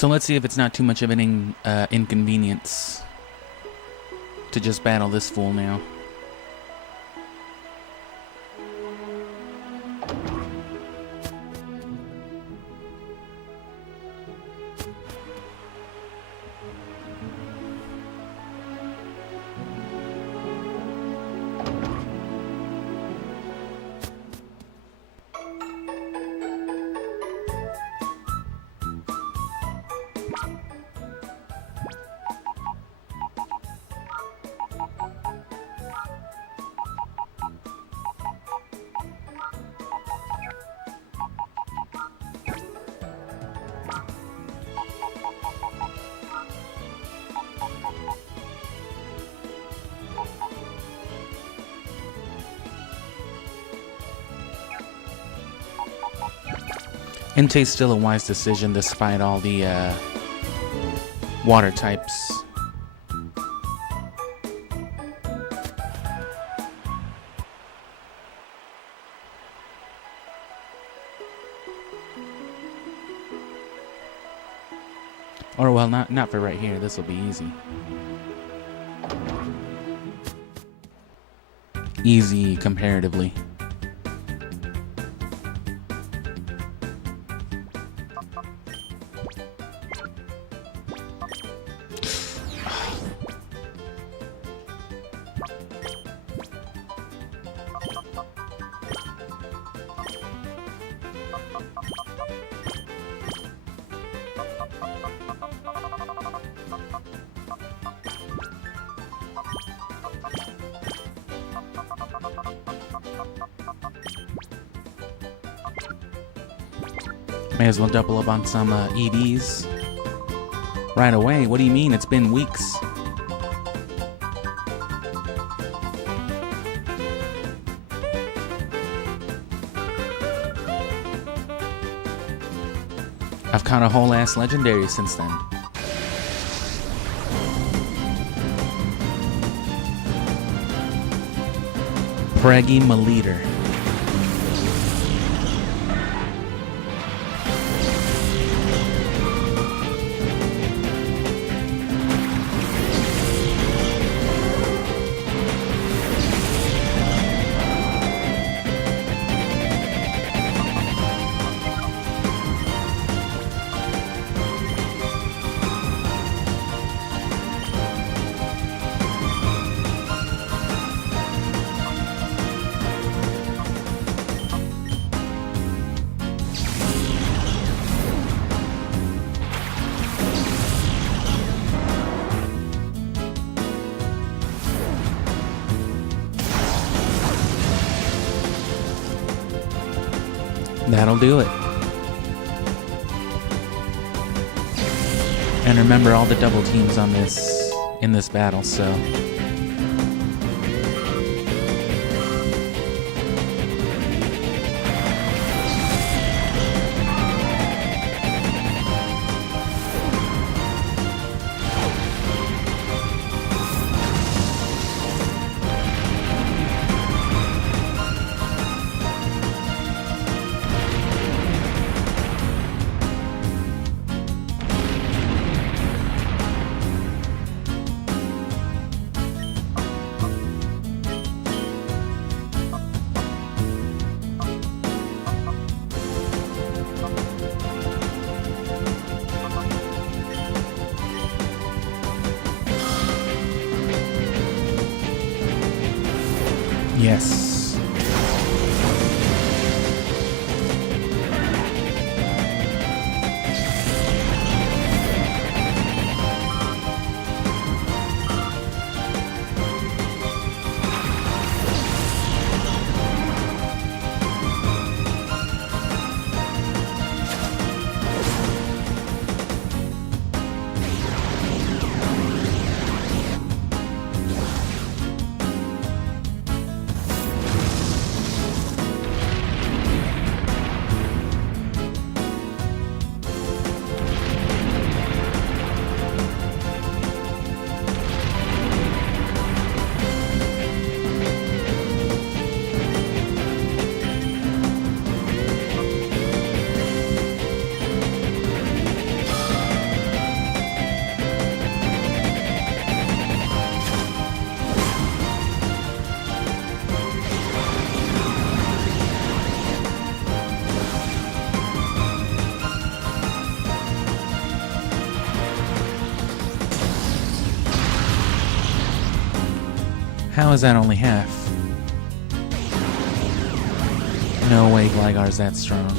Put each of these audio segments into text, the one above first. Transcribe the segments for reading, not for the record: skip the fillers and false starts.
So let's see if it's not too much of an inconvenience to just battle this fool now. Entei's still a wise decision despite all the water types. Or well, not for right here. This will be easy. Easy comparatively. May as well double up on some EVs right away. What do you mean? It's been weeks. I've caught a whole ass legendary since then. Preggy Maleator. That'll do it. And remember all the double teams on this in this battle, so yes. How is that only half? No way Gligar's that strong.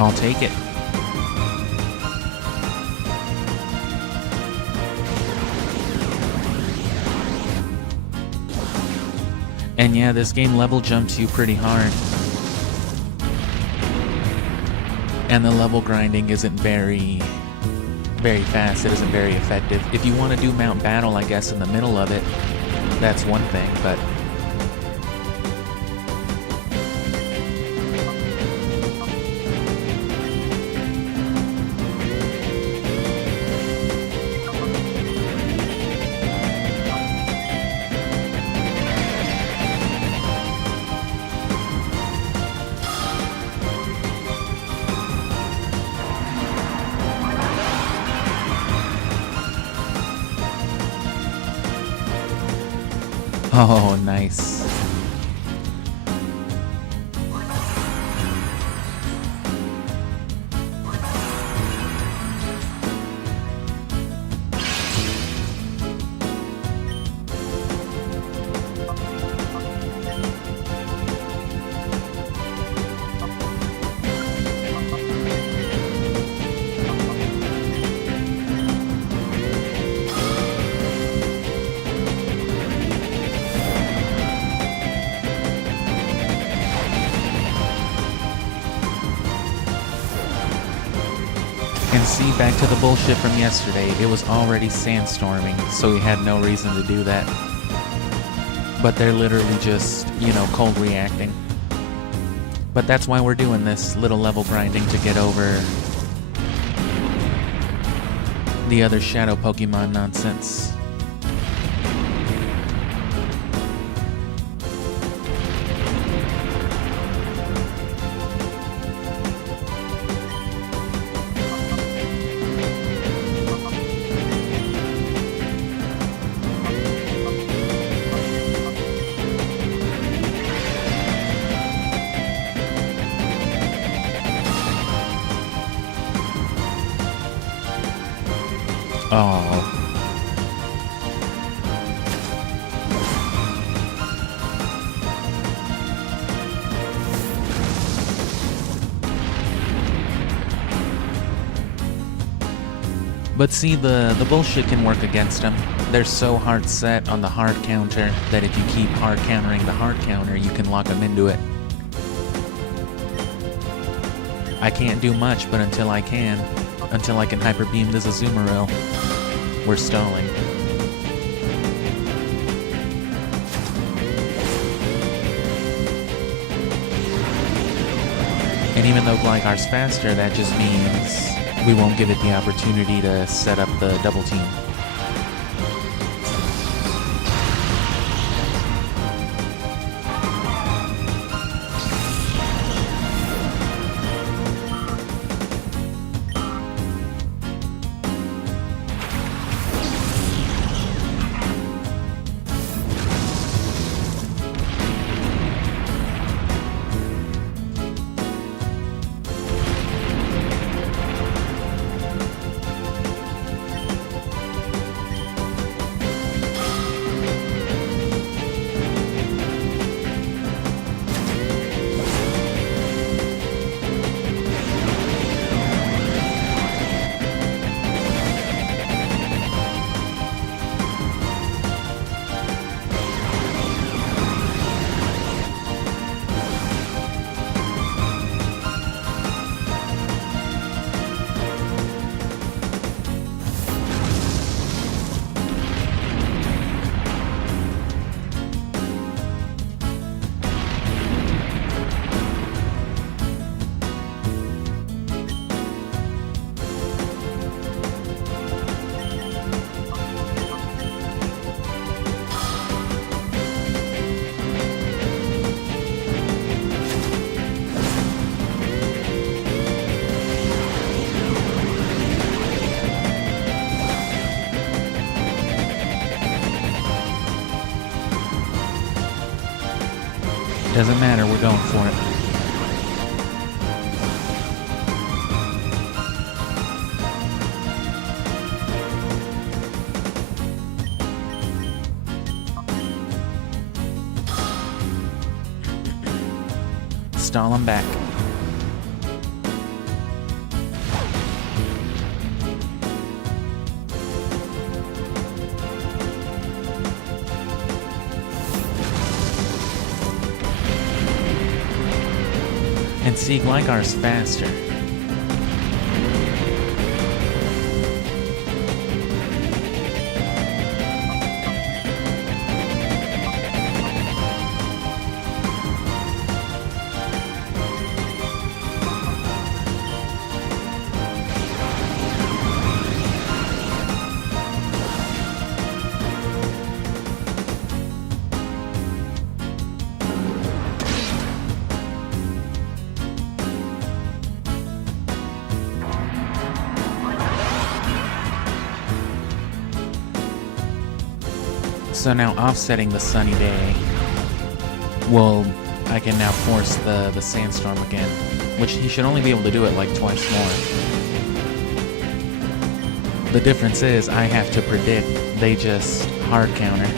I'll take it. And yeah, this game level jumps you pretty hard. And the level grinding isn't very fast. It isn't very effective. If you want to do Mount Battle, I guess, in the middle of it, that's one thing, but oh, nice. And see, back to the bullshit from yesterday, it was already sandstorming, so we had no reason to do that. But they're literally just, you know, cold reacting. But that's why we're doing this little level grinding, to get over the other shadow Pokemon nonsense. Oh. But see, the bullshit can work against them. They're so hard set on the hard counter that if you keep hard countering the hard counter, you can lock them into it. I can't do much, but until I can Hyper Beam this Azumarill, we're stalling. And even though Gligar's faster, that just means we won't give it the opportunity to set up the double team. Doesn't matter, we're going for it. Stall him back. And see, Gligar's faster. So now offsetting the sunny day, well, I can now force the sandstorm again, which he should only be able to do it like twice more. The difference is I have to predict, they just hard counter.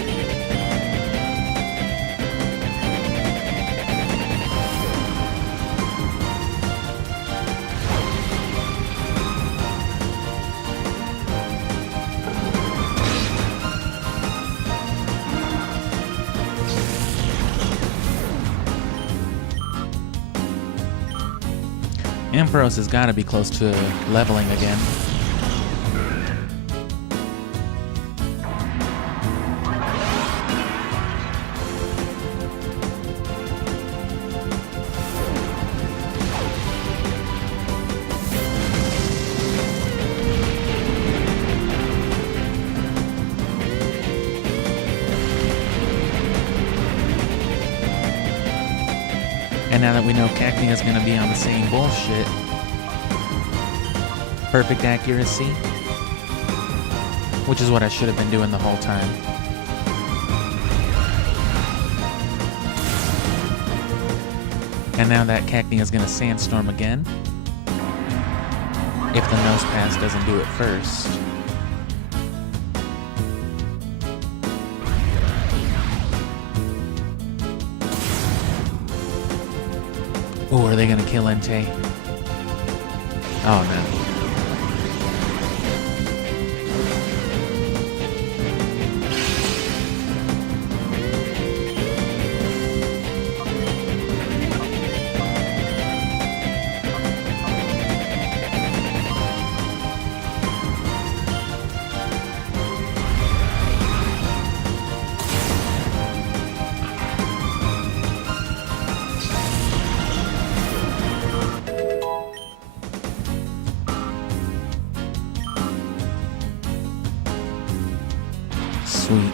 Ampharos has got to be close to leveling again. And now that we know Cacnea is going to be on the same bullshit, perfect accuracy, which is what I should have been doing the whole time. And now that Cacnea is going to sandstorm again, if the nose pass doesn't do it first. Oh, are they gonna kill Entei? Oh no. Sweet.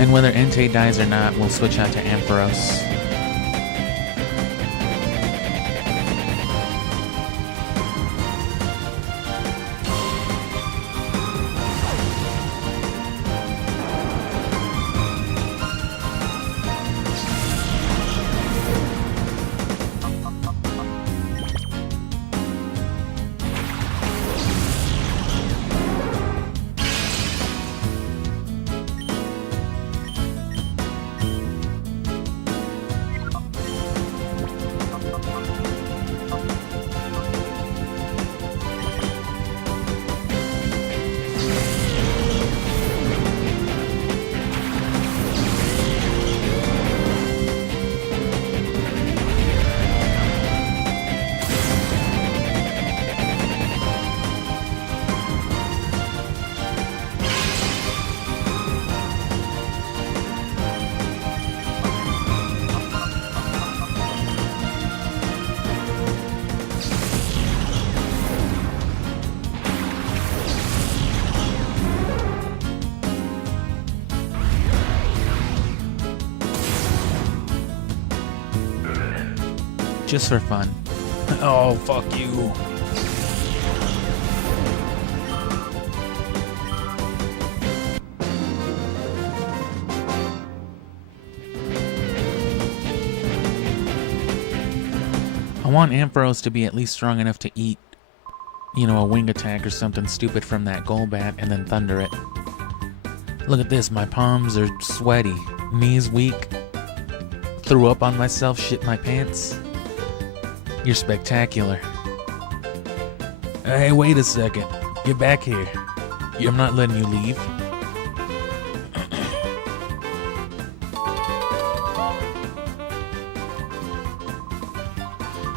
And whether Entei dies or not, we'll switch out to Ampharos. Just for fun. Oh, fuck you. I want Ampharos to be at least strong enough to eat, you know, a wing attack or something stupid from that Golbat and then thunder it. Look at this, my palms are sweaty, knees weak, threw up on myself, shit my pants. You're spectacular. Hey, wait a second. Get back here. I'm not letting you leave.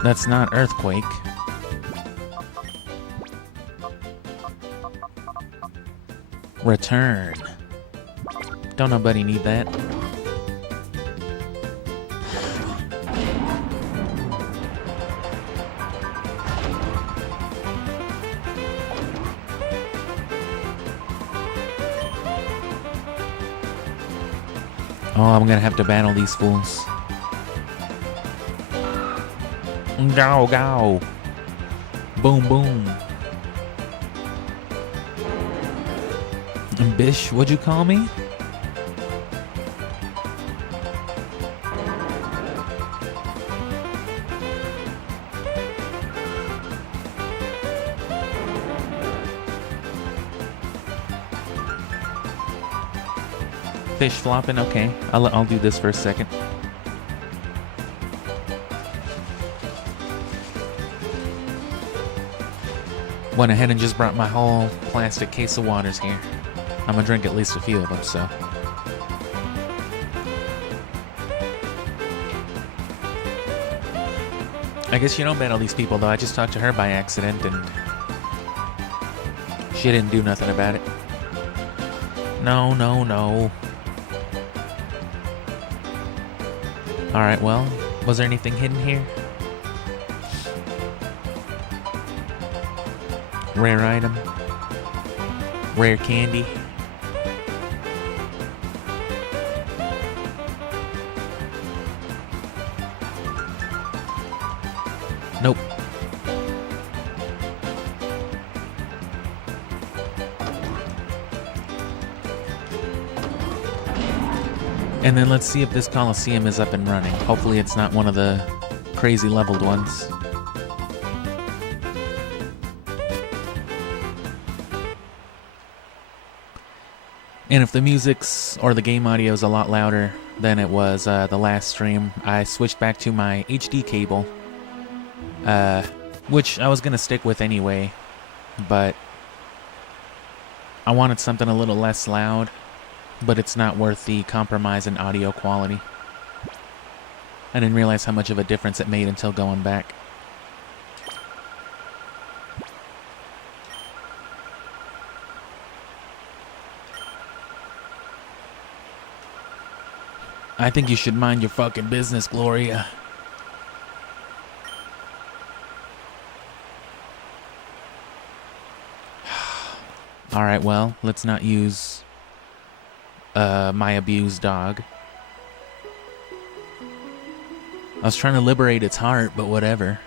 That's not Earthquake. Return. Don't nobody need that. Oh, I'm gonna have to battle these fools. Go, go. Boom, boom. Bish, what'd you call me? Fish flopping, okay. I'll do this for a second. Went ahead and just brought my whole plastic case of waters here. I'm gonna drink at least a few of them, so. I guess you don't battle these people, though. I just talked to her by accident, and she didn't do nothing about it. No, no, no. Alright, well, was there anything hidden here? Rare item. Rare candy. Nope. And then let's see if this Colosseum is up and running. Hopefully it's not one of the crazy leveled ones. And if the music's or the game audio is a lot louder than it was the last stream, I switched back to my HD cable, which I was going to stick with anyway, but I wanted something a little less loud, but it's not worth the compromise in audio quality. I didn't realize how much of a difference it made until going back. I think you should mind your fucking business, Gloria. Alright, well, let's not use my abused dog. I was trying to liberate its heart, but whatever.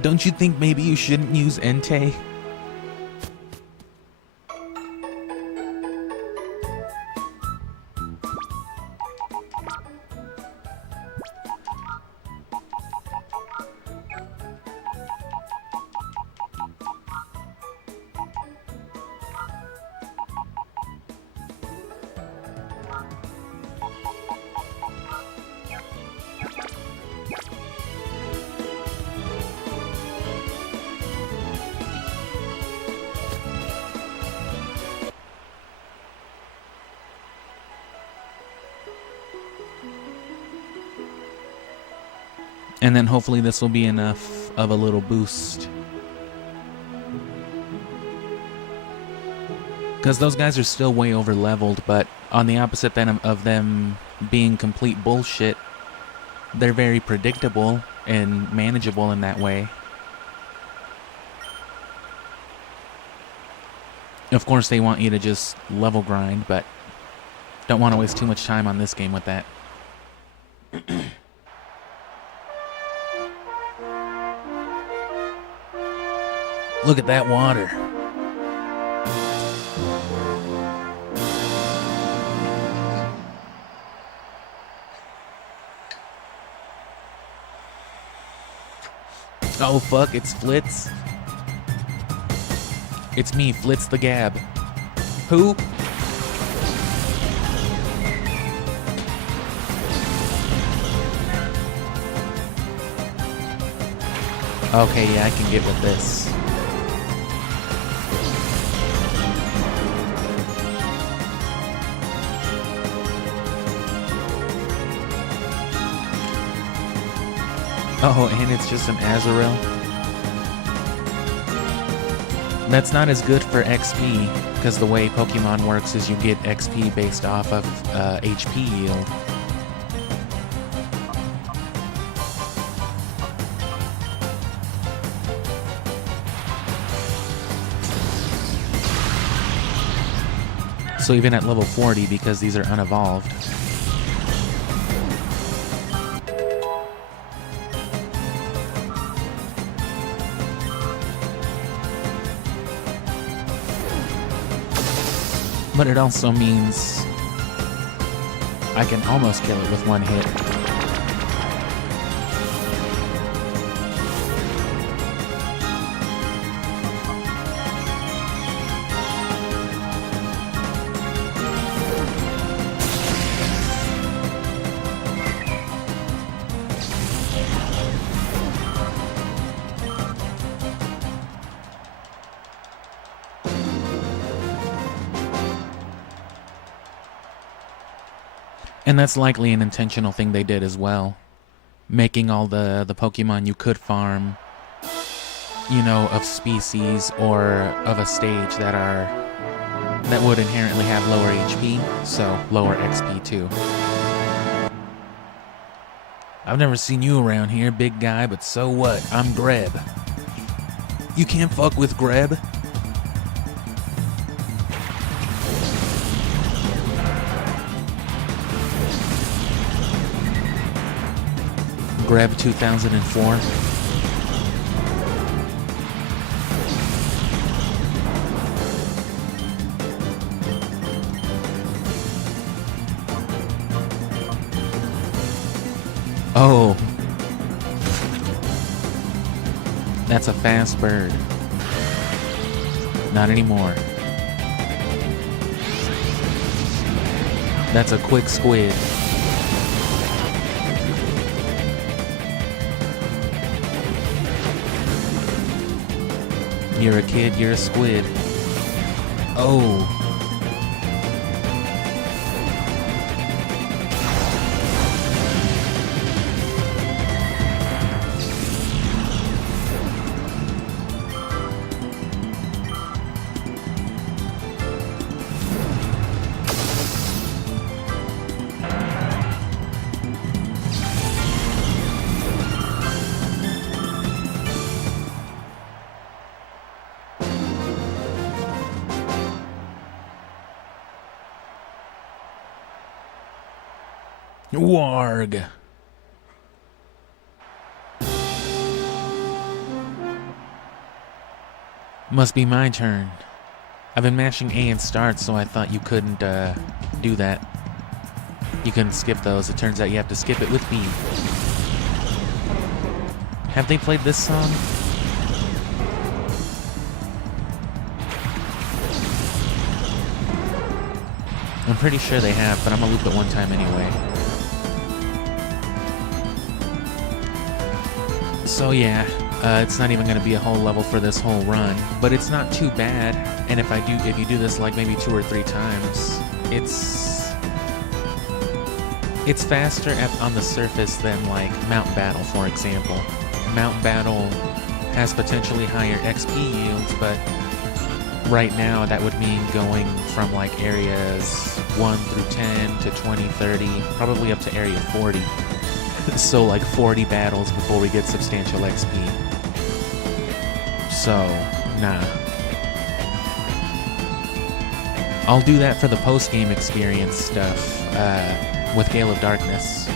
Don't you think maybe you shouldn't use Entei? And then hopefully this will be enough of a little boost. Because those guys are still way over leveled, but on the opposite then of them being complete bullshit, they're very predictable and manageable in that way. Of course they want you to just level grind, but don't want to waste too much time on this game with that. Look at that water. Oh fuck, it's Flitz. It's me, Flitz the Gab. Who? Okay, yeah, I can get with this. Oh, and it's just an Azrael. That's not as good for XP, because the way Pokemon works is you get XP based off of HP yield. So even at level 40, because these are unevolved. But it also means I can almost kill it with one hit. And that's likely an intentional thing they did as well. Making all the Pokemon you could farm, you know, of species or of a stage that would inherently have lower HP, so lower XP too. I've never seen you around here, big guy, but so what? I'm Greb. You can't fuck with Greb. Grab 2004. Oh. That's a fast bird. Not anymore. That's a quick squid. You're a kid, you're a squid. Oh. Warg. Must be my turn. I've been mashing A and start, so I thought you couldn't do that. You couldn't skip those. It turns out you have to skip it with B. Have they played this song? I'm pretty sure they have, but I'm gonna loop it one time anyway. So yeah, it's not even going to be a whole level for this whole run, but it's not too bad. And if you do this like maybe 2 or 3 times, it's faster on the surface than like Mount Battle, for example. Mount Battle has potentially higher XP yields, but right now that would mean going from like areas 1 through 10 to 20, 30, probably up to area 40. So like 40 battles before we get substantial XP. So, nah. I'll do that for the post-game experience stuff with Gale of Darkness.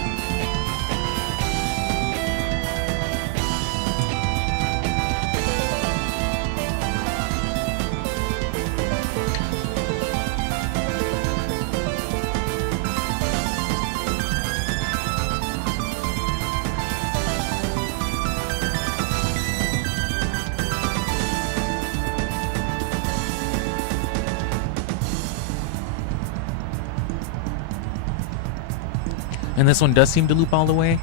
And this one does seem to loop all the way.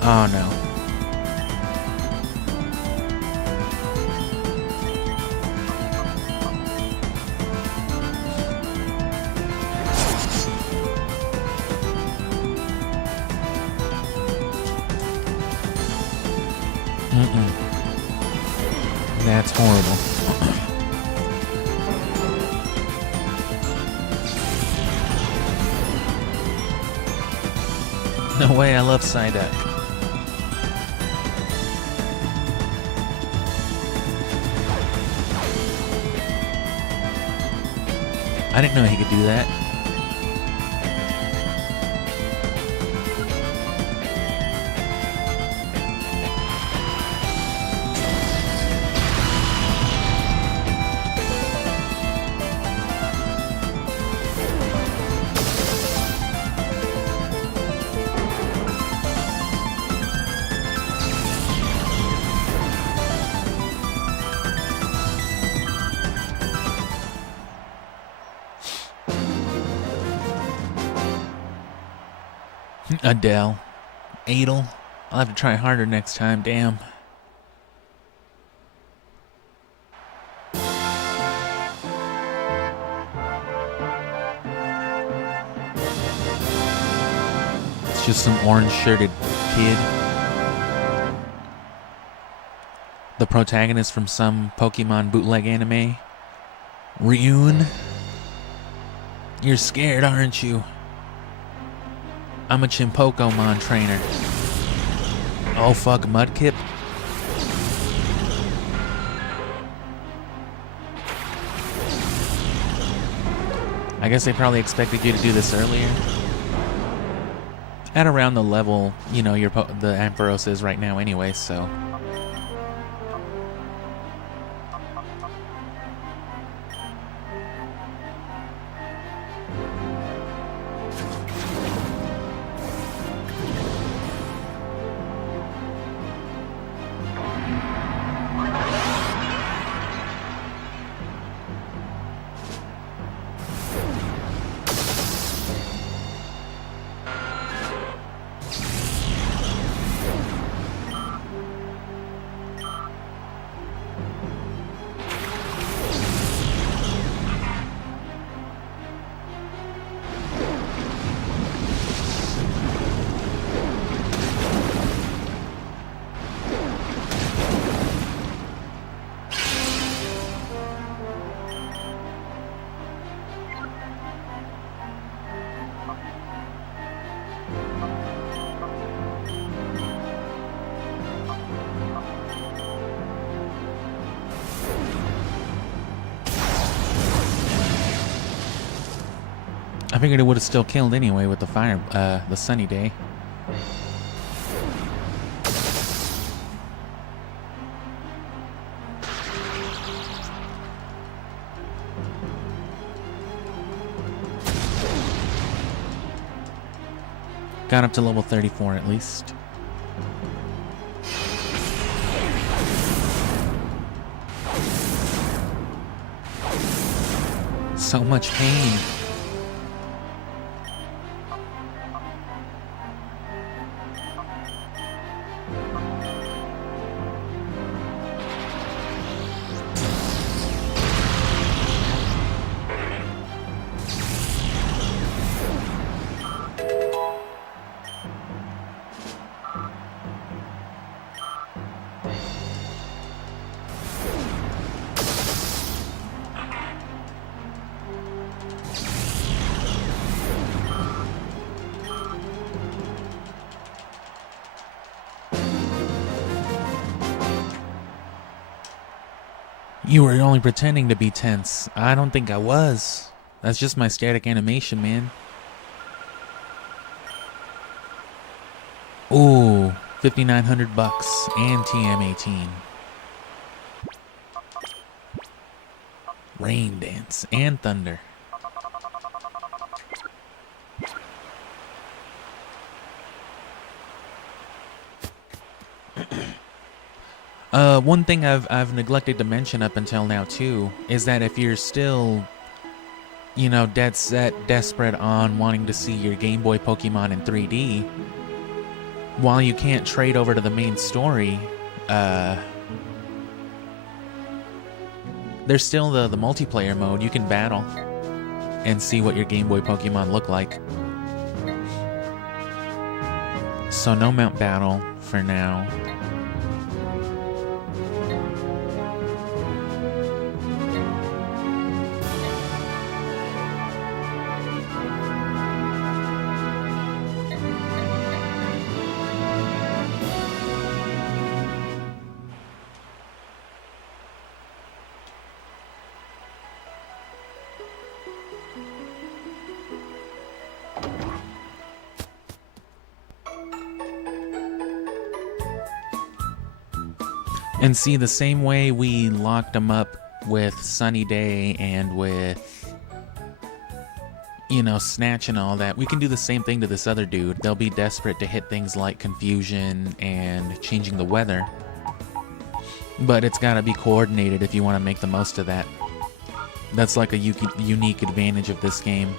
Oh no. That's horrible. No way, I love Psyduck. I didn't know he could do that. Adele. Adel. I'll have to try harder next time, damn. It's just some orange-shirted kid. The protagonist from some Pokemon bootleg anime. Ryun. You're scared, aren't you? I'm a Chimpokomon trainer. Oh fuck, Mudkip? I guess they probably expected you to do this earlier. At around the level, you know, the Ampharos is right now anyway, so... I figured it would have still killed anyway with the fire, the sunny day. Got up to level 34 at least. So much pain. You were only pretending to be tense. I don't think I was. That's just my static animation, man. Ooh, 5,900 bucks and TM18. Rain Dance and Thunder. One thing I've neglected to mention up until now too is that if you're still you know, dead set, desperate on wanting to see your Game Boy Pokemon in 3D, while you can't trade over to the main story, there's still the multiplayer mode. You can battle and see what your Game Boy Pokemon look like. So no mount battle for now. And see, the same way we locked them up with Sunny Day and with, you know, Snatch and all that, we can do the same thing to this other dude. They'll be desperate to hit things like Confusion and changing the weather. But it's gotta be coordinated if you want to make the most of that. That's like a unique advantage of this game.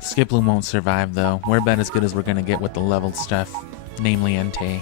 Skiploom won't survive though. We're about as good as we're gonna get with the leveled stuff, namely Entei.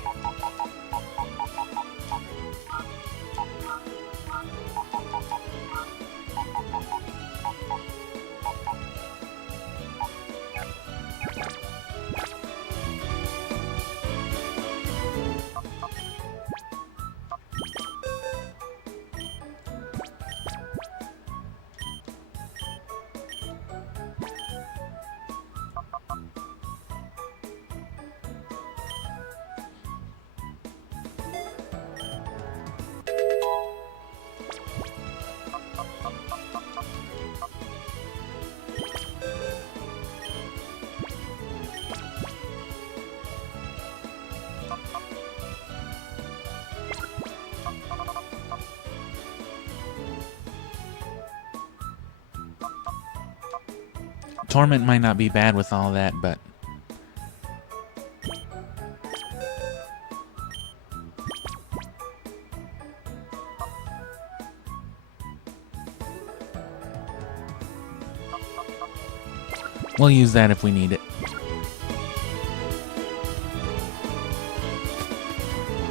Torment might not be bad with all that, but we'll use that if we need it.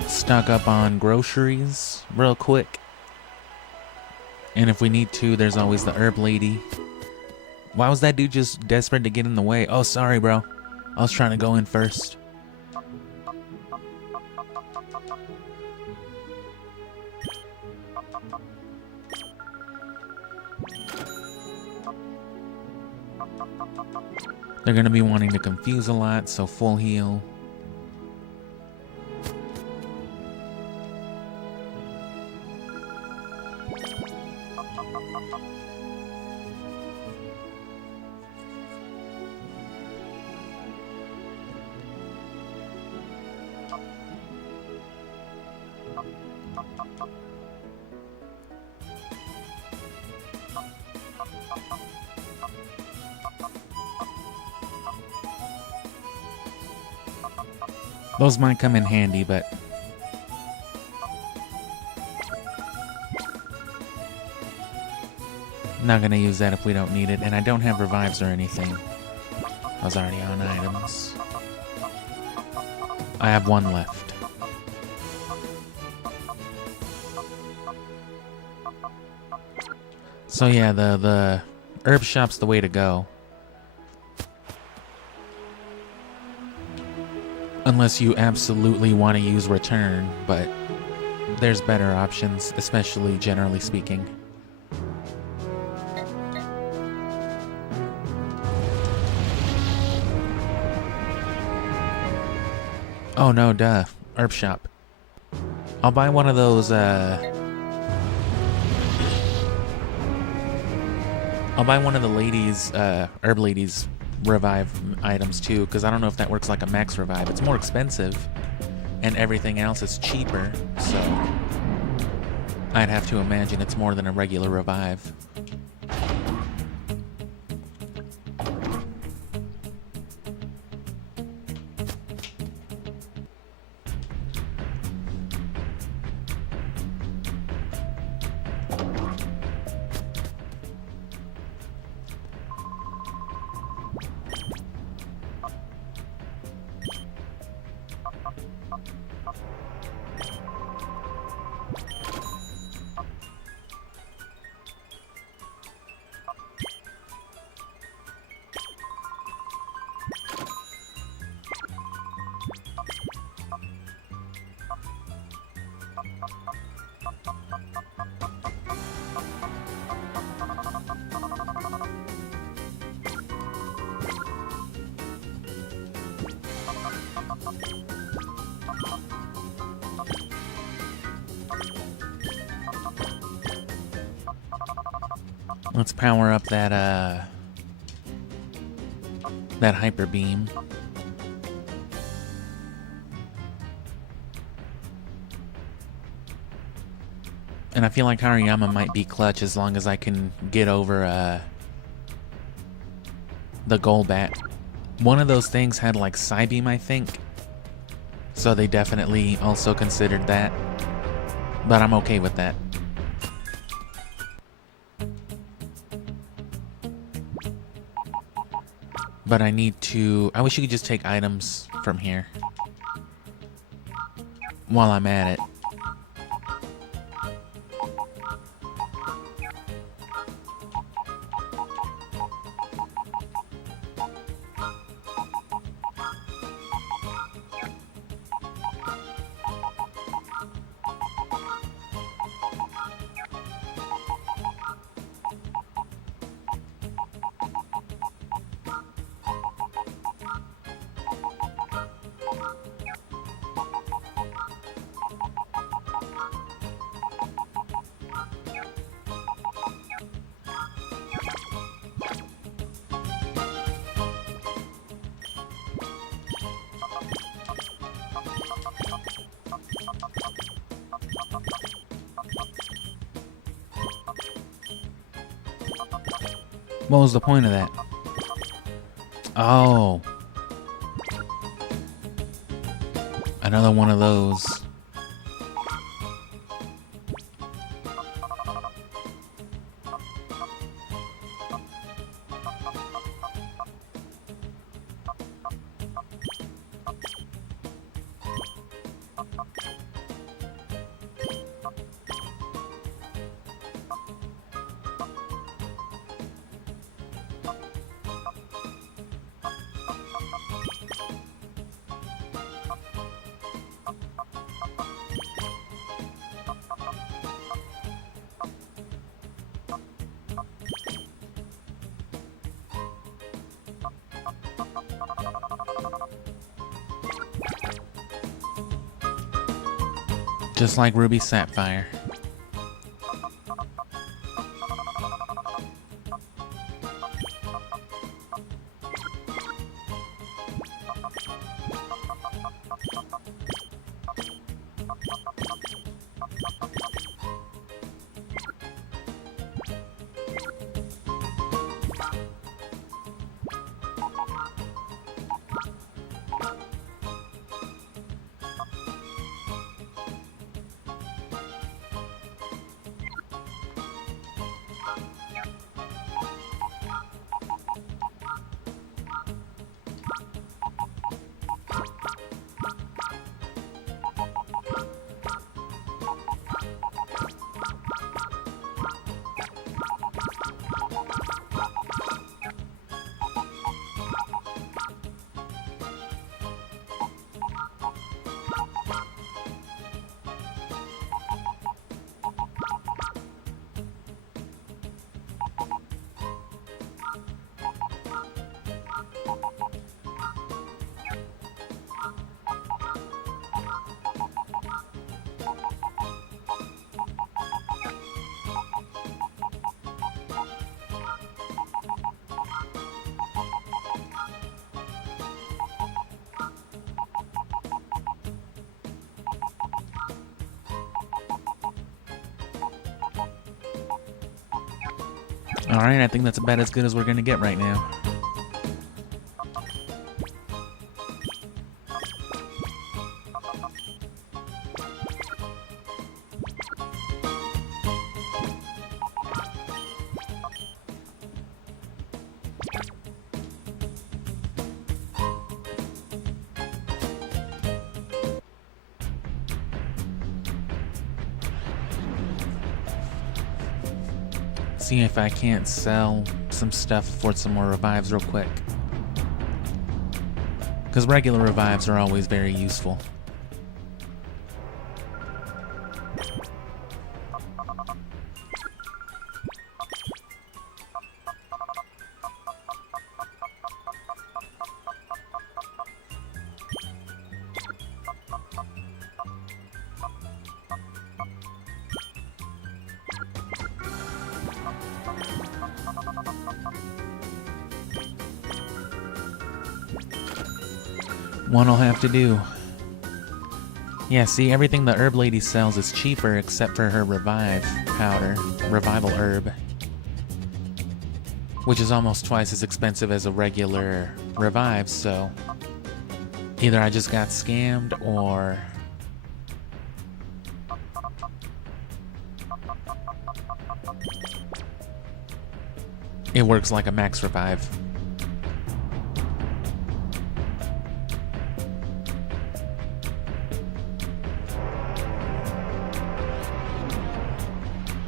Stock up on groceries real quick. And if we need to, there's always the herb lady. Why was that dude just desperate to get in the way? Oh, sorry, bro. I was trying to go in first. They're going to be wanting to confuse a lot, so full heal. Those might come in handy, but not gonna use that if we don't need it, and I don't have revives or anything. I was already on items. I have one left. So yeah, the herb shop's the way to go. Unless you absolutely want to use return, but there's better options, especially generally speaking. Oh no, duh. Herb shop. I'll buy one of those, I'll buy one of the ladies, herb ladies revive items too, because I don't know if that works like a max revive. It's more expensive, and everything else is cheaper, so I'd have to imagine it's more than a regular revive. Let's power up that hyper beam. And I feel like Hariyama might be clutch as long as I can get over the Golbat. One of those things had like Psybeam, I think. So they definitely also considered that. But I'm okay with that. But I need to... I wish you could just take items from here while I'm at it. What was the point of that? Oh. Another one of those. Just like Ruby Sapphire. Alright, I think that's about as good as we're gonna get right now. See if I can't sell some stuff for some more revives real quick. Because regular revives are always very useful. One'll have to do. Yeah, see, everything the herb lady sells is cheaper except for her revive powder, revival herb, which is almost twice as expensive as a regular revive, so either I just got scammed or it works like a max revive.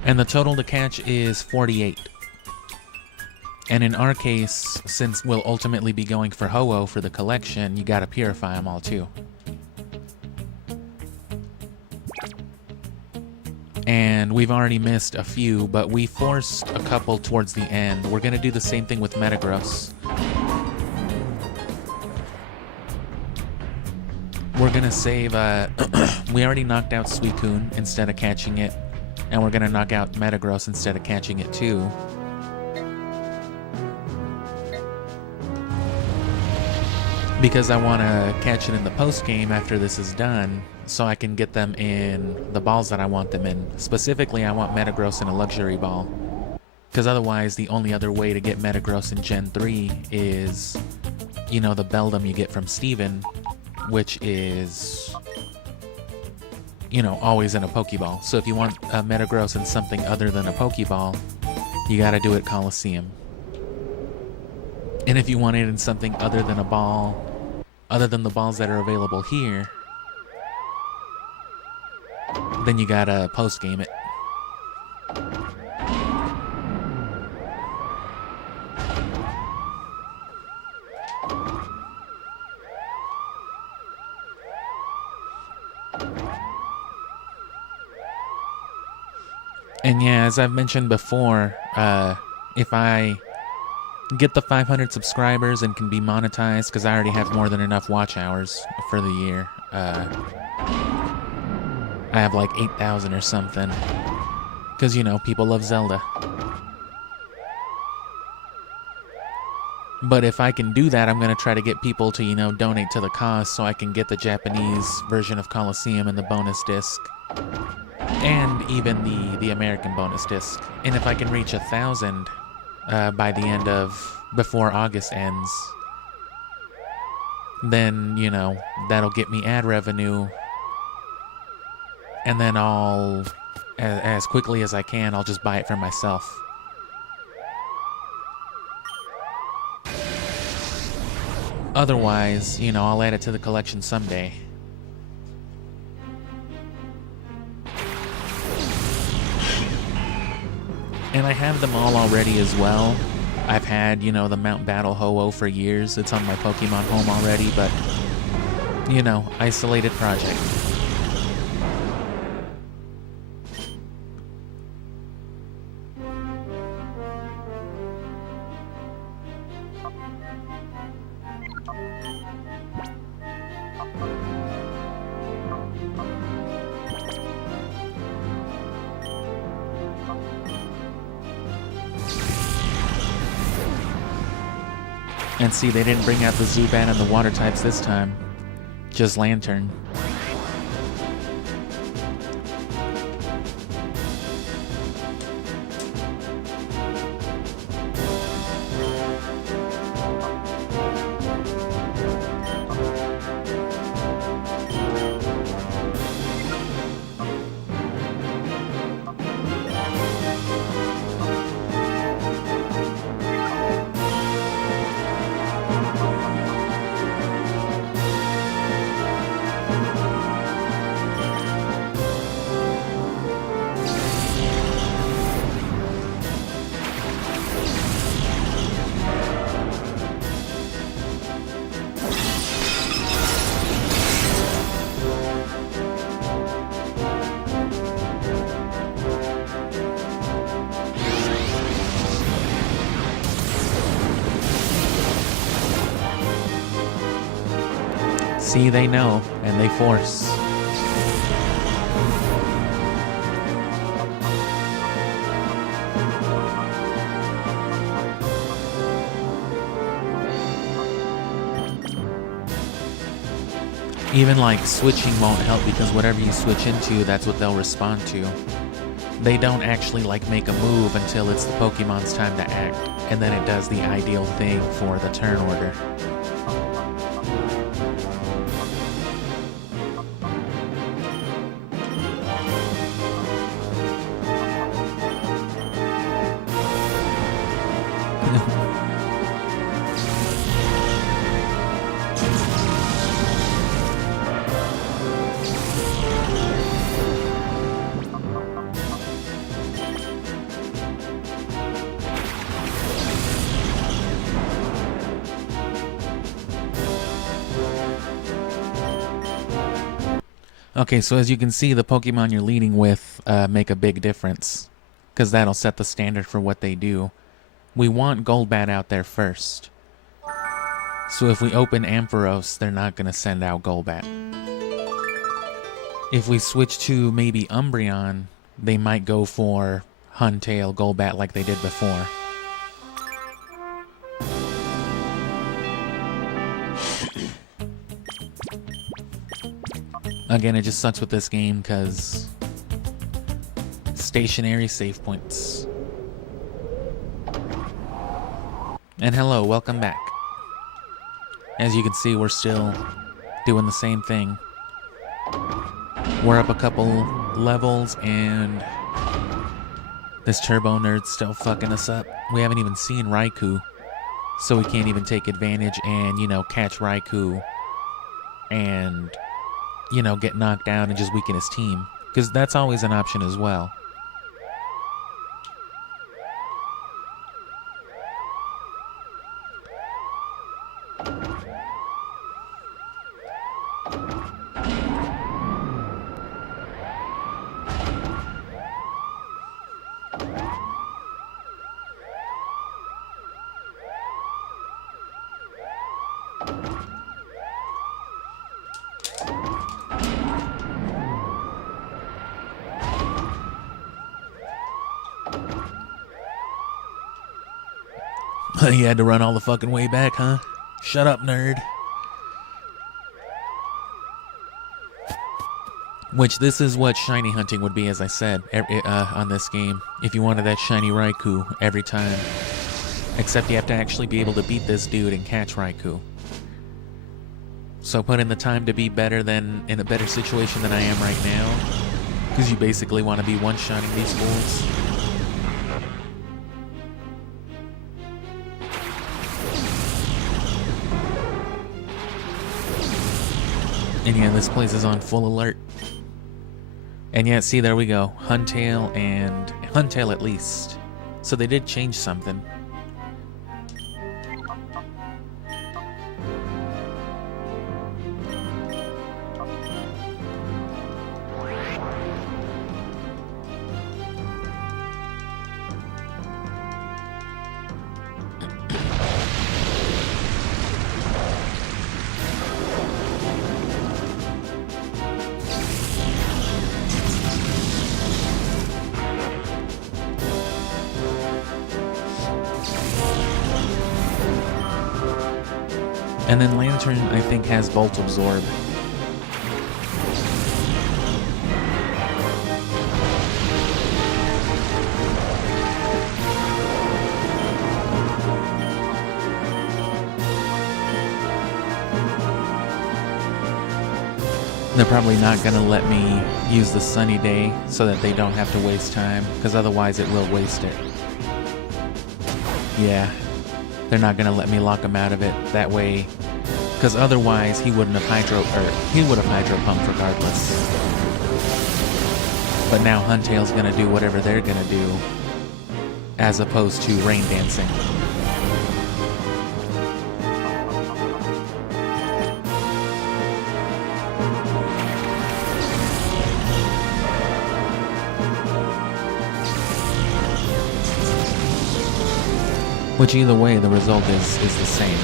And the total to catch is 48. And in our case, since we'll ultimately be going for Ho-Oh for the collection, you gotta purify them all too. And we've already missed a few, but we forced a couple towards the end. We're gonna do the same thing with Metagross. We're gonna save, we already knocked out Suicune instead of catching it. And we're gonna knock out Metagross instead of catching it too. Because I want to catch it in the post game after this is done, so I can get them in the balls that I want them in. Specifically, I want Metagross in a luxury ball. Because otherwise, the only other way to get Metagross in Gen 3 is, you know, the Beldum you get from Steven, which is, you know, always in a Pokeball. So if you want a Metagross in something other than a Pokeball, you gotta do it Colosseum. And if you want it in something other than a ball, other than the balls that are available here, then you gotta post-game it. And yeah, as I've mentioned before, if I get the 500 subscribers and can be monetized, because I already have more than enough watch hours for the year. I have like 8,000 or something. Because, you know, people love Zelda. But if I can do that, I'm going to try to get people to, you know, donate to the cause so I can get the Japanese version of Colosseum and the bonus disc. And even the American bonus disc. And if I can reach 1,000 by the end of, before August ends, then, you know, that'll get me ad revenue. And then I'll, as quickly as I can, I'll just buy it for myself. Otherwise, you know, I'll add it to the collection someday. And I have them all already as well. I've had, you know, the Mount Battle Ho-Oh for years. It's on my Pokemon home already, but, you know, isolated project. And see, they didn't bring out the Zubat and the water types this time. Just Lantern. See, they know, and they force. Even like switching won't help because whatever you switch into, that's what they'll respond to. They don't actually like make a move until it's the Pokemon's time to act, and then it does the ideal thing for the turn order. Okay, so as you can see, the Pokemon you're leading with make a big difference, because that'll set the standard for what they do. We want Golbat out there first. So if we open Ampharos, they're not going to send out Golbat. If we switch to maybe Umbreon, they might go for Huntail, Golbat like they did before. Again, it just sucks with this game because stationary save points. And hello, welcome back. As you can see, we're still doing the same thing. We're up a couple levels and this Turbo Nerd's still fucking us up. We haven't even seen Raikou, so we can't even take advantage and, you know, catch Raikou and, you know, get knocked down and just weaken his team. Because that's always an option as well. You had to run all the fucking way back, huh? Shut up, nerd. Which, this is what shiny hunting would be, as I said, on this game. If you wanted that shiny Raikou every time. Except you have to actually be able to beat this dude and catch Raikou. So put in the time to be better than, in a better situation than I am right now. Because you basically want to be one-shotting these fools. And yeah, this place is on full alert. And yeah, see, there we go. Huntail and Huntail at least. So they did change something. And then Lantern, I think, has Volt Absorb. They're probably not going to let me use the sunny day so that they don't have to waste time, because otherwise it will waste it. Yeah. They're not going to let me lock him out of it that way, because otherwise he would have hydro pumped regardless. But now Huntail's going to do whatever they're going to do, as opposed to rain dancing. Which either way, the result is the same.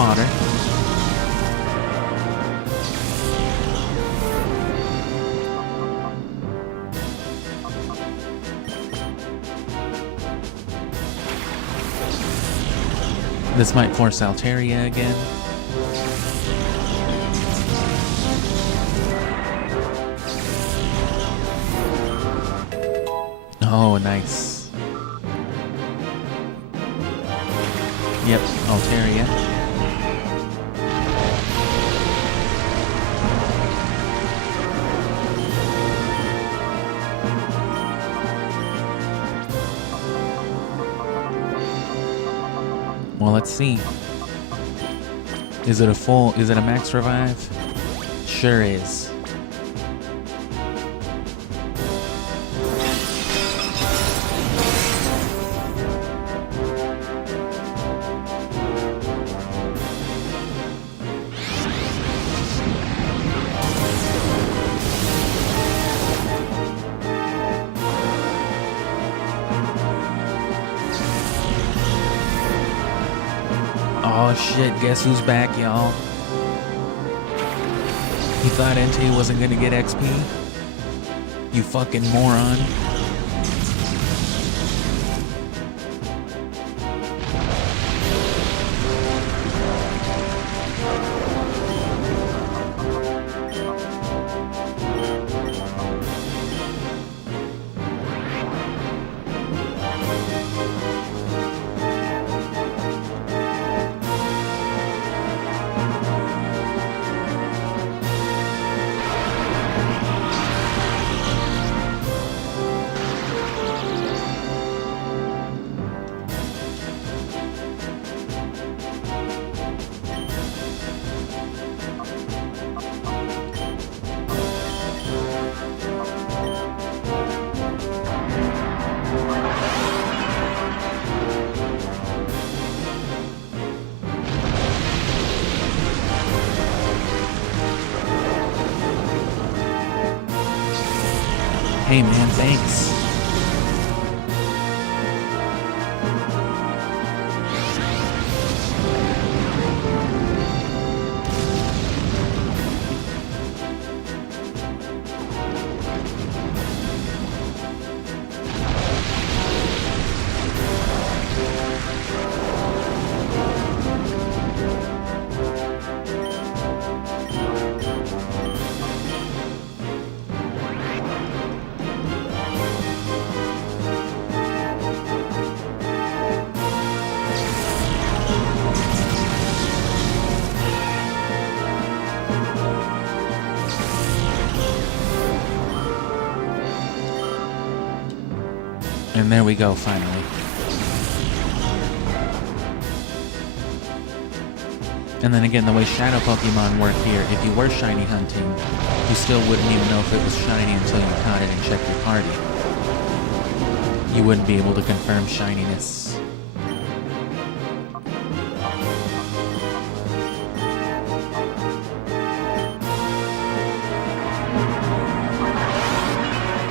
fodder. This might force Altaria again. Oh, nice. Yep, Altaria. Well, let's see. Is it a max revive? Sure is. Oh shit, guess who's back, y'all? You thought NT wasn't gonna get XP? You fucking moron. Hey man, thanks. And there we go, finally. And then again, the way shadow Pokemon work here, if you were shiny hunting, you still wouldn't even know if it was shiny until you caught it and checked your party. You wouldn't be able to confirm shininess.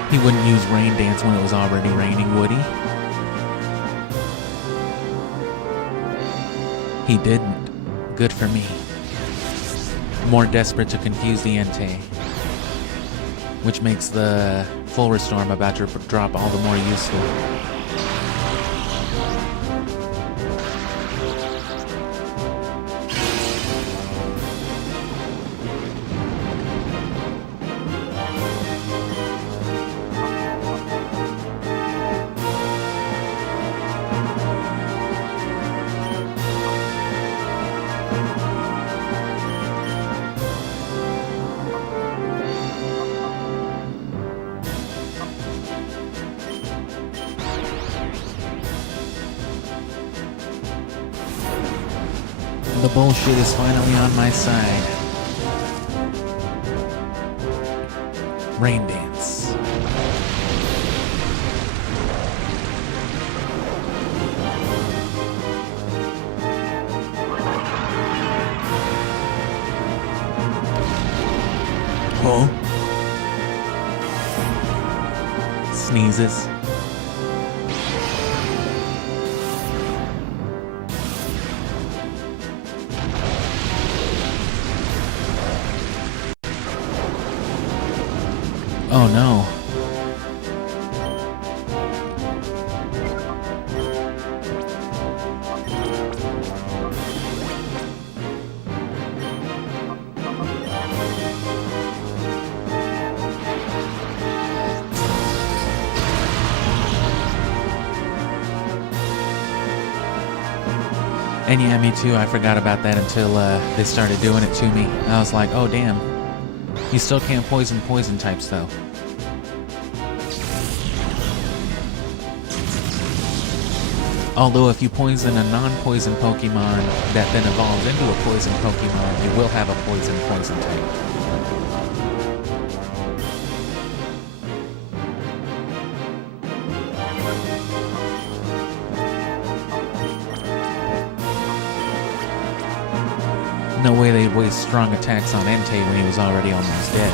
He wouldn't use Rain Dance when it was already raining, would he? He didn't. Good for me. More desperate to confuse the Entei, which makes the full restore I'm about to drop all the more useful. The bullshit is finally on my side. Rain Dance. Oh. Sneezes. Oh no. And yeah, me too. I forgot about that until they started doing it to me. I was like, oh damn. You still can't poison types though. Although if you poison a non-poison Pokemon that then evolves into a poison Pokemon, you will have a poison type. No way they'd waste strong attacks on Entei when he was already almost dead.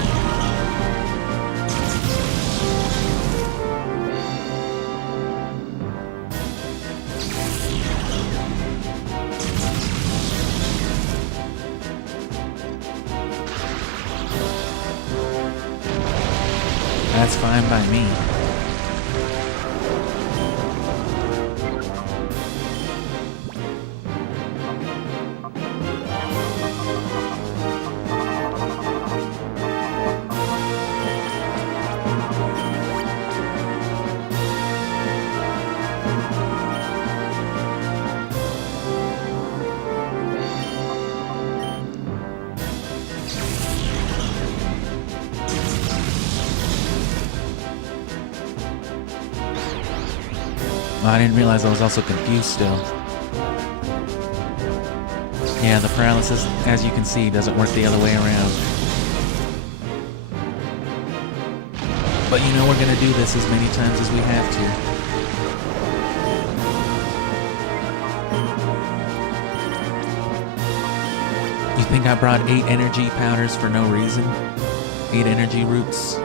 That's fine by me. Oh, I didn't realize I was also confused still. Yeah, the paralysis, as you can see, doesn't work the other way around. But you know we're gonna do this as many times as we have to. You think I brought 8 energy powders for no reason? 8 energy roots?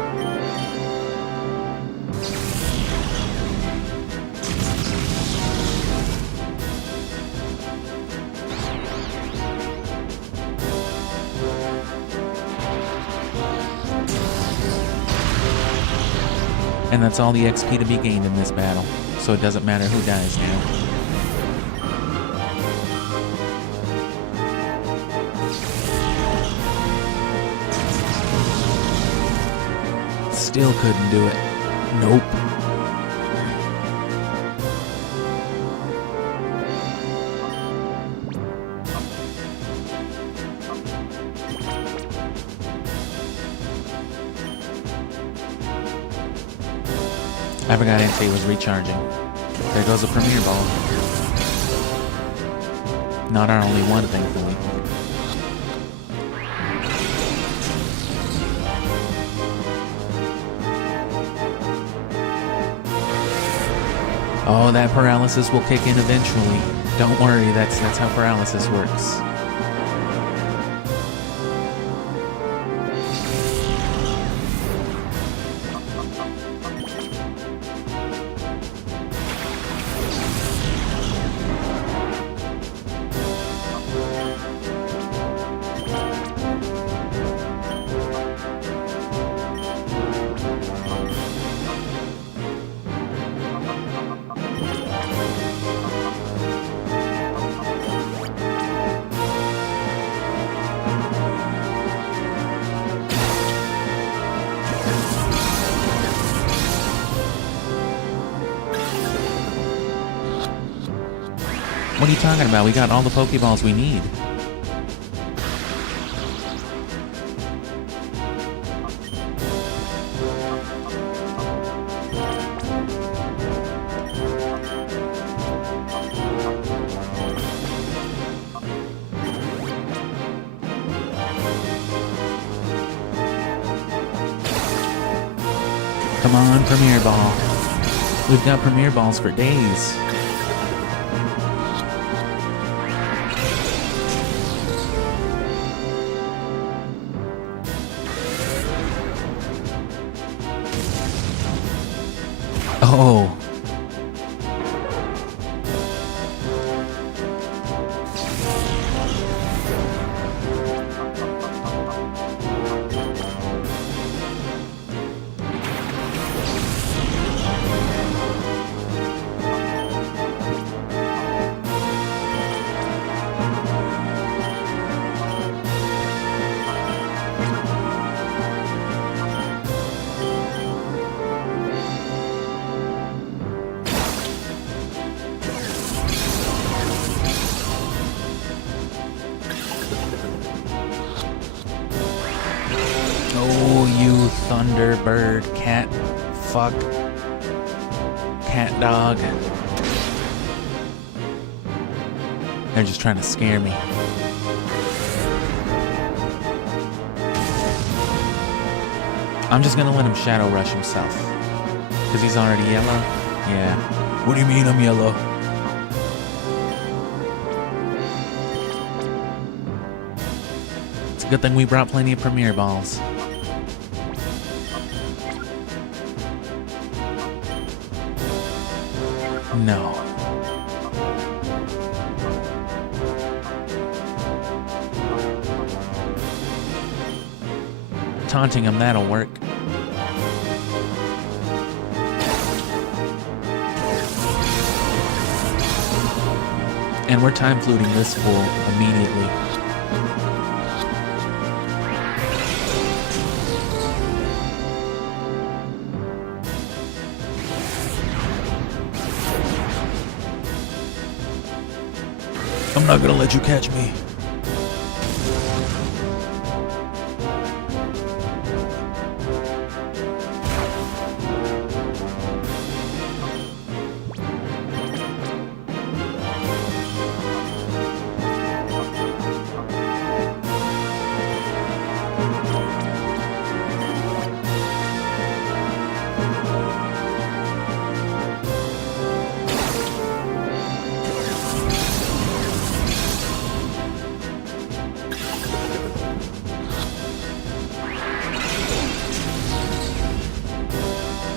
And that's all the XP to be gained in this battle, so it doesn't matter who dies now. Still couldn't do it. Nope. I forgot Entei was recharging. There goes a Premier Ball. Not our only one, thankfully. Oh, that paralysis will kick in eventually. Don't worry, that's how paralysis works. What are you talking about? We got all the Pokeballs we need. Come on, Premier Ball. We've got Premier Balls for days. Oh. Thunderbird, cat, fuck, cat dog. They're just trying to scare me. I'm just gonna let him shadow rush himself. Because he's already yellow? Yeah. What do you mean I'm yellow? It's a good thing we brought plenty of Premier balls. No. Taunting him, that'll work. And we're time fluting this fool immediately. I'm not gonna let you catch me.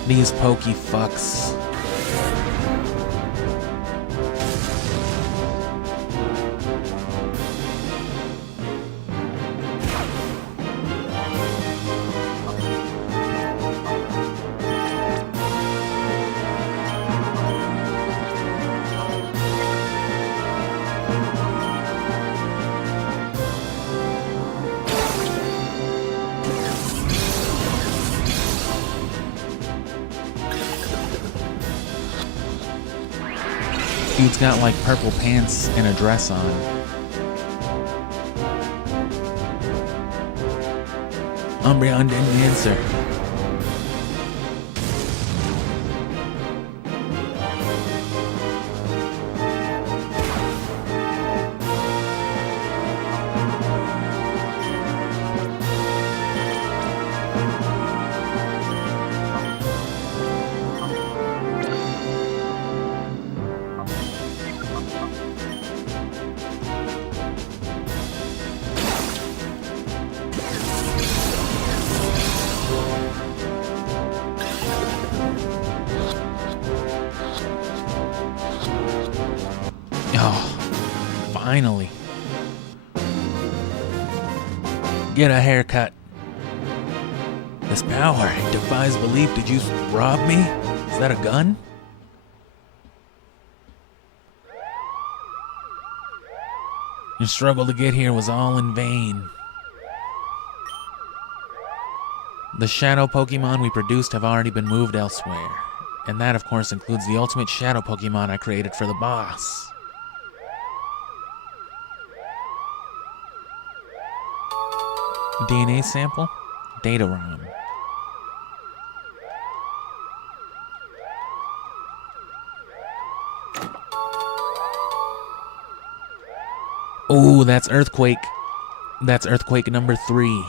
These pokey fucks. Dude's got like purple pants and a dress on. Umbreon didn't answer. Oh, finally. Get a haircut. This power defies belief. Did you rob me? Is that a gun? Your struggle to get here was all in vain. The shadow Pokemon we produced have already been moved elsewhere. And that, of course, includes the ultimate shadow Pokemon I created for the boss. DNA sample? Data ROM. Oh, that's Earthquake. That's Earthquake number 3.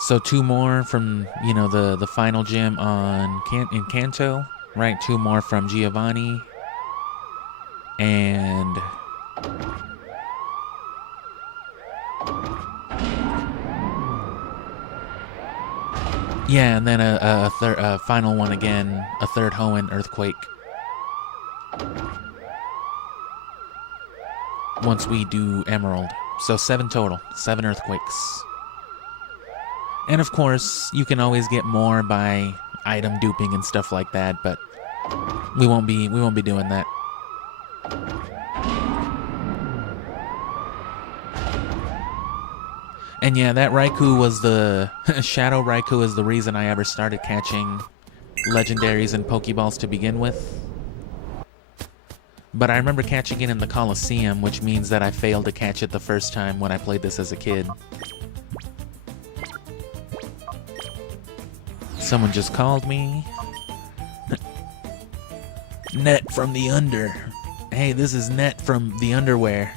So 2 more from, you know, the final gym on in Kanto, right? 2 more from Giovanni. And yeah, and then a final one again, a 3rd Hoenn Earthquake. Once we do Emerald. So 7 total, 7 Earthquakes. And of course, you can always get more by item duping and stuff like that, but we won't be doing that. And yeah, that Raikou was the Shadow Raikou is the reason I ever started catching legendaries and Pokeballs to begin with. But I remember catching it in the Colosseum, which means that I failed to catch it the first time when I played this as a kid. Someone just called me. Net from the under. Hey, this is Net from the underwear.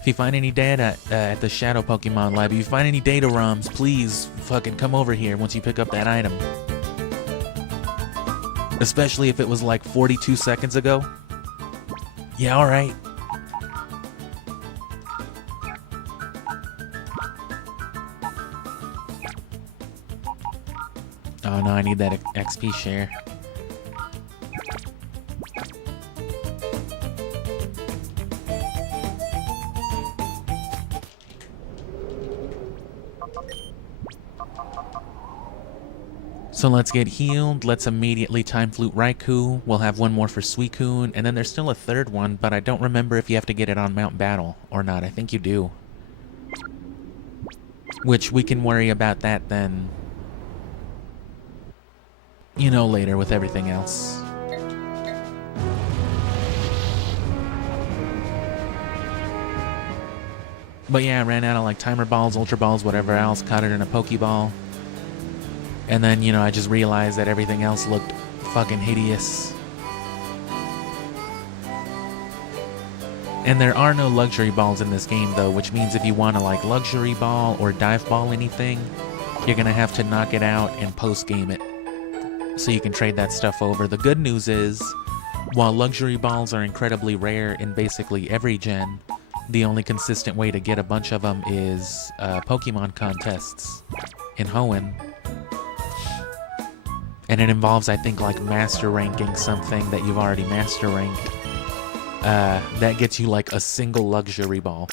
If you find any data at the Shadow Pokemon Lab, if you find any data ROMs, please fucking come over here once you pick up that item. Especially if it was like 42 seconds ago. Yeah, alright. Oh no, I need that XP share. So let's get healed. Let's immediately Time Flute Raikou. We'll have one more for Suicune, and then there's still a third one, but I don't remember if you have to get it on Mount Battle or not. I think you do. Which we can worry about that then, you know, later with everything else. But yeah, I ran out of like Timer Balls, Ultra Balls, whatever else, caught it in a Pokeball. And then, you know, I just realized that everything else looked fucking hideous. And there are no luxury balls in this game, though, which means if you want to, like, luxury ball or dive ball anything, you're going to have to knock it out and post-game it. So you can trade that stuff over. The good news is, while luxury balls are incredibly rare in basically every gen, the only consistent way to get a bunch of them is Pokemon contests in Hoenn. And it involves, I think, like master ranking something that you've already master ranked. That gets you like a single luxury ball.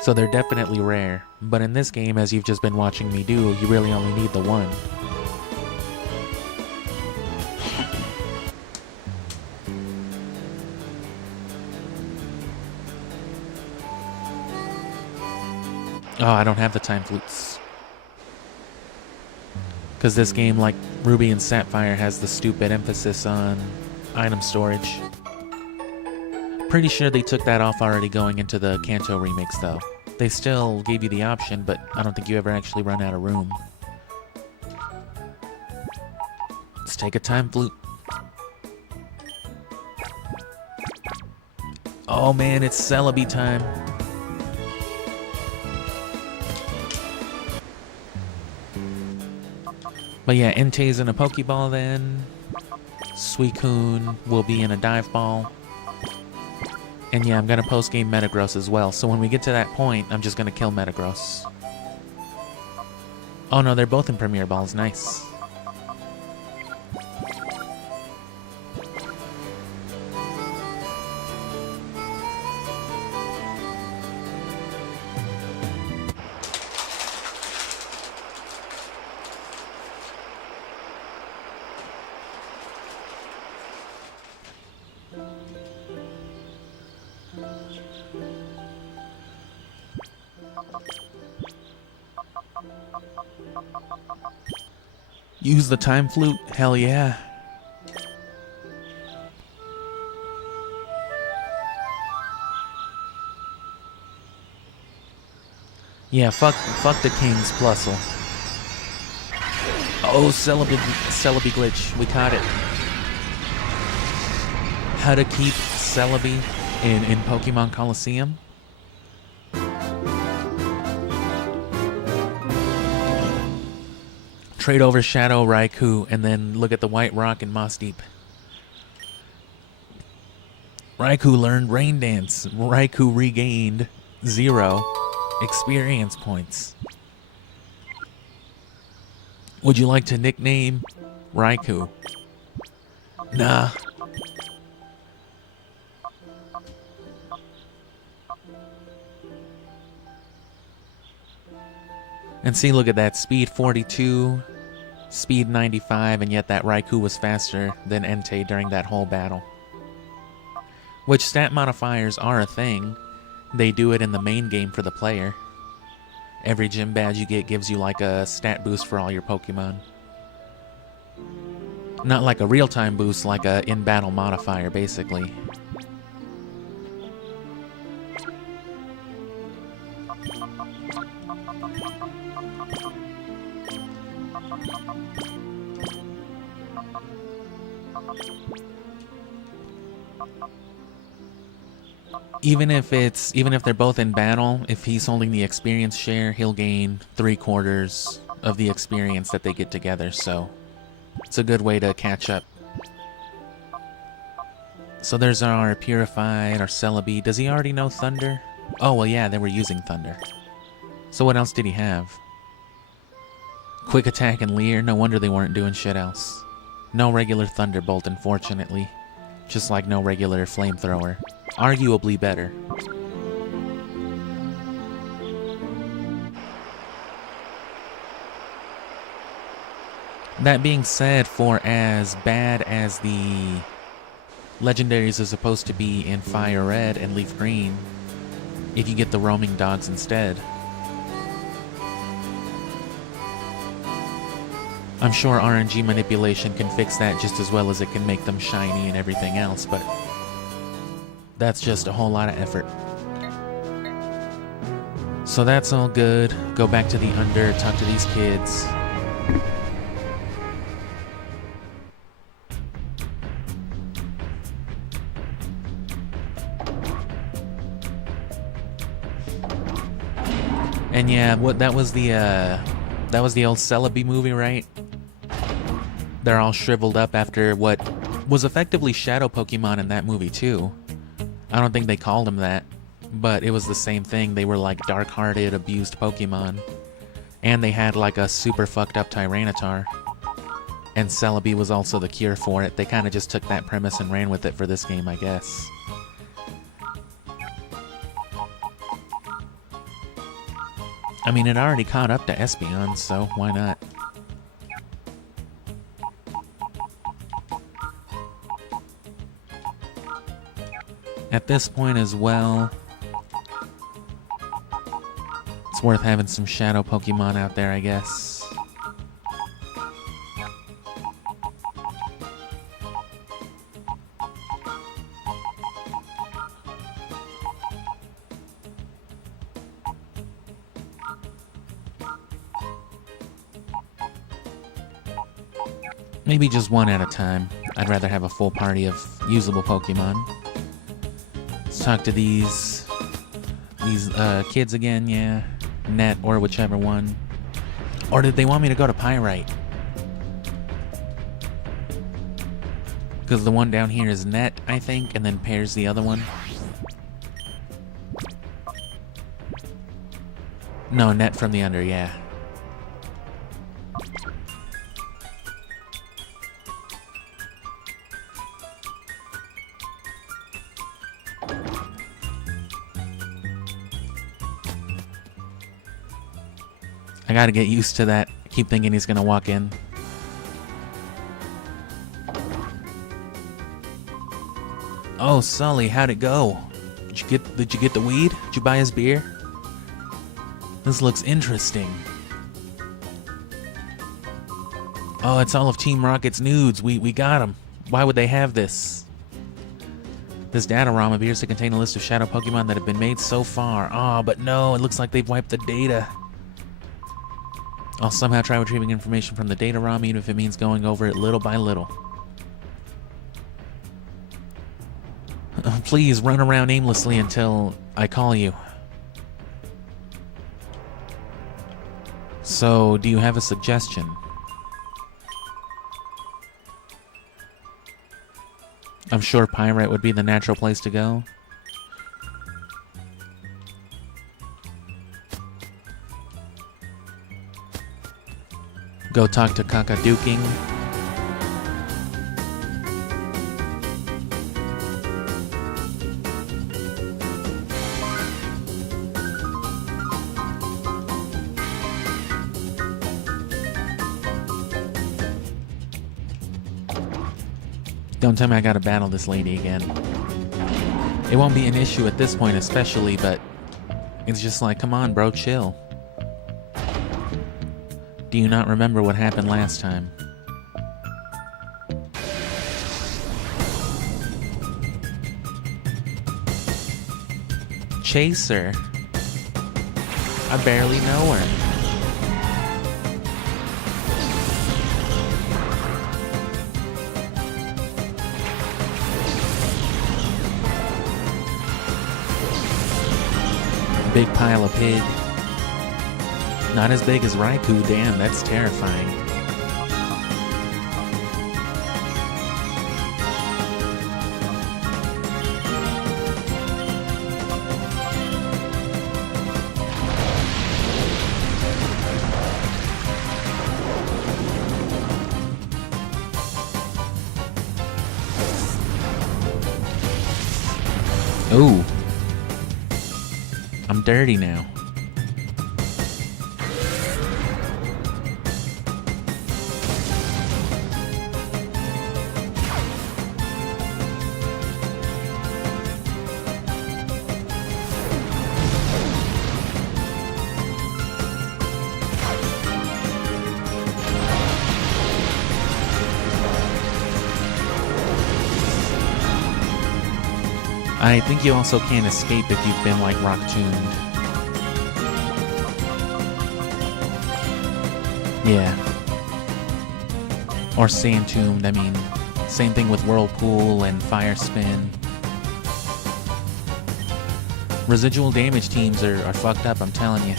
So they're definitely rare. But in this game, as you've just been watching me do, you really only need the one. Oh, I don't have the Time Flutes. Because this game, like Ruby and Sapphire, has the stupid emphasis on item storage. Pretty sure they took that off already going into the Kanto remix, though. They still gave you the option, but I don't think you ever actually run out of room. Let's take a Time Flute. Oh man, it's Celebi time. But yeah, Entei's in a Pokeball then. Suicune will be in a Dive Ball. And yeah, I'm going to post-game Metagross as well. So when we get to that point, I'm just going to kill Metagross. Oh no, they're both in Premier Balls. Nice. Use the Time Flute? Hell yeah. Yeah, fuck the King's Plusle. Oh, Celebi glitch. We caught it. How to keep Celebi in Pokemon Colosseum? Trade over Shadow Raikou and then look at the White Rock and Moss Deep. Raikou learned Rain Dance. Raikou regained 0 experience points. Would you like to nickname Raikou? Nah. And see, look at that. Speed 42, speed 95, and yet that Raikou was faster than Entei during that whole battle. Which stat modifiers are a thing. They do it in the main game for the player. Every gym badge you get gives you like a stat boost for all your Pokemon. Not like a real-time boost, like a in-battle modifier, basically. Even if they're both in battle, if he's holding the experience share, he'll gain 3/4 of the experience that they get together, so it's a good way to catch up. So there's our Purified, our Celebi. Does he already know Thunder? Oh, well, yeah, they were using Thunder. So what else did he have? Quick Attack and Leer. No wonder they weren't doing shit else. No regular Thunderbolt, unfortunately. Just like no regular Flamethrower. Arguably better. That being said, for as bad as the legendaries are supposed to be in Fire Red and Leaf Green, if you get the roaming dogs instead, I'm sure RNG manipulation can fix that just as well as it can make them shiny and everything else, but that's just a whole lot of effort. So that's all good. Go back to the Under, talk to these kids. And yeah, that was the old Celebi movie, right? They're all shriveled up after what was effectively Shadow Pokemon in that movie too. I don't think they called them that, but it was the same thing. They were like dark-hearted, abused Pokemon. And they had like a super fucked up Tyranitar. And Celebi was also the cure for it. They kind of just took that premise and ran with it for this game, I guess. I mean, it already caught up to Espeon, so why not? At this point as well, it's worth having some Shadow Pokemon out there, I guess. Maybe just one at a time. I'd rather have a full party of usable Pokemon. Let's talk to these kids again, yeah. Net or whichever one. Or did they want me to go to Pyrite? Because the one down here is Net, I think, and then Pear's the other one. No, Net from the Under, yeah. I gotta get used to that. I keep thinking he's gonna walk in. Oh, Sully, how'd it go? Did you get the weed? Did you buy his beer? This looks interesting. Oh, it's all of Team Rocket's nudes. We got him. Why would they have this? This data ROM appears to contain a list of shadow Pokemon that have been made so far. Oh, but no, it looks like they've wiped the data. I'll somehow try retrieving information from the data ROM, even if it means going over it little by little. Please run around aimlessly until I call you. So, do you have a suggestion? I'm sure Pyrite would be the natural place to go. Go talk to Kakaduking. Don't tell me I gotta battle this lady again. It won't be an issue at this point especially, but it's just like, come on bro, chill. Do you not remember what happened last time? Chaser. I barely know her. Big pile of pig. Not as big as Raikou, damn, that's terrifying. Ooh. I'm dirty now. I think you also can't escape if you've been like rock-tuned. Yeah. Or sand-tuned, I mean. Same thing with whirlpool and fire spin. Residual damage teams are fucked up, I'm telling you.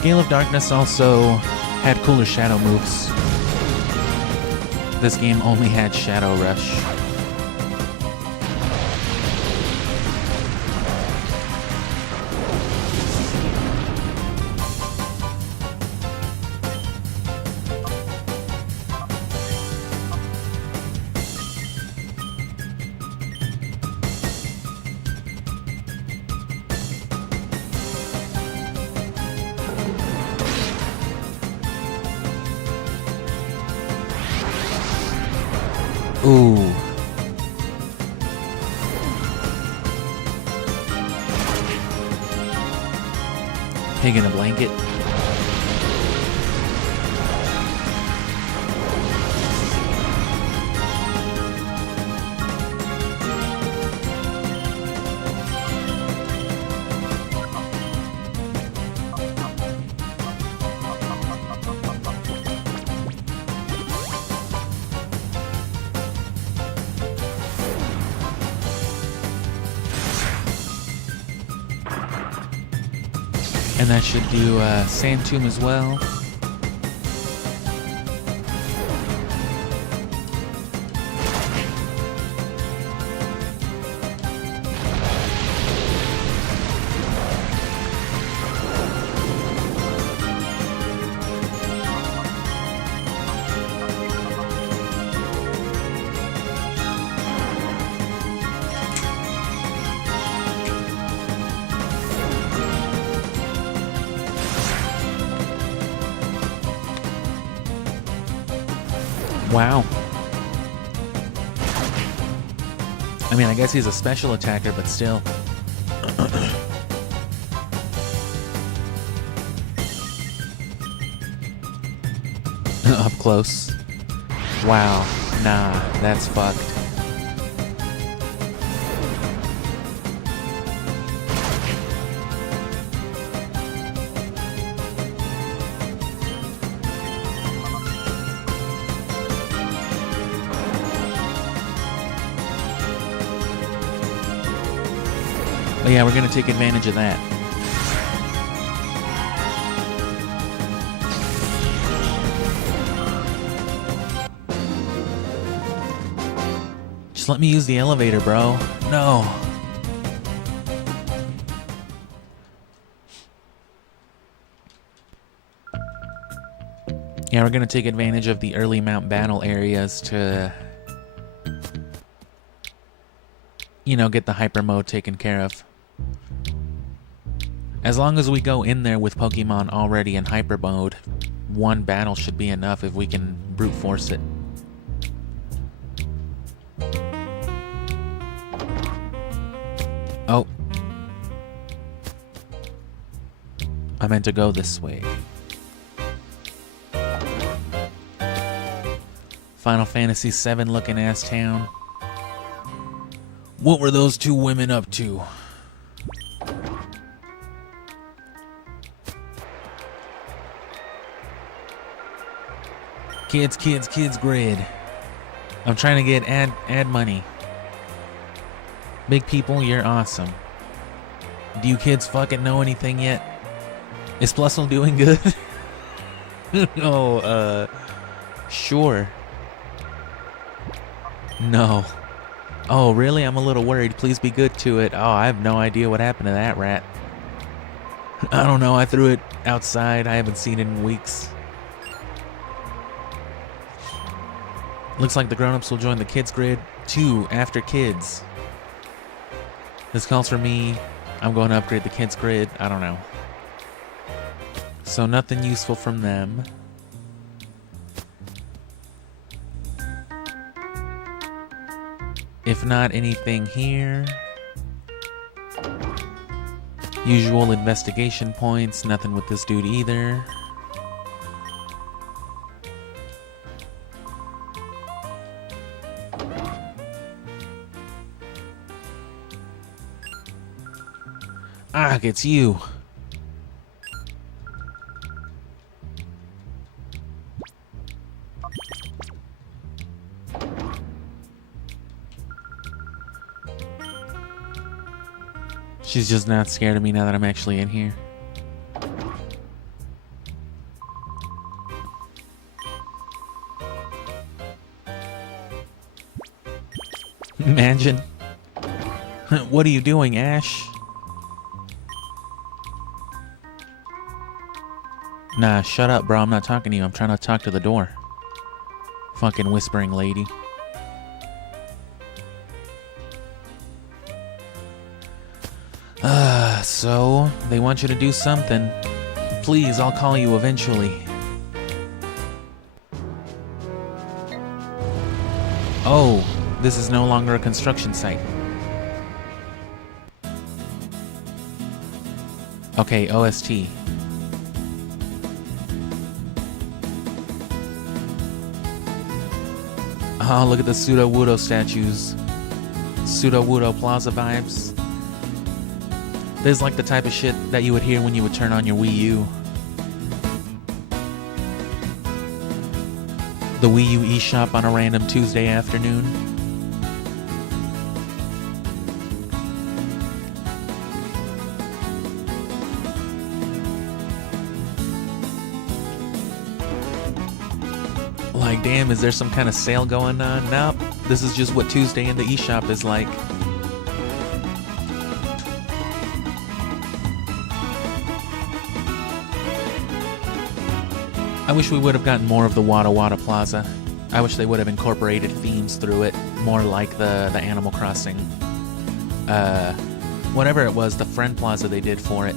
Gale of Darkness also had cooler shadow moves. This game only had Shadow Rush. Ooh. Pig in a blanket. And that should do Sand Tomb as well. Wow. I mean, I guess he's a special attacker, but still. Up close. Wow. Nah, that's fucked. But yeah, we're gonna take advantage of that. Just let me use the elevator, bro. No. Yeah, we're gonna take advantage of the early mount battle areas to, you know, get the hyper mode taken care of. As long as we go in there with Pokemon already in hyper mode, one battle should be enough if we can brute force it. Oh. I meant to go this way. Final Fantasy VII looking ass town. What were those two women up to? Kids grid. I'm trying to get ad money. Big people, you're awesome. Do you kids fucking know anything yet? Is Plusle doing good? Oh, sure. No. Oh, really? I'm a little worried. Please be good to it. Oh, I have no idea what happened to that rat. I don't know. I threw it outside. I haven't seen it in weeks. Looks like the grown-ups will join the kids grid too after kids. This calls for me. I'm going to upgrade the kids grid. I don't know. So nothing useful from them. If not anything here. Usual investigation points. Nothing with this dude either. Ah, it's you. She's just not scared of me now that I'm actually in here. Imagine. What are you doing, Ash? Nah, shut up, bro. I'm not talking to you. I'm trying to talk to the door. Fucking whispering lady. So, they want you to do something. Please, I'll call you eventually. Oh, this is no longer a construction site. Okay, OST. Oh, look at the Pseudo-Wudo statues. Pseudo-Wudo Plaza vibes. This is like the type of shit that you would hear when you would turn on your Wii U. The Wii U eShop on a random Tuesday afternoon. Like, damn, is there some kind of sale going on? Nope. This is just what Tuesday in the eShop is like. I wish we would have gotten more of the Wada Wada Plaza. I wish they would have incorporated themes through it, more like the Animal Crossing. Whatever it was, the Friend Plaza they did for it.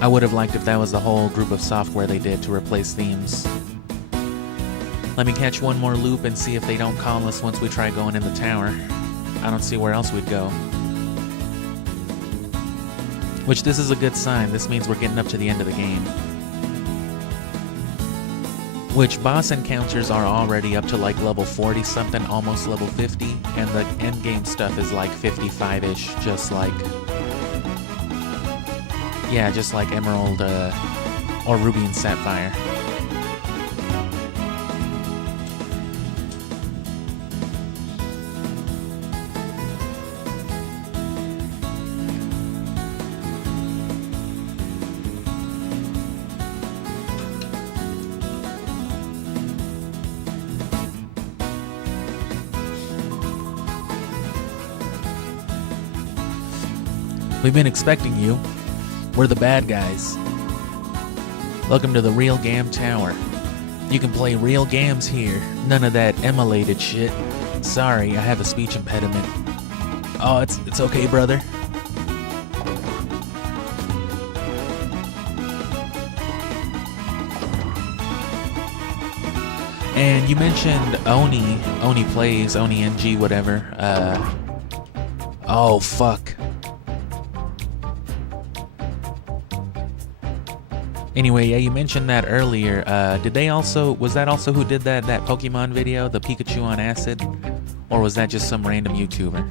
I would have liked if that was the whole group of software they did to replace themes. Let me catch one more loop and see if they don't call us once we try going in the tower. I don't see where else we'd go. Which, this is a good sign. This means we're getting up to the end of the game. Which, boss encounters are already up to like level 40 something, almost level 50, and the end game stuff is like 55-ish, just like... Yeah, just like Emerald, or Ruby and Sapphire. We've been expecting you. We're the bad guys. Welcome to the Real Gam Tower. You can play real gams here. None of that emulated shit. Sorry, I have a speech impediment. Oh, it's okay, brother. And you mentioned Oni plays, Oni NG, whatever. Oh, fuck. Anyway, yeah, you mentioned that earlier. Was that also who did that Pokemon video, the Pikachu on acid? Or was that just some random YouTuber?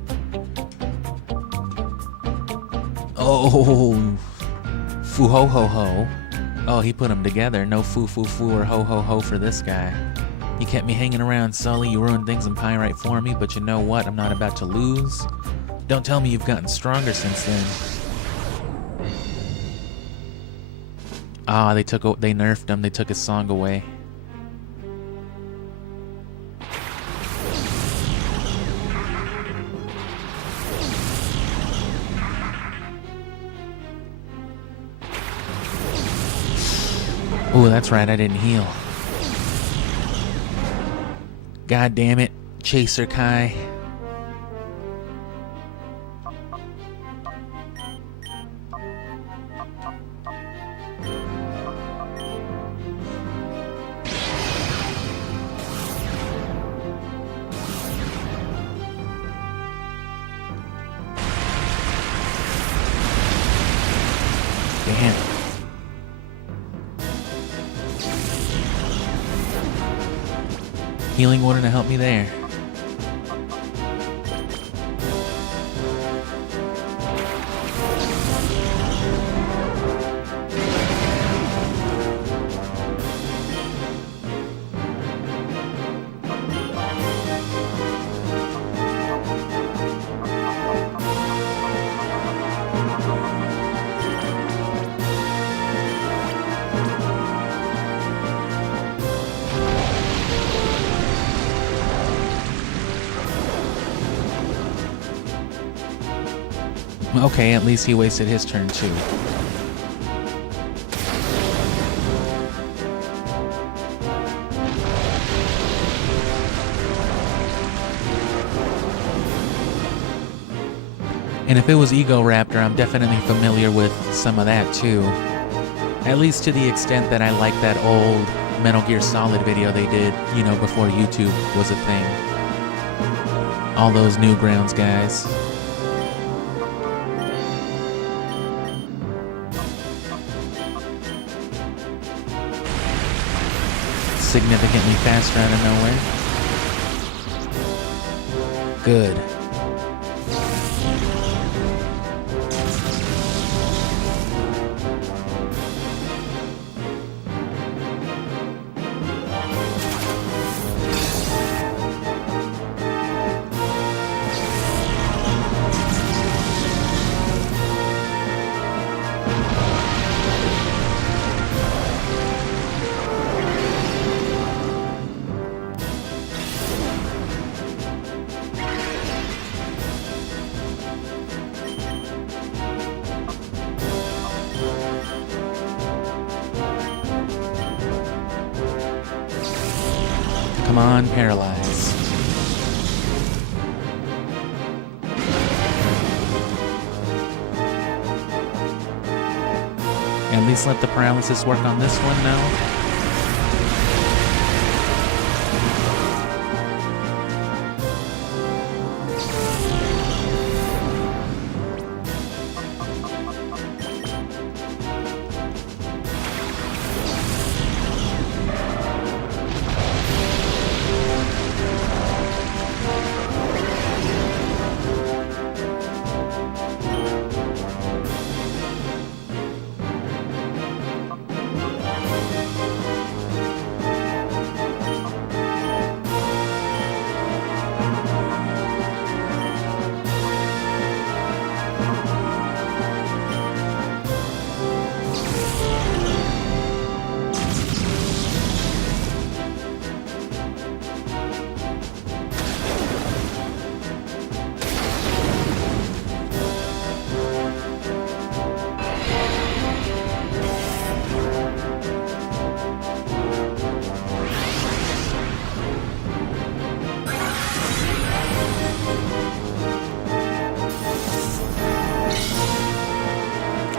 Oh, foo ho ho ho. Oh, he put them together. No foo foo foo or ho ho ho for this guy. You kept me hanging around, Sully. You ruined things in Pyrite for me, but you know what? I'm not about to lose. Don't tell me you've gotten stronger since then. Ah, they nerfed him. They took his song away. Oh, that's right. I didn't heal. God damn it, Chaser Kai. Damn. Healing wouldn't have helped me there. Okay, at least he wasted his turn too. And if it was Ego Raptor, I'm definitely familiar with some of that too. At least to the extent that I like that old Metal Gear Solid video they did, you know, before YouTube was a thing. All those Newgrounds guys. Significantly faster out of nowhere. Good. Come on, paralyze. At least let the paralysis work on this one now.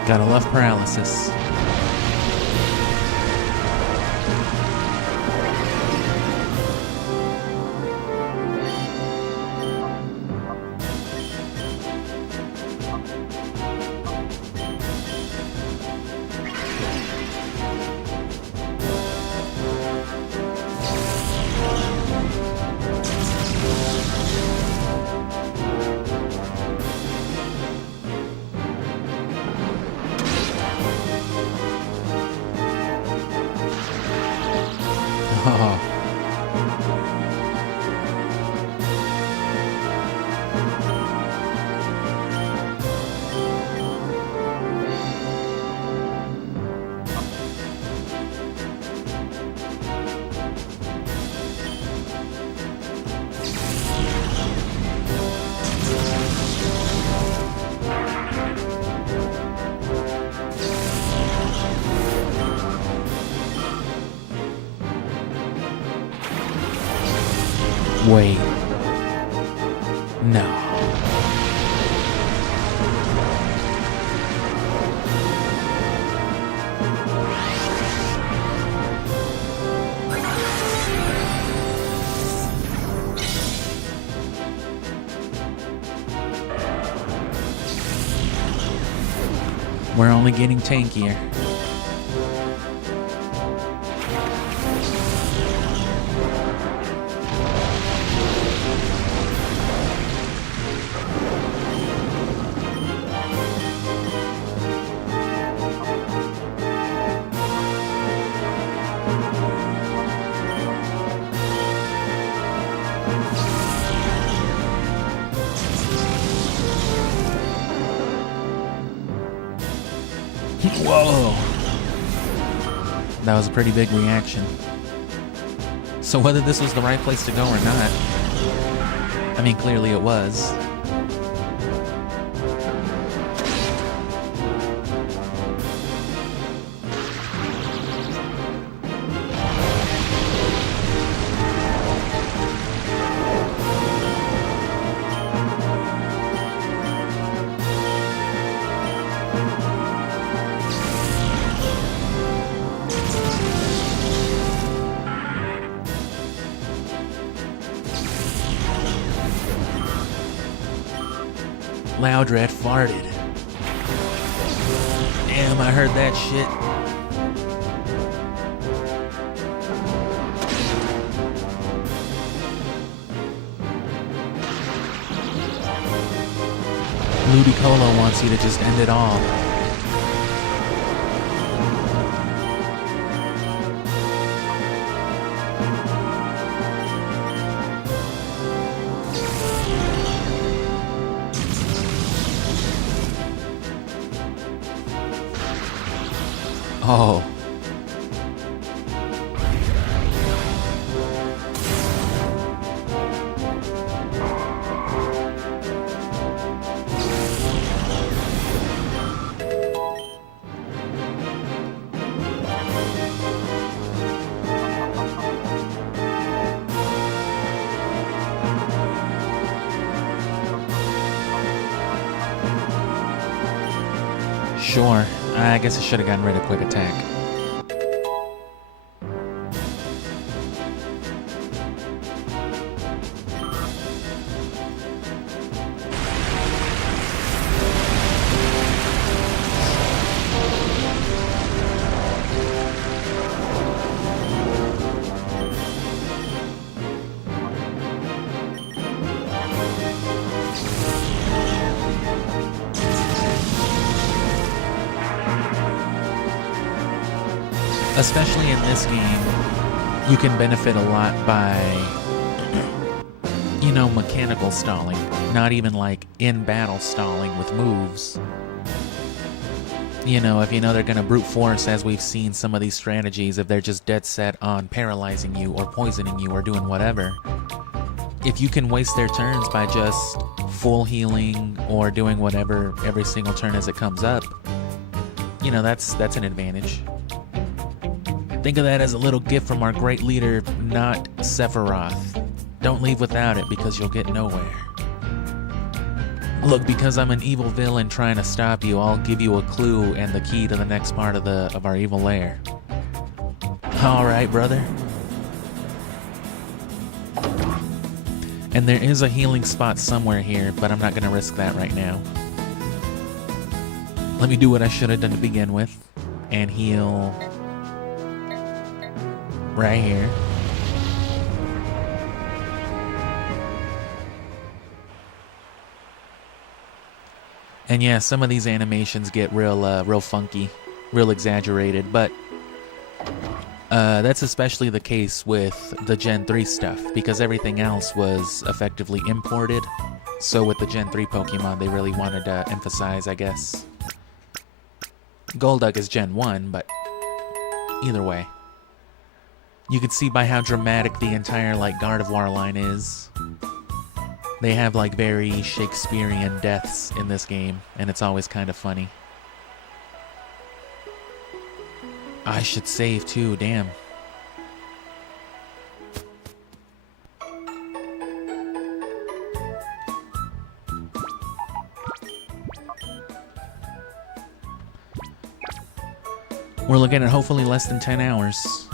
Gotta love paralysis. Oh. Wait. No. We're only getting tankier. Whoa. That was a pretty big reaction. So whether this was the right place to go or not, I mean, clearly it was. Loudred farted. Damn, I heard that shit. Ludicolo wants you to just end it all. Oh. Sure. I guess I should have gotten rid of quick attack. Especially in this game, you can benefit a lot by, you know, mechanical stalling. Not even like in-battle stalling with moves. You know, if you know they're going to brute force, as we've seen some of these strategies, if they're just dead set on paralyzing you or poisoning you or doing whatever. If you can waste their turns by just full healing or doing whatever every single turn as it comes up, you know, that's an advantage. Think of that as a little gift from our great leader, not Sephiroth. Don't leave without it because you'll get nowhere. Look, because I'm an evil villain trying to stop you, I'll give you a clue and the key to the next part of our evil lair. All right, brother. And there is a healing spot somewhere here, but I'm not going to risk that right now. Let me do what I should have done to begin with and heal right here. And yeah, some of these animations get real funky, real exaggerated, but That's especially the case with the Gen 3 stuff, because everything else was effectively imported. So with the Gen 3 Pokemon, they really wanted to emphasize, I guess. Golduck is Gen 1, but either way. You can see by how dramatic the entire, like, Gardevoir line is. They have, like, very Shakespearean deaths in this game, and it's always kind of funny. I should save too, damn. We're looking at hopefully less than 10 hours,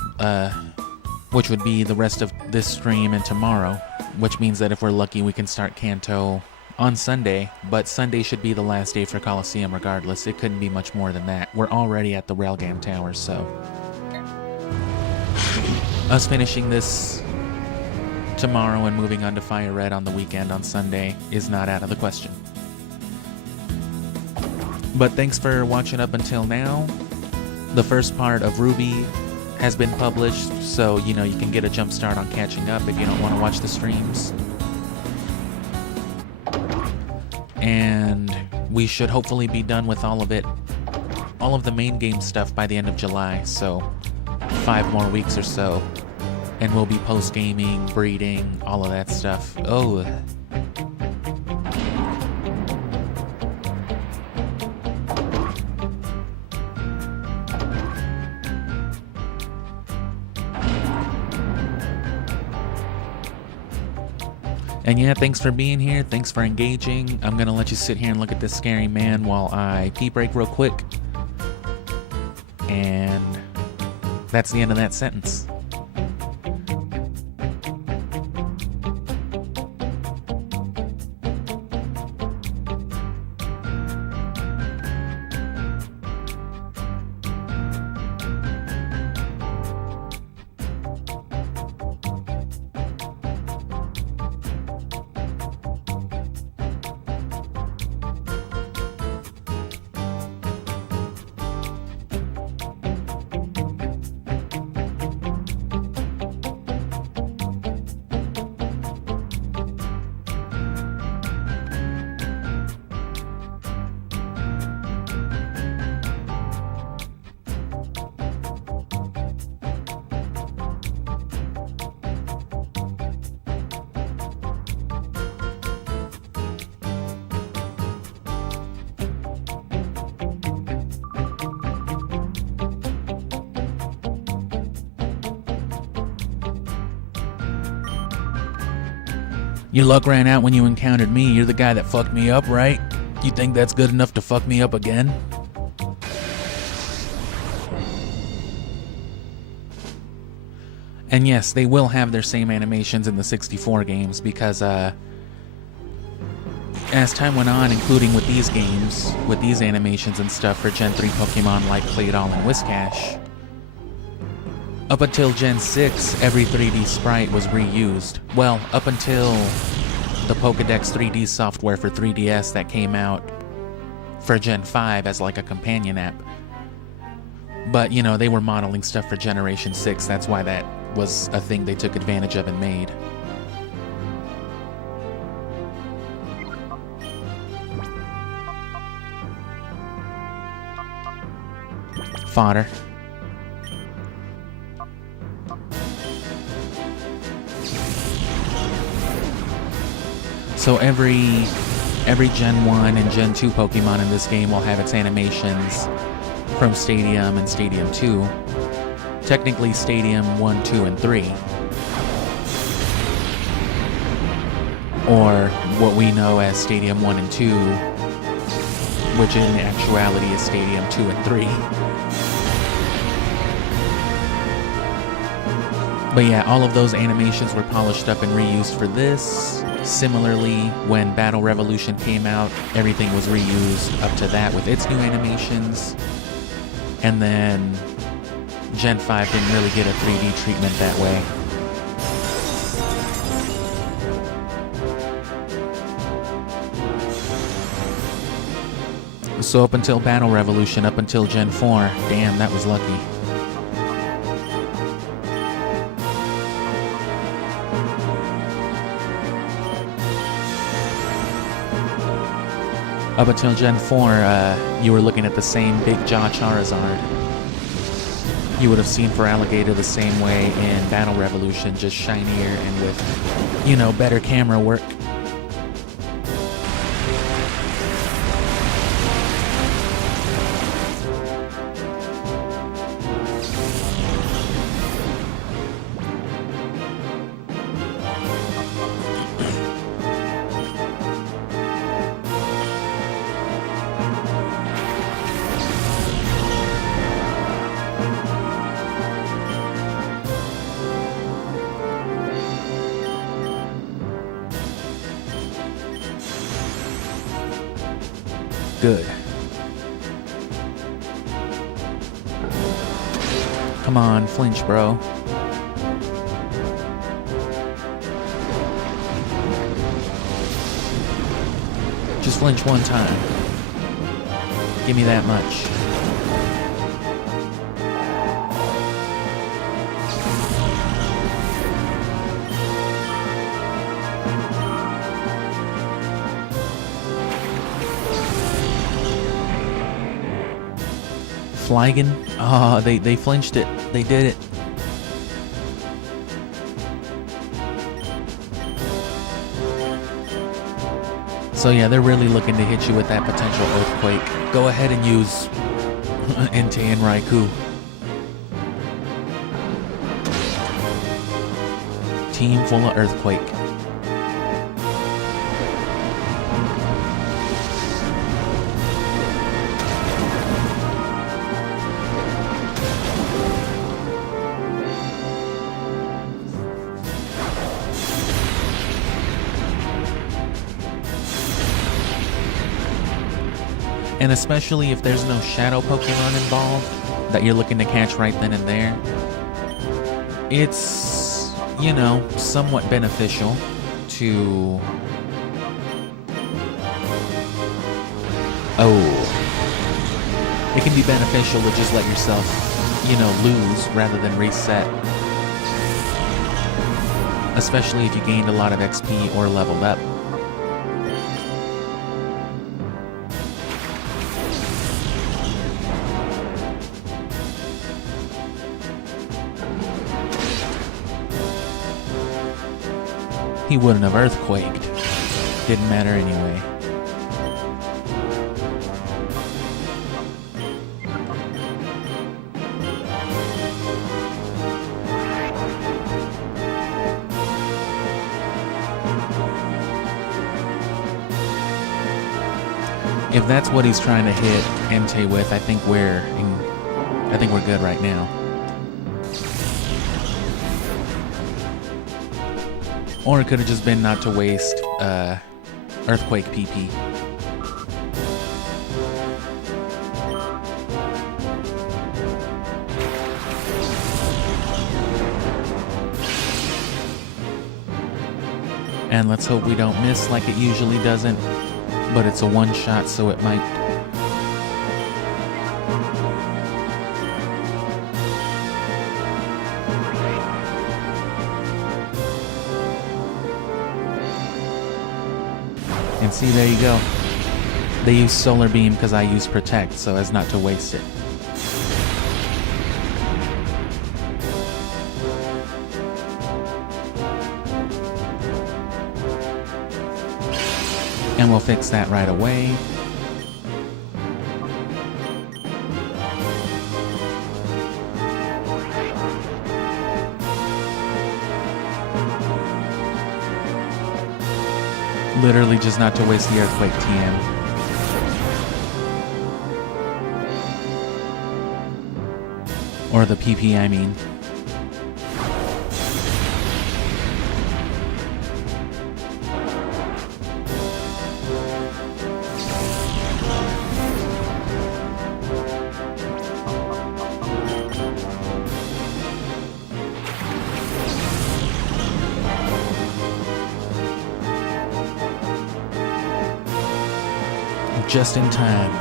which would be the rest of this stream and tomorrow, which means that if we're lucky we can start Kanto on Sunday, but Sunday should be the last day for Colosseum regardless. It couldn't be much more than that. We're already at the Railgam Tower, so us finishing this tomorrow and moving on to Fire Red on the weekend on Sunday is not out of the question. But thanks for watching up until now. The first part of Ruby has been published, so you know you can get a jump start on catching up if you don't want to watch the streams. And we should hopefully be done with all of it, all of the main game stuff by the end of July, so 5 more weeks or so. And we'll be post-gaming, breeding, all of that stuff. Oh. And yeah, thanks for being here. Thanks for engaging. I'm gonna let you sit here and look at this scary man while I pee break real quick. And that's the end of that sentence. Your luck ran out when you encountered me. You're the guy that fucked me up, right? You think that's good enough to fuck me up again? And yes, they will have their same animations in the 64 games because, as time went on, including with these games, with these animations and stuff for Gen 3 Pokemon like Claydol and Whiscash, up until Gen 6, every 3D sprite was reused. Well, up until the Pokédex 3D software for 3DS that came out for Gen 5 as like a companion app. But, you know, they were modeling stuff for Generation 6, that's why that was a thing they took advantage of and made. Fodder. So every Gen 1 and Gen 2 Pokemon in this game will have its animations from Stadium and Stadium 2. Technically Stadium 1, 2, and 3. Or what we know as Stadium 1 and 2, which in actuality is Stadium 2 and 3. But yeah, all of those animations were polished up and reused for this. Similarly, when Battle Revolution came out, everything was reused up to that with its new animations. And then Gen 5 didn't really get a 3D treatment that way. So up until Battle Revolution, up until Gen 4, damn, that was lucky. Up until Gen 4, you were looking at the same big jaw Charizard. You would have seen for Alligator the same way in Battle Revolution, just shinier and with, you know, better camera work. Good. Come on, flinch, bro. Just flinch one time. Give me that much. Flygon? Oh, they flinched it. They did it. So yeah, they're really looking to hit you with that potential Earthquake. Go ahead and use Entei and Raikou. Team full of Earthquake. And especially if there's no shadow Pokemon involved that you're looking to catch right then and there, it's, you know, somewhat beneficial to... Oh. It can be beneficial to just let yourself, you know, lose rather than reset. Especially if you gained a lot of XP or leveled up. He wouldn't have earthquaked. Didn't matter anyway. If that's what he's trying to hit Entei with, I think we're good right now. Or it could have just been not to waste Earthquake PP. And let's hope we don't miss like it usually doesn't. But it's a one shot, so it might. And see, there you go. They use Solar Beam because I use Protect, so as not to waste it. And we'll fix that right away. Literally just not to waste the Earthquake TM. Or the PP, I mean. Just in time.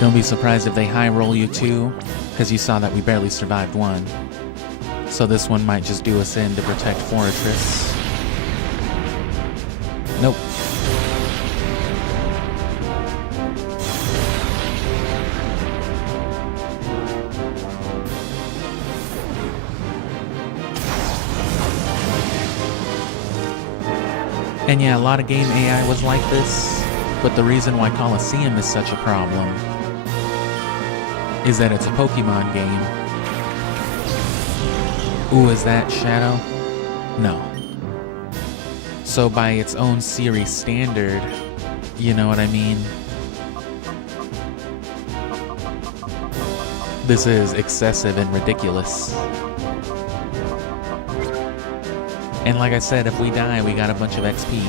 Don't be surprised if they high roll you too, because you saw that we barely survived one. So this one might just do us in to protect Fortress. Nope. And yeah, a lot of game AI was like this, but the reason why Colosseum is such a problem is that it's a Pokemon game. Ooh, is that Shadow? No. So by its own series standard, you know what I mean? This is excessive and ridiculous. And like I said, if we die, we got a bunch of XP.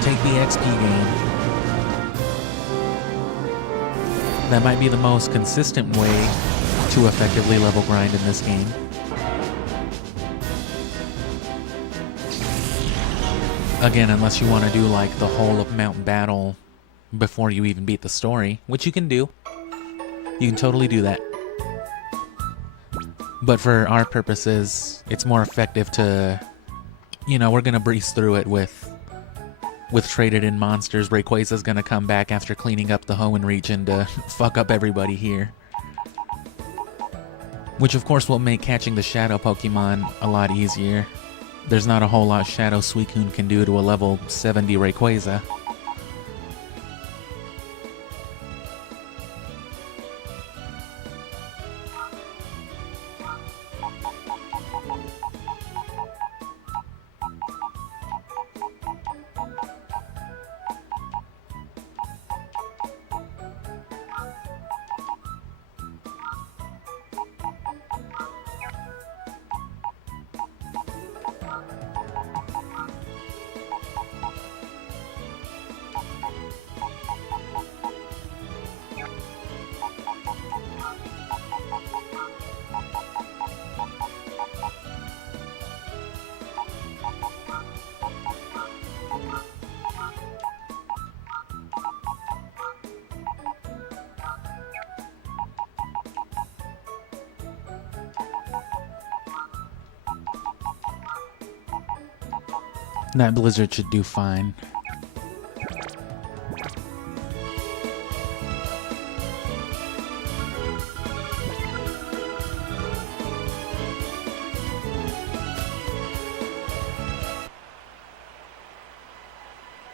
Take the XP gain. That might be the most consistent way to effectively level grind in this game. Again, unless you want to do like the whole of Mountain Battle before you even beat the story, which you can do. You can totally do that. But for our purposes, it's more effective to, you know, we're gonna breeze through it with traded in monsters. Rayquaza's gonna come back after cleaning up the Hoenn region to fuck up everybody here. Which of course will make catching the Shadow Pokemon a lot easier. There's not a whole lot Shadow Suicune can do to a level 70 Rayquaza. That Blizzard should do fine.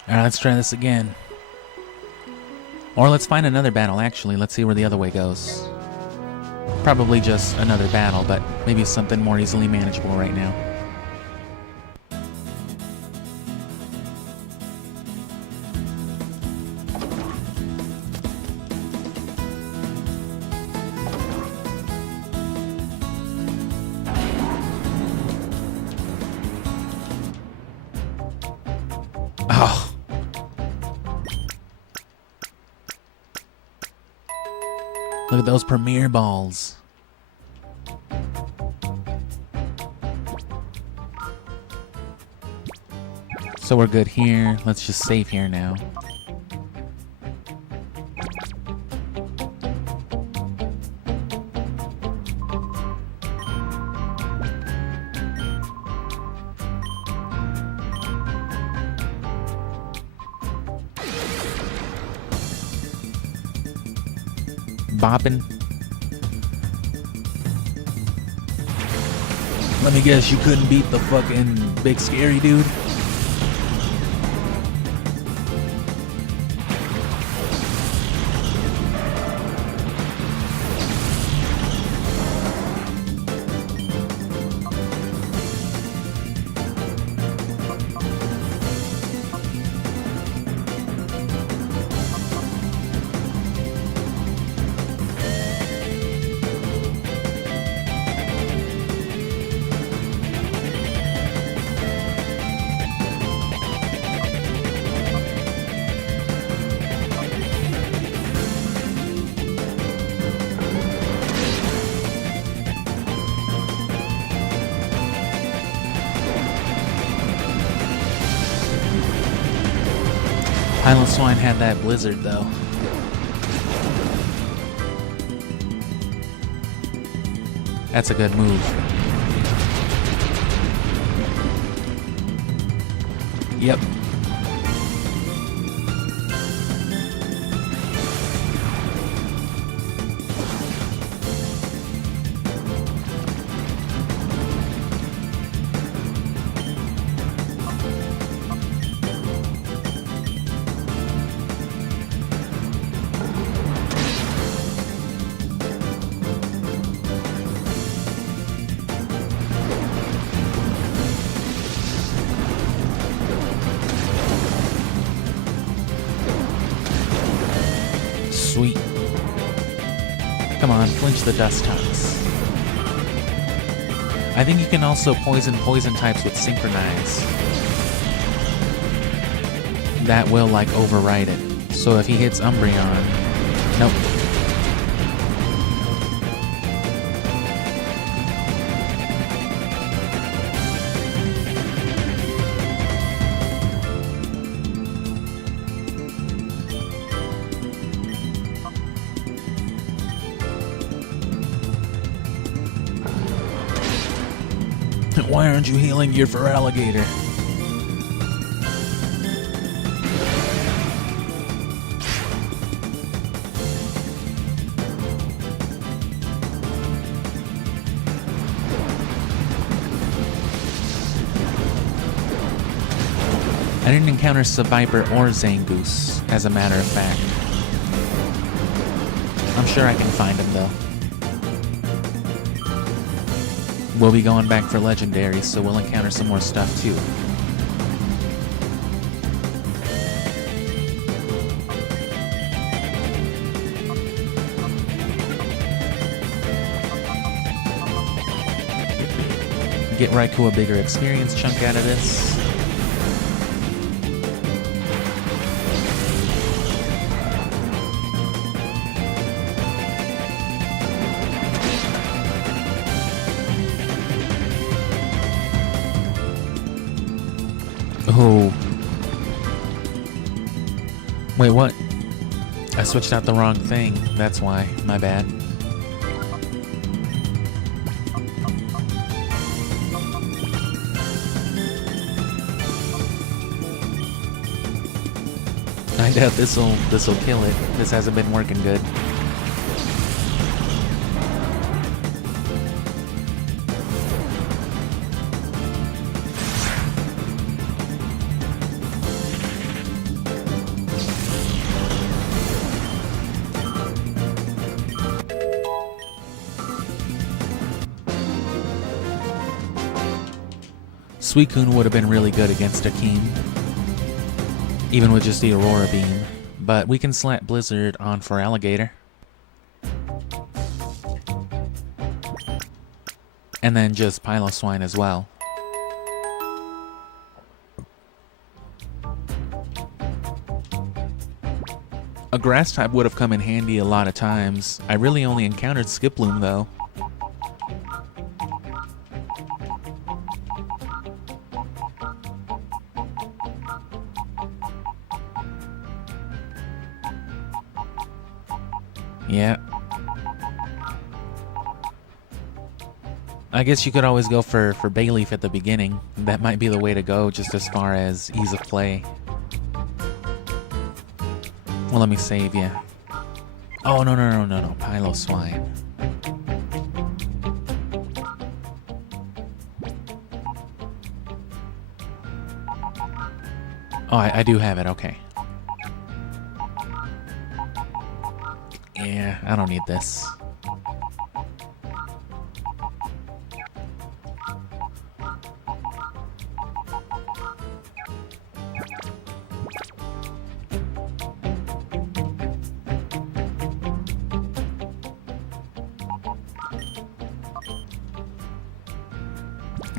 Alright, let's try this again. Or let's find another battle, actually. Let's see where the other way goes. Probably just another battle, but maybe something more easily manageable right now. Oh. Look at those Premier Balls. So we're good here. Let's just save here now. Bopping. Let me guess, you couldn't beat the fucking big scary dude? Piloswine had that blizzard though. That's a good move. Yep. Sweet. Come on, flinch the dust tops. I think you can also poison types with synchronize. That will like override it. So if he hits Umbreon, nope. Why aren't you healing your Feraligatr? I didn't encounter Seviper or Zangoose, as a matter of fact. I'm sure I can find him though. We'll be going back for legendaries, so we'll encounter some more stuff too. Get Raikou a bigger experience chunk out of this. Oh. Wait, what? I switched out the wrong thing. That's why. My bad. I doubt this'll kill it. This hasn't been working good. Suicune would have been really good against Akeem, even with just the Aurora Beam, but we can slap Blizzard on Feraligatr. And then just Piloswine as well. A grass type would have come in handy a lot of times. I really only encountered Skiploom though. Yeah. I guess you could always go for Bayleaf at the beginning. That might be the way to go just as far as ease of play. Well, let me save you. Oh, no, Piloswine. Oh, I do have it, okay. Yeah, I don't need this.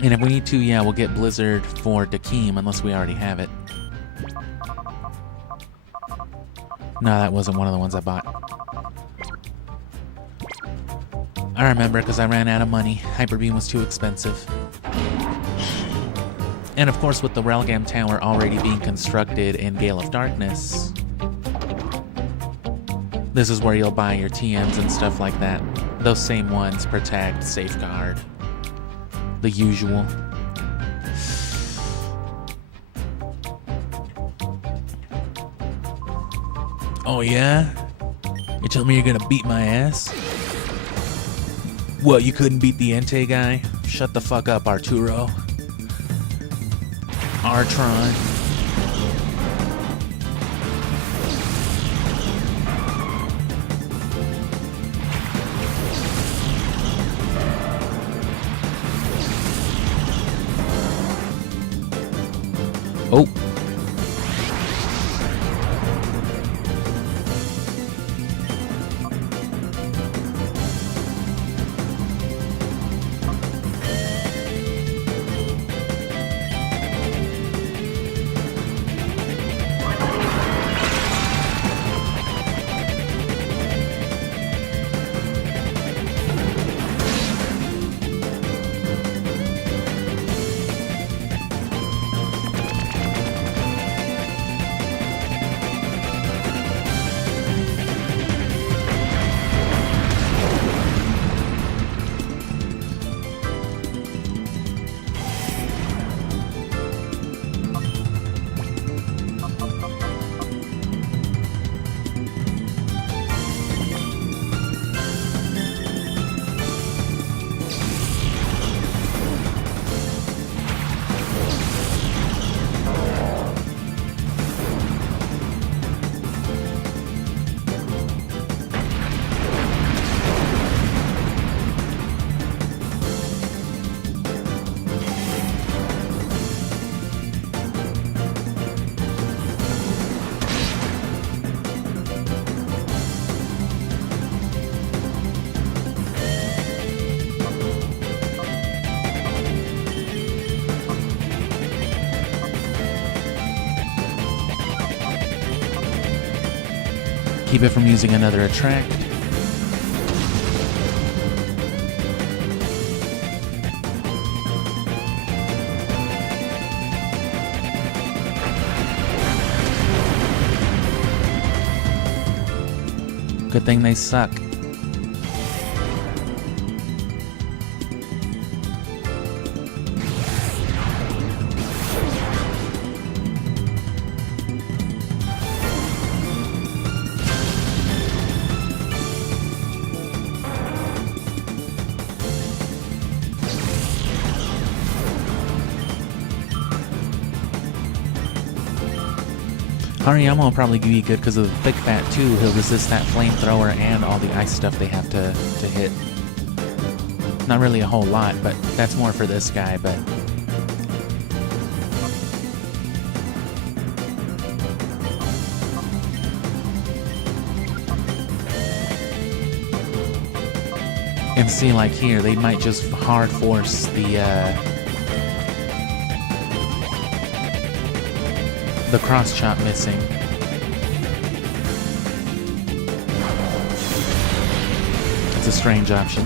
And if we need to, yeah, we'll get Blizzard for Dakeem, unless we already have it. No, that wasn't one of the ones I bought. I remember because I ran out of money. Hyper Beam was too expensive. And of course, with the Railgam Tower already being constructed in Gale of Darkness, this is where you'll buy your TMs and stuff like that. Those same ones, protect, safeguard, the usual. Oh yeah? You tell me you're gonna beat my ass? What, you couldn't beat the Entei guy? Shut the fuck up, Arturo. Artron. Oh. Keep it from using another attract. Good thing they suck. Hariyama will probably be good because of the Thick Fat too. He'll resist that flamethrower and all the ice stuff they have to hit. Not really a whole lot, but that's more for this guy, but... And see, like here, they might just hard force the cross chop missing. It's a strange option.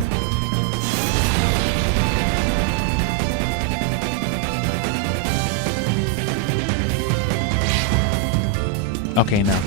Okay, no.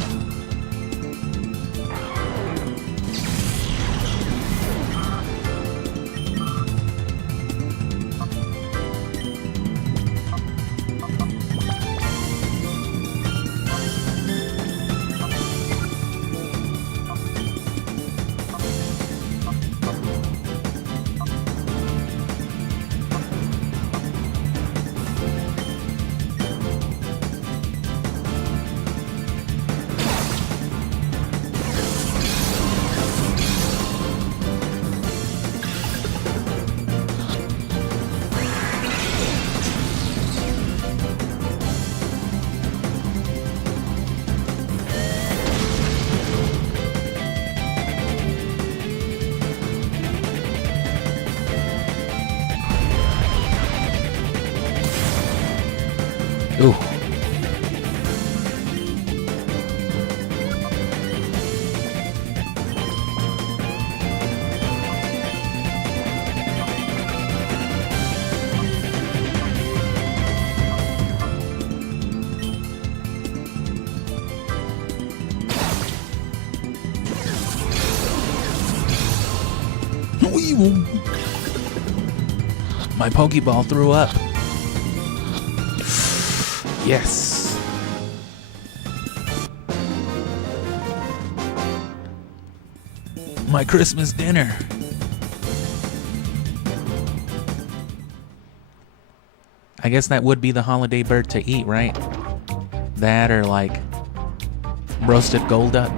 Ooh. My Pokeball threw up. Yes. My Christmas dinner. I guess that would be the holiday bird to eat, right? That or like roasted gold duck.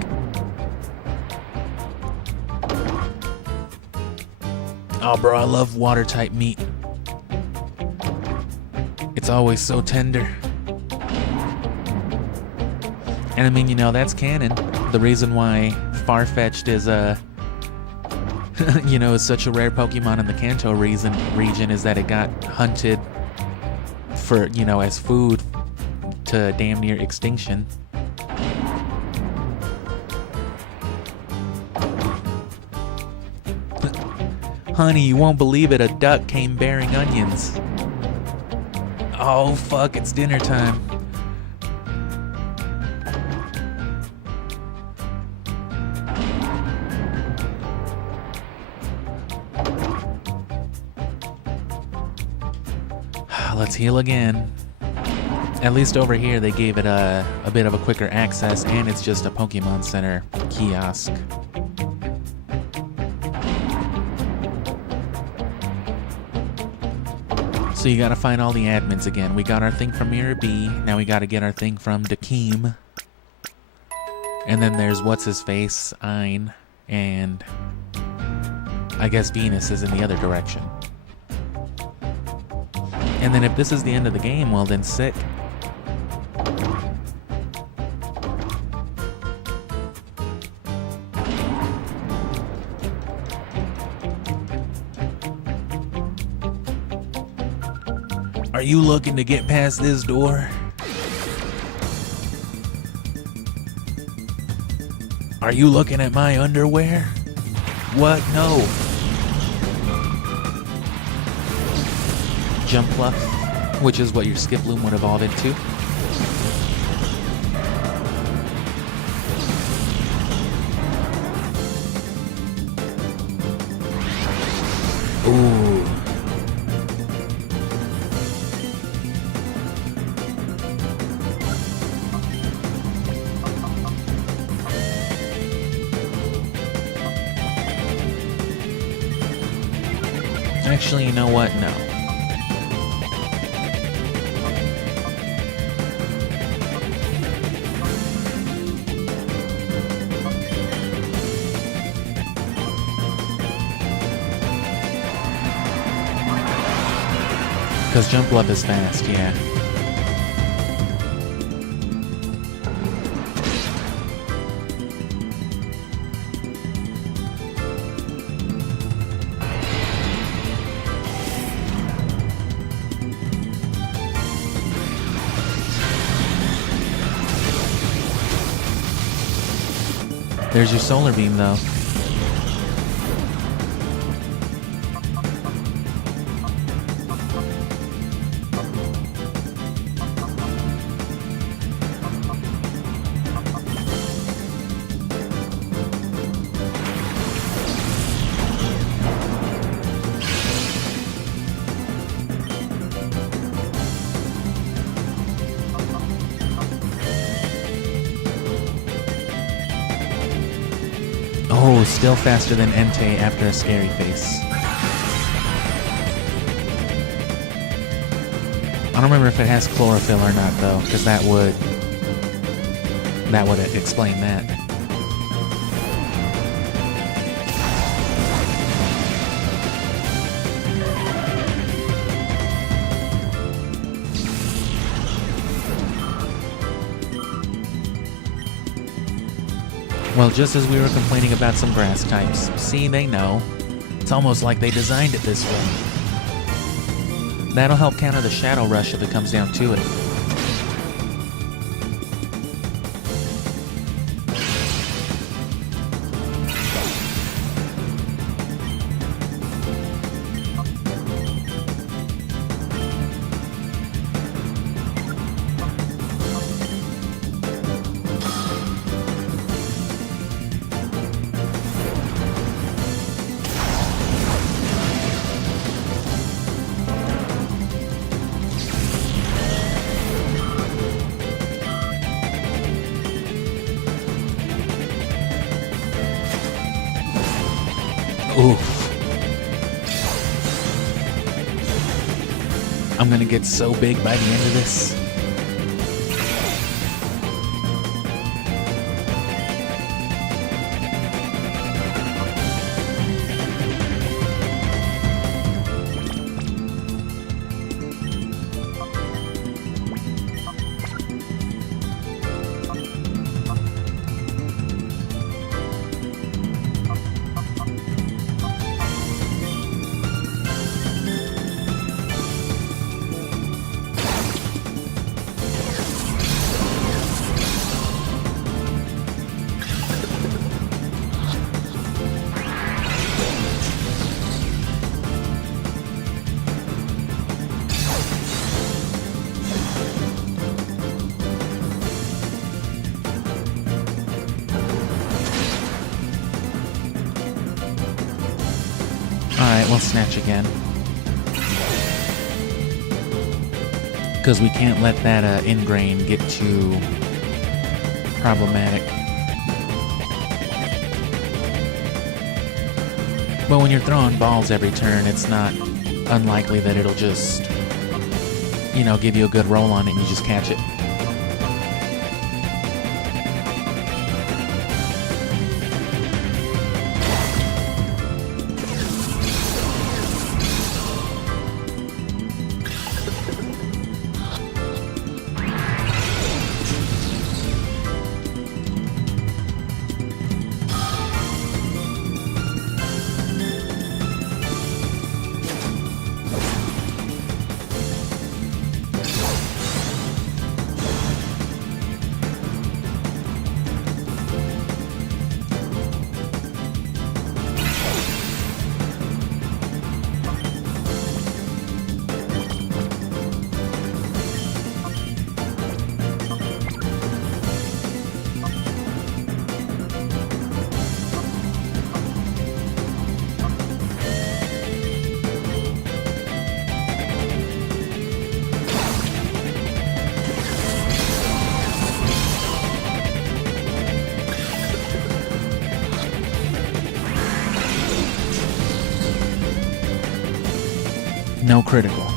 Oh, bro, I love water-type meat. It's always so tender. And I mean, you know, that's canon. The reason why Farfetch'd is you know, is such a rare Pokemon in the Kanto region is that it got hunted for, you know, as food to damn near extinction. Honey, you won't believe it, a duck came bearing onions. Oh fuck, it's dinner time. Let's heal again. At least over here they gave it a bit of a quicker access, and it's just a Pokemon Center kiosk. So you gotta find all the admins again. We got our thing from Mirror B, now we gotta get our thing from Dakeem. And then there's what's-his-face, Ein, and I guess Venus is in the other direction. And then if this is the end of the game, well then sick. Are you looking to get past this door? Are you looking at my underwear? What? No. Jump Fluff, which is what your Skiploom would evolve into. Ooh. Actually, you know what? No. Because Jump Love is fast, yeah. There's your Solar Beam, though. Oh, still faster than Entei after a scary face. I don't remember if it has chlorophyll or not though, because that would explain that. Well, just as we were complaining about some grass types, see, they know. It's almost like they designed it this way. That'll help counter the Shadow Rush if it comes down to it. I'm gonna get so big by the end of this. Alright, we'll snatch again. Because we can't let that ingrain get too problematic. But when you're throwing balls every turn, it's not unlikely that it'll just, you know, give you a good roll on it and you just catch it. No critical.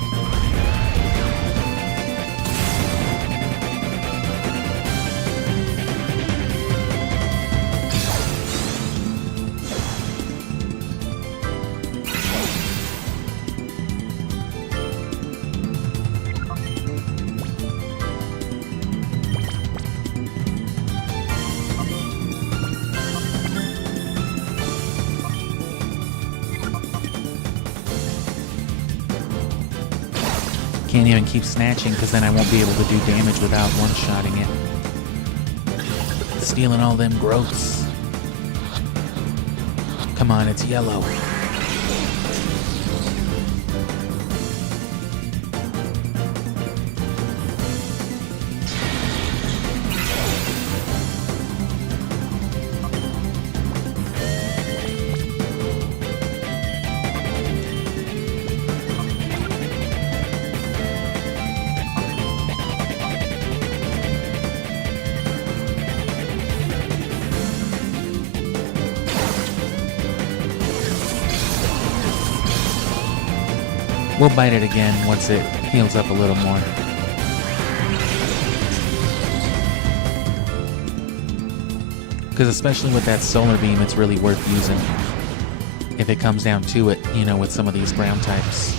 Can't even keep snatching because then I won't be able to do damage without one-shotting it. Stealing all them growths. Come on, it's yellow. We'll bite it again once it heals up a little more. Because especially with that solar beam, it's really worth using. If it comes down to it, you know, with some of these ground types.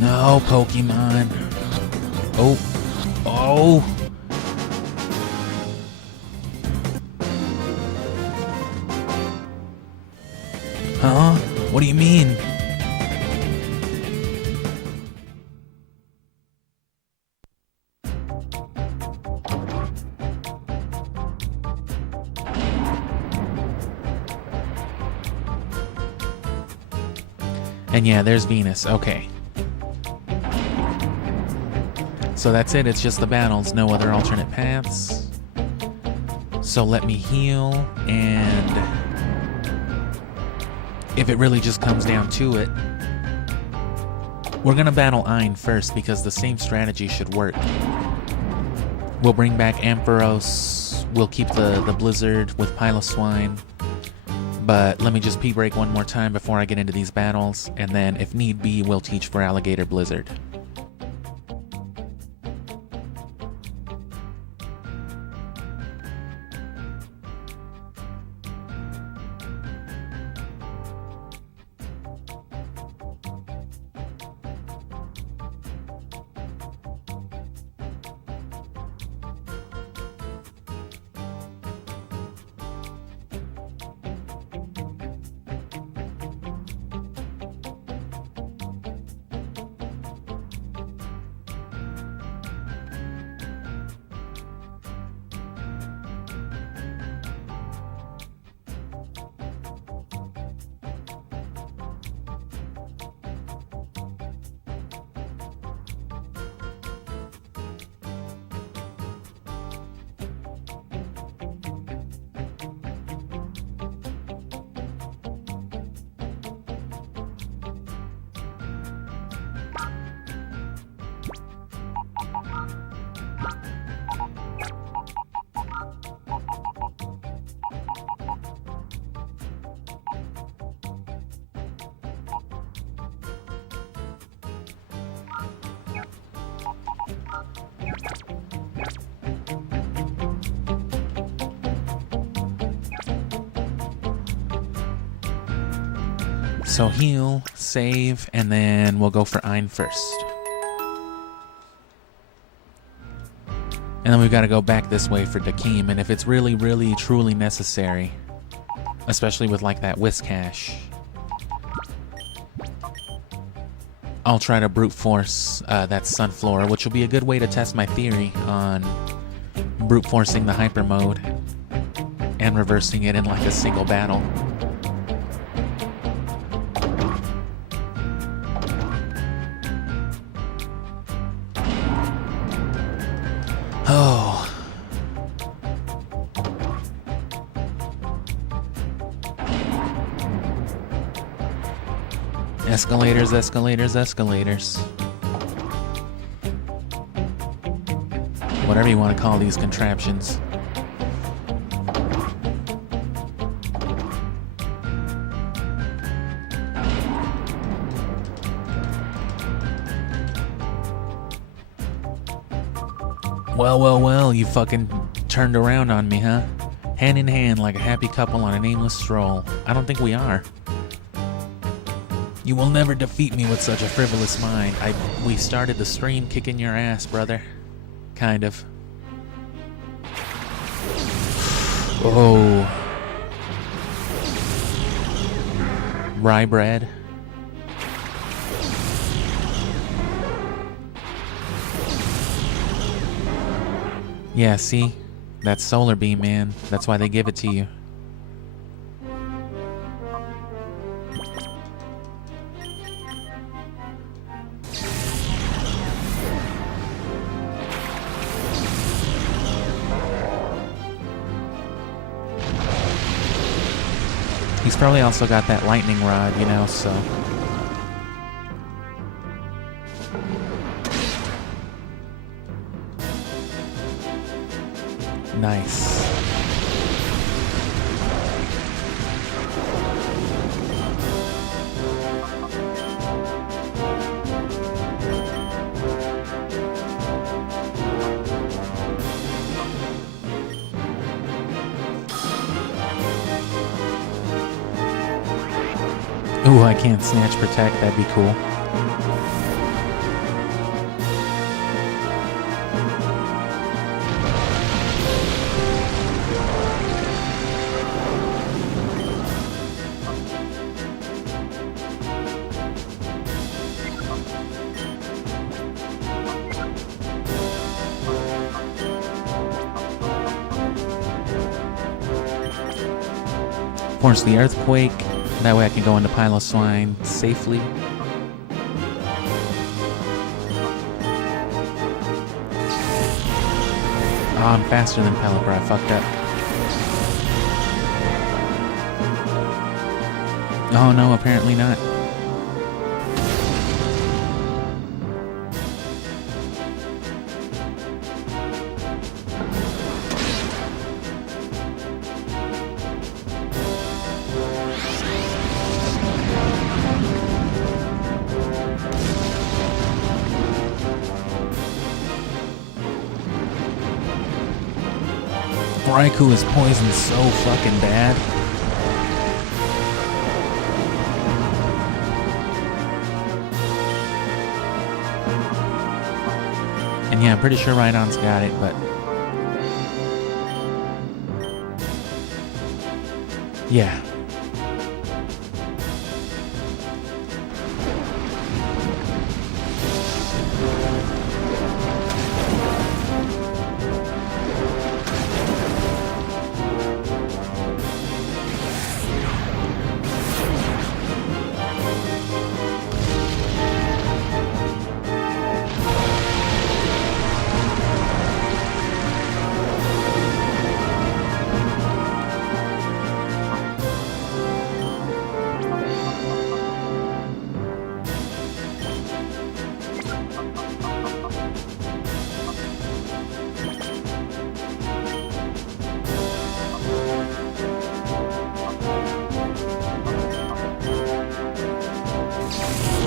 No, Pokemon. Oh. Oh. Huh? What do you mean? And yeah, there's Venus. Okay. So that's it. It's just the battles. No other alternate paths. So let me heal, and if it really just comes down to it, we're gonna battle Ein first because the same strategy should work. We'll bring back Ampharos, we'll keep the Blizzard with Piloswine, but let me just P-break one more time before I get into these battles, and then if need be, we'll teach for Alligator Blizzard. So heal, save, and then we'll go for Ein first. And then we've got to go back this way for Dakeem, and if it's really, really, truly necessary, especially with like that Whiscash, I'll try to brute force that Sunflora, which will be a good way to test my theory on brute forcing the hyper mode and reversing it in like a single battle. Oh. Escalators, escalators, escalators. Whatever you want to call these contraptions. Well, you fucking turned around on me, huh? Hand in hand like a happy couple on an aimless stroll. I don't think we are. You will never defeat me with such a frivolous mind. We started the stream kicking your ass, brother. Kind of. Oh. Rye bread. Yeah, see? That's solar beam, man. That's why they give it to you. He's probably also got that lightning rod, you know, so... Nice. Ooh, I can't snatch protect, that'd be cool. Force the earthquake. That way I can go into Piloswine safely. Oh, I'm faster than Pelipper. I fucked up. Oh no, apparently not. Raikou is poisoned so fucking bad. And yeah, I'm pretty sure Rhydon's got it, but... yeah.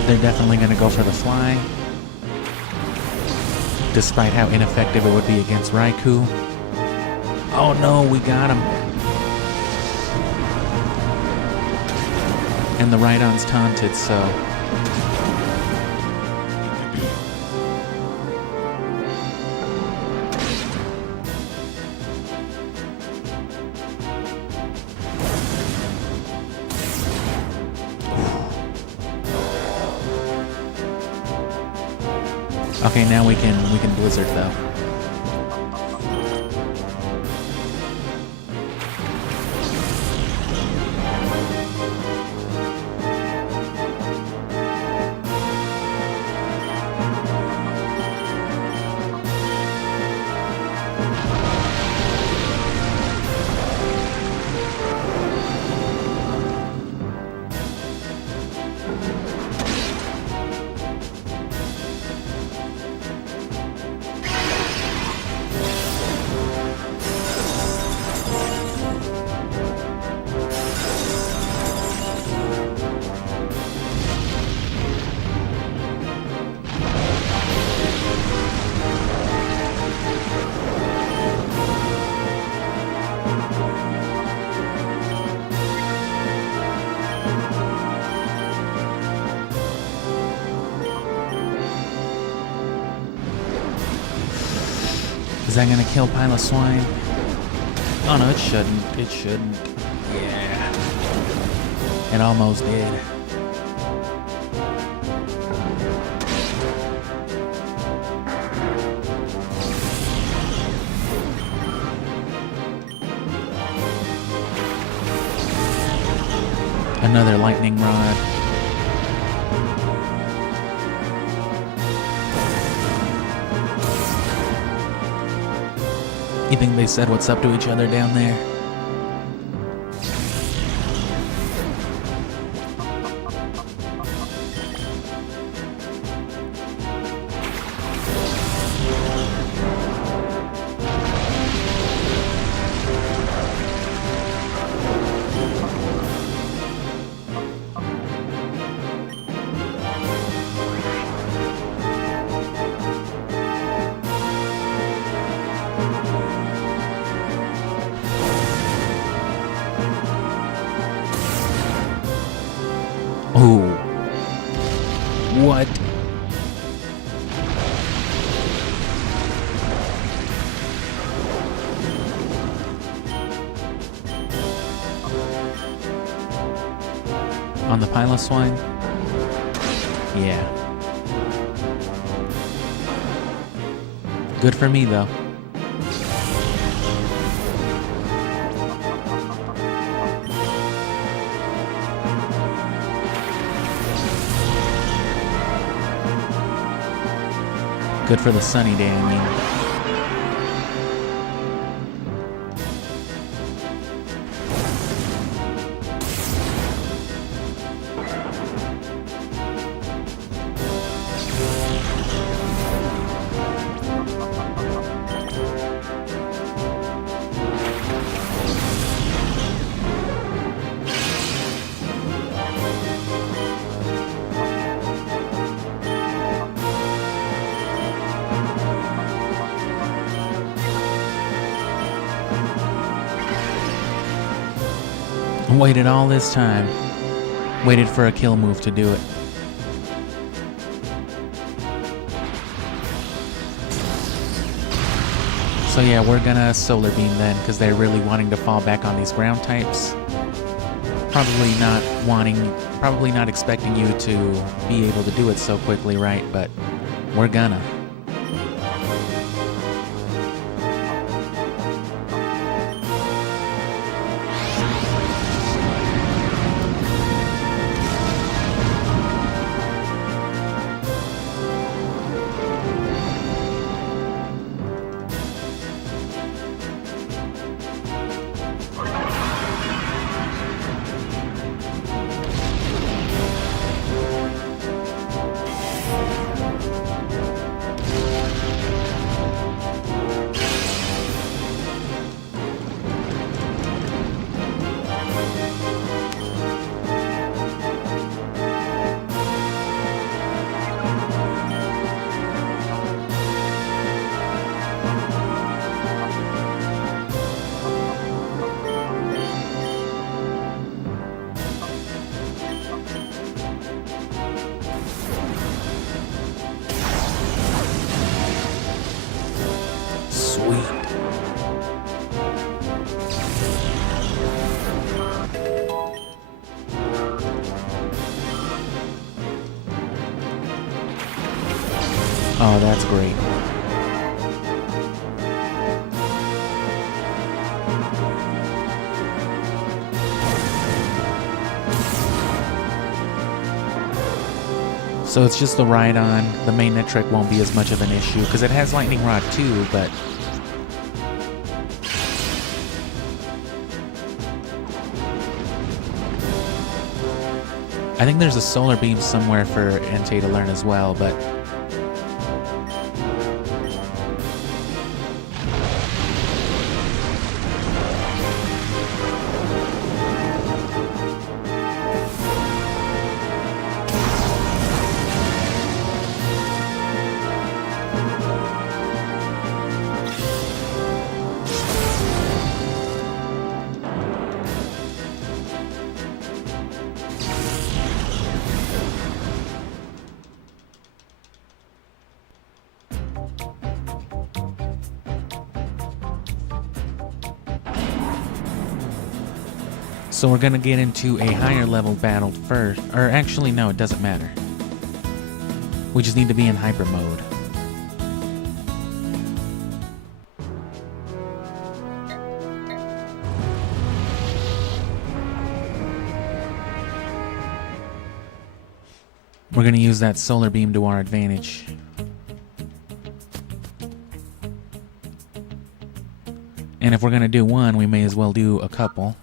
They're definitely going to go for the fly, despite how ineffective it would be against Raikou. Oh no, we got him. And the Rhydon's taunted, so... okay, now we can Blizzard though. Is that gonna kill Pile of Swine? Oh no, it shouldn't. It shouldn't. Yeah. It almost did. Another lightning rod. You think they said what's up to each other down there? Oh. What? On the Pile of Swine? Yeah. Good for me, though. Good for the sunny day, I mean. Waited all this time. Waited for a kill move to do it. So yeah, we're gonna Solar Beam then, because they're really wanting to fall back on these ground types. Probably not expecting you to be able to do it so quickly, right? But we're gonna. Oh, that's great. So it's just the ride-on. The main net trick won't be as much of an issue, because it has Lightning Rod too, but... I think there's a Solar Beam somewhere for Entei to learn as well, but... So we're gonna get into a higher level battle first, or actually no, it doesn't matter. We just need to be in hyper mode. We're gonna use that Solar Beam to our advantage. And if we're gonna do one, we may as well do a couple.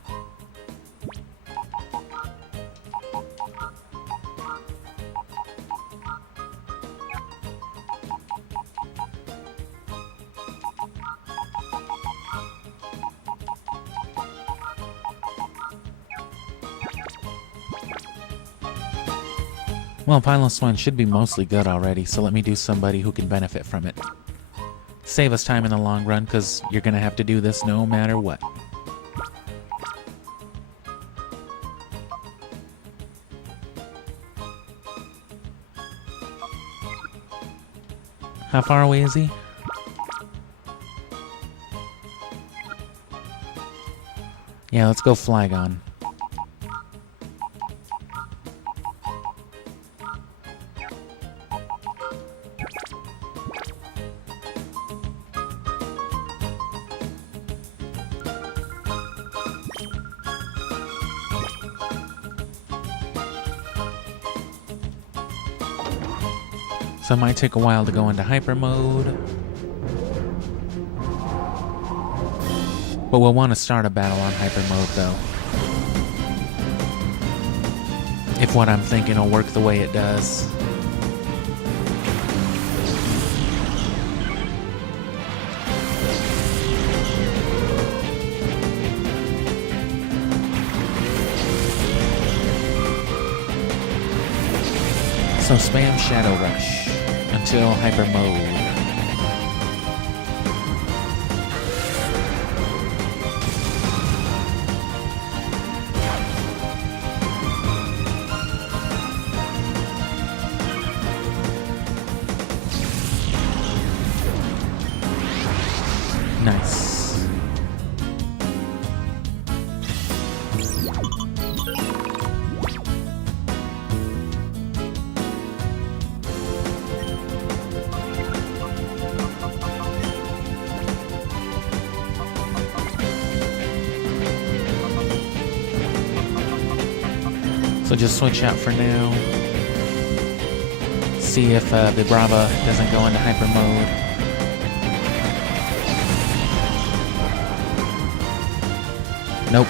Well, Pilus 1 should be mostly good already, so let me do somebody who can benefit from it. Save us time in the long run, because you're going to have to do this no matter what. How far away is he? Yeah, let's go Flygon. So it might take a while to go into hyper mode. But we'll want to start a battle on hyper mode though. If what I'm thinking will work the way it does. So spam Shadow Rush until hyper mode. So just switch out for now. See if Vibrava doesn't go into hyper mode. Nope.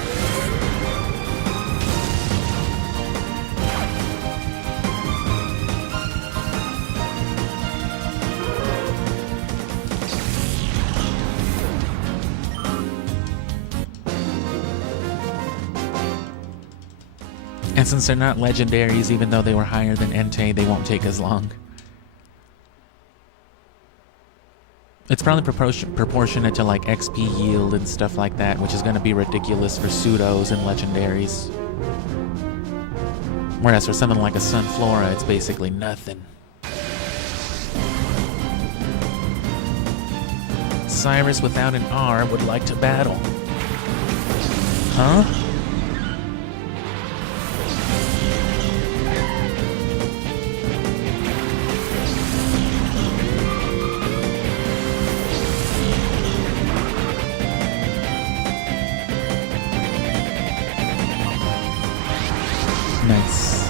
And since they're not legendaries, even though they were higher than Entei, they won't take as long. It's probably proportionate to like XP yield and stuff like that, which is going to be ridiculous for pseudos and legendaries. Whereas for something like a Sunflora, it's basically nothing. Cyrus without an R would like to battle. Huh? Nice.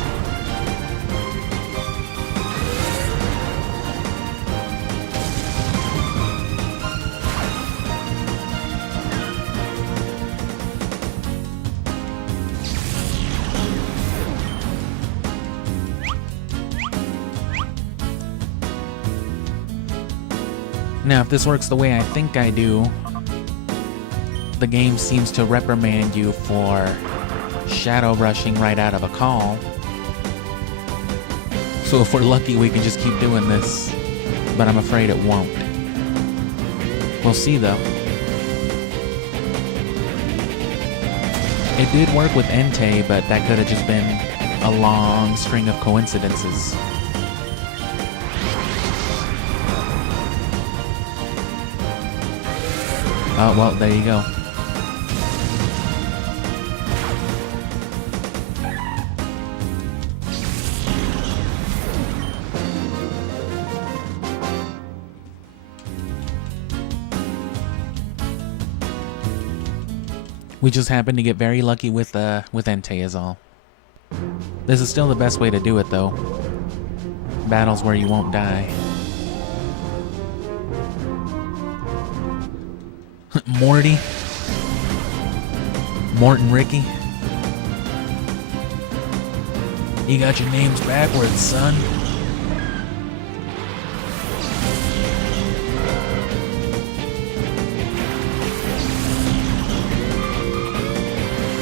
Now, if this works the way I think I do, the game seems to reprimand you for shadow rushing right out of a call. So if we're lucky, we can just keep doing this, but I'm afraid it won't. We'll see though. It did work with Entei, but that could have just been a long string of coincidences. Oh, well, there you go. We just happened to get very lucky with Entei is all. This is still the best way to do it though. Battles where you won't die. Morty. Morton Ricky. You got your names backwards, son.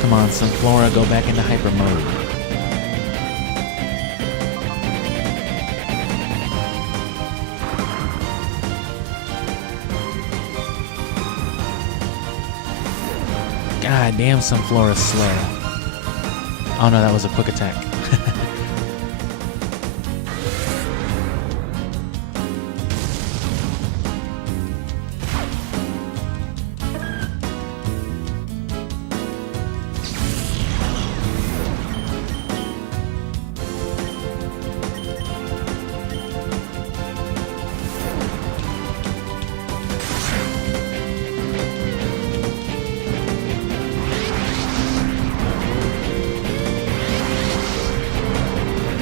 Come on, Sunflora, go back into hyper mode. God damn, Sunflora slay. Oh no, that was a quick attack.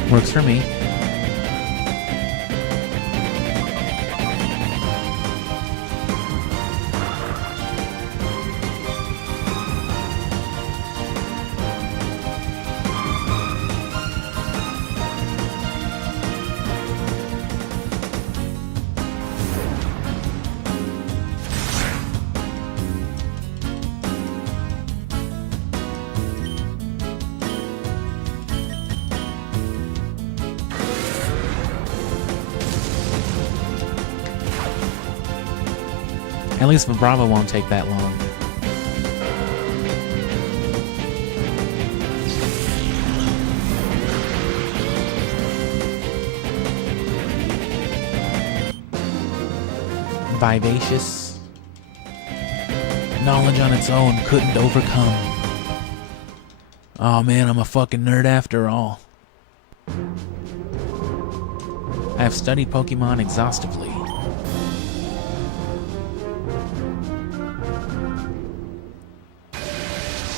Works for me. At least Vibrava won't take that long. Vivacious. Knowledge on its own couldn't overcome. Oh man, I'm a fucking nerd after all. I have studied Pokemon exhaustively.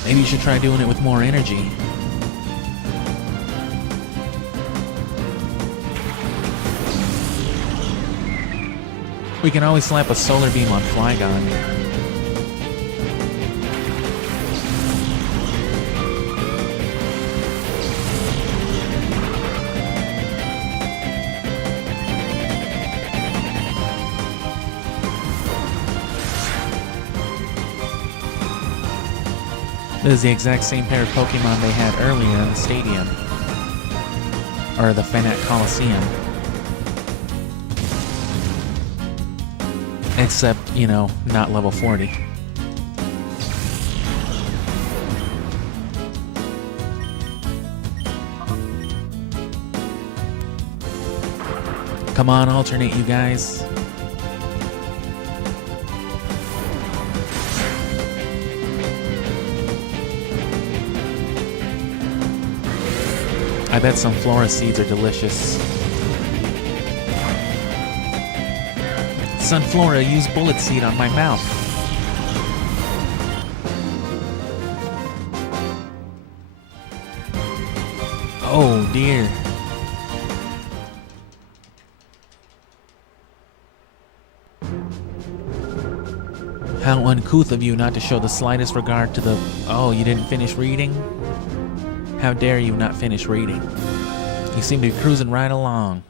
Maybe you should try doing it with more energy. We can always slap a solar beam on Flygon. This is the exact same pair of Pokemon they had earlier in the stadium. Or the Fanat Colosseum. Except, you know, not level 40. Come on, alternate, you guys. I bet some Flora seeds are delicious. Sunflora, use bullet seed on my mouth. Oh dear. How uncouth of you not to show the slightest regard to the... Oh, you didn't finish reading? How dare you not finish reading? You seem to be cruising right along.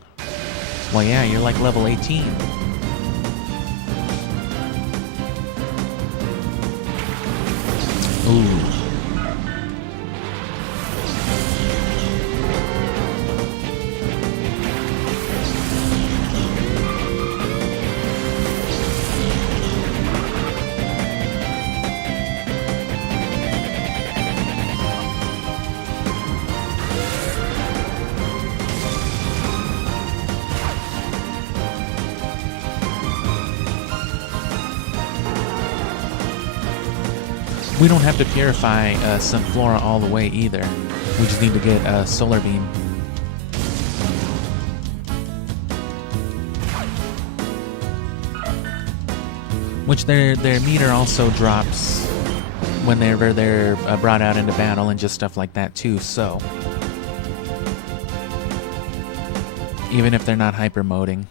Well, yeah, you're like level 18. Ooh. We don't have to purify Sunflora all the way either. We just need to get a Solar Beam. Which their meter also drops whenever they're brought out into battle and just stuff like that too, so... Even if they're not hyper-moding.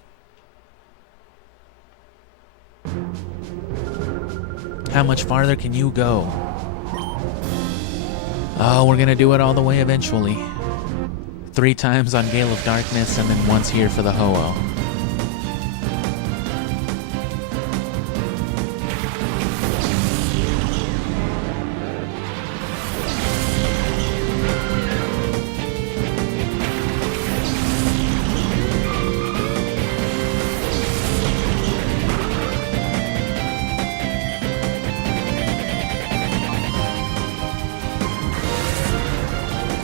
How much farther can you go? Oh, we're gonna do it all the way eventually. 3 times on Gale of Darkness and then once here for the Ho-Oh.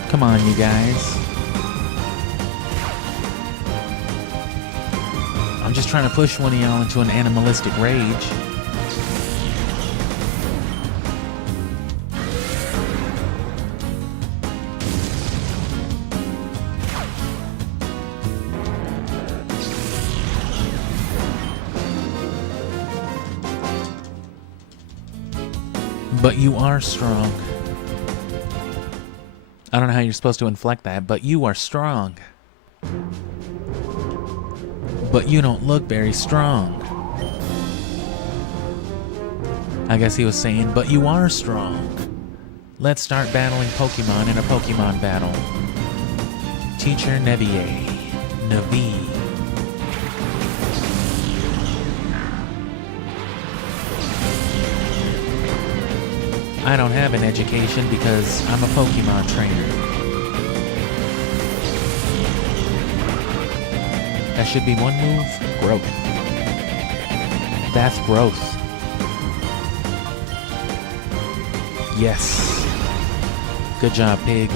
Come on, you guys. I'm just trying to push one of y'all into an animalistic rage. But you are strong. I don't know how you're supposed to inflect that, but you are strong. But you don't look very strong. I guess he was saying, but you are strong. Let's start battling Pokemon in a Pokemon battle. Teacher Nevier. Navi. I don't have an education because I'm a Pokemon trainer. That should be one move. Growth. That's growth. Yes. Good job, pig.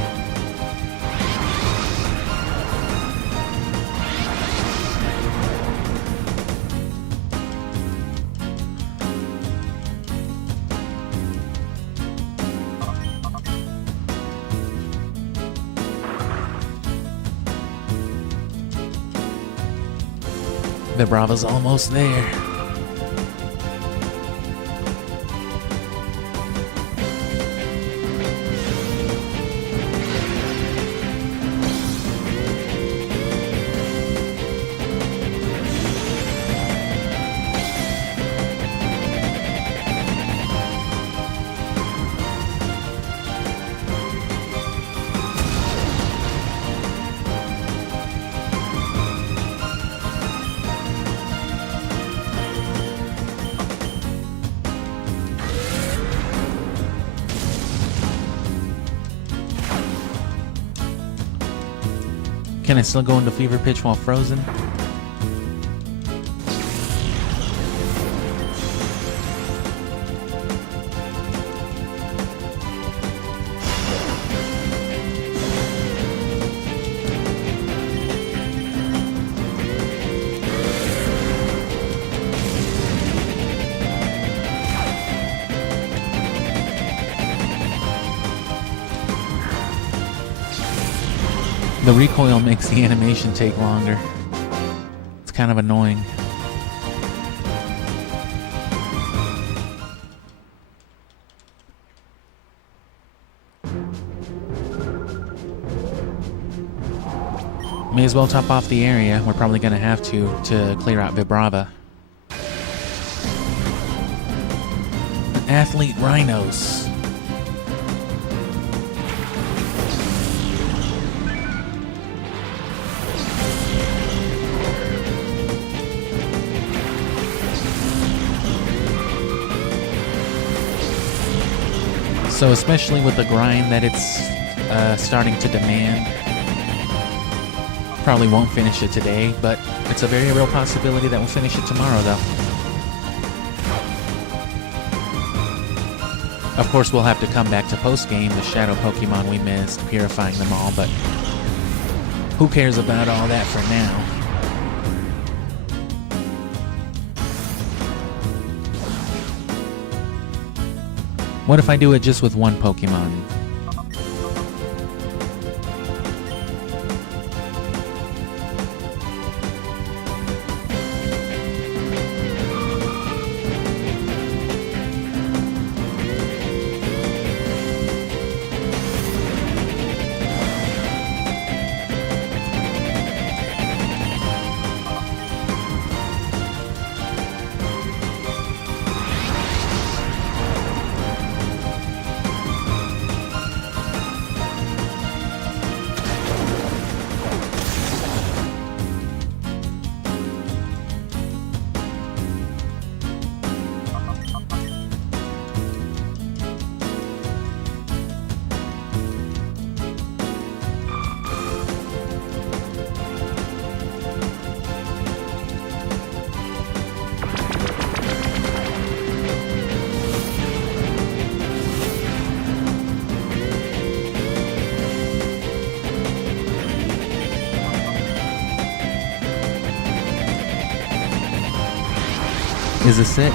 The Bravo's almost there. Can I still go into Fever Pitch while frozen? The recoil makes the animation take longer. It's kind of annoying. May as well top off the area. We're probably going to have to clear out Vibrava. Athlete Rhinos. So especially with the grind that it's starting to demand, probably won't finish it today, but it's a very real possibility that we'll finish it tomorrow though. Of course we'll have to come back to post-game, the shadow Pokemon we missed, purifying them all, but who cares about all that for now? What if I do it just with one Pokemon?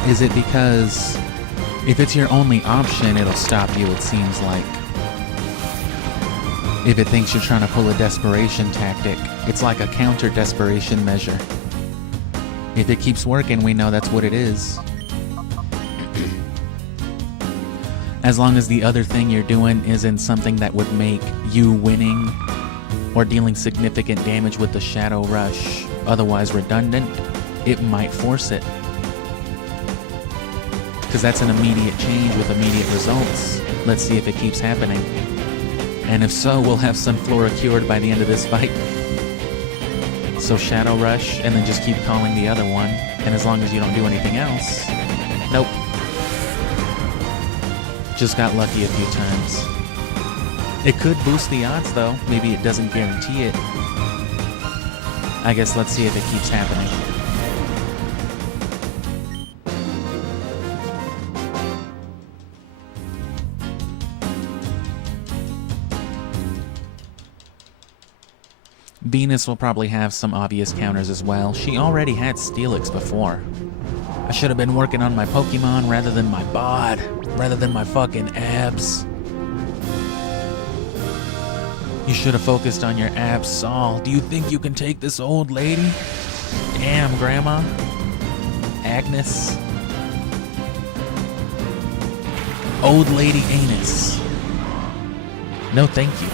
Is it because if it's your only option, it'll stop you, it seems like. If it thinks you're trying to pull a desperation tactic, it's like a counter-desperation measure. If it keeps working, we know that's what it is. As long as the other thing you're doing isn't something that would make you winning or dealing significant damage with the Shadow Rush otherwise redundant, it might force it. Because that's an immediate change with immediate results. Let's see if it keeps happening. And if so, we'll have Sunflora cured by the end of this fight. So Shadow Rush, and then just keep calling the other one. And as long as you don't do anything else... Nope. Just got lucky a few times. It could boost the odds though. Maybe it doesn't guarantee it. I guess let's see if it keeps happening. Venus will probably have some obvious counters as well. She already had Steelix before. I should have been working on my Pokemon rather than my bod, rather than my fucking abs. You should have focused on your abs, Saul. Do you think you can take this old lady? Damn, Grandma. Agnes. Old lady anus. No, thank you.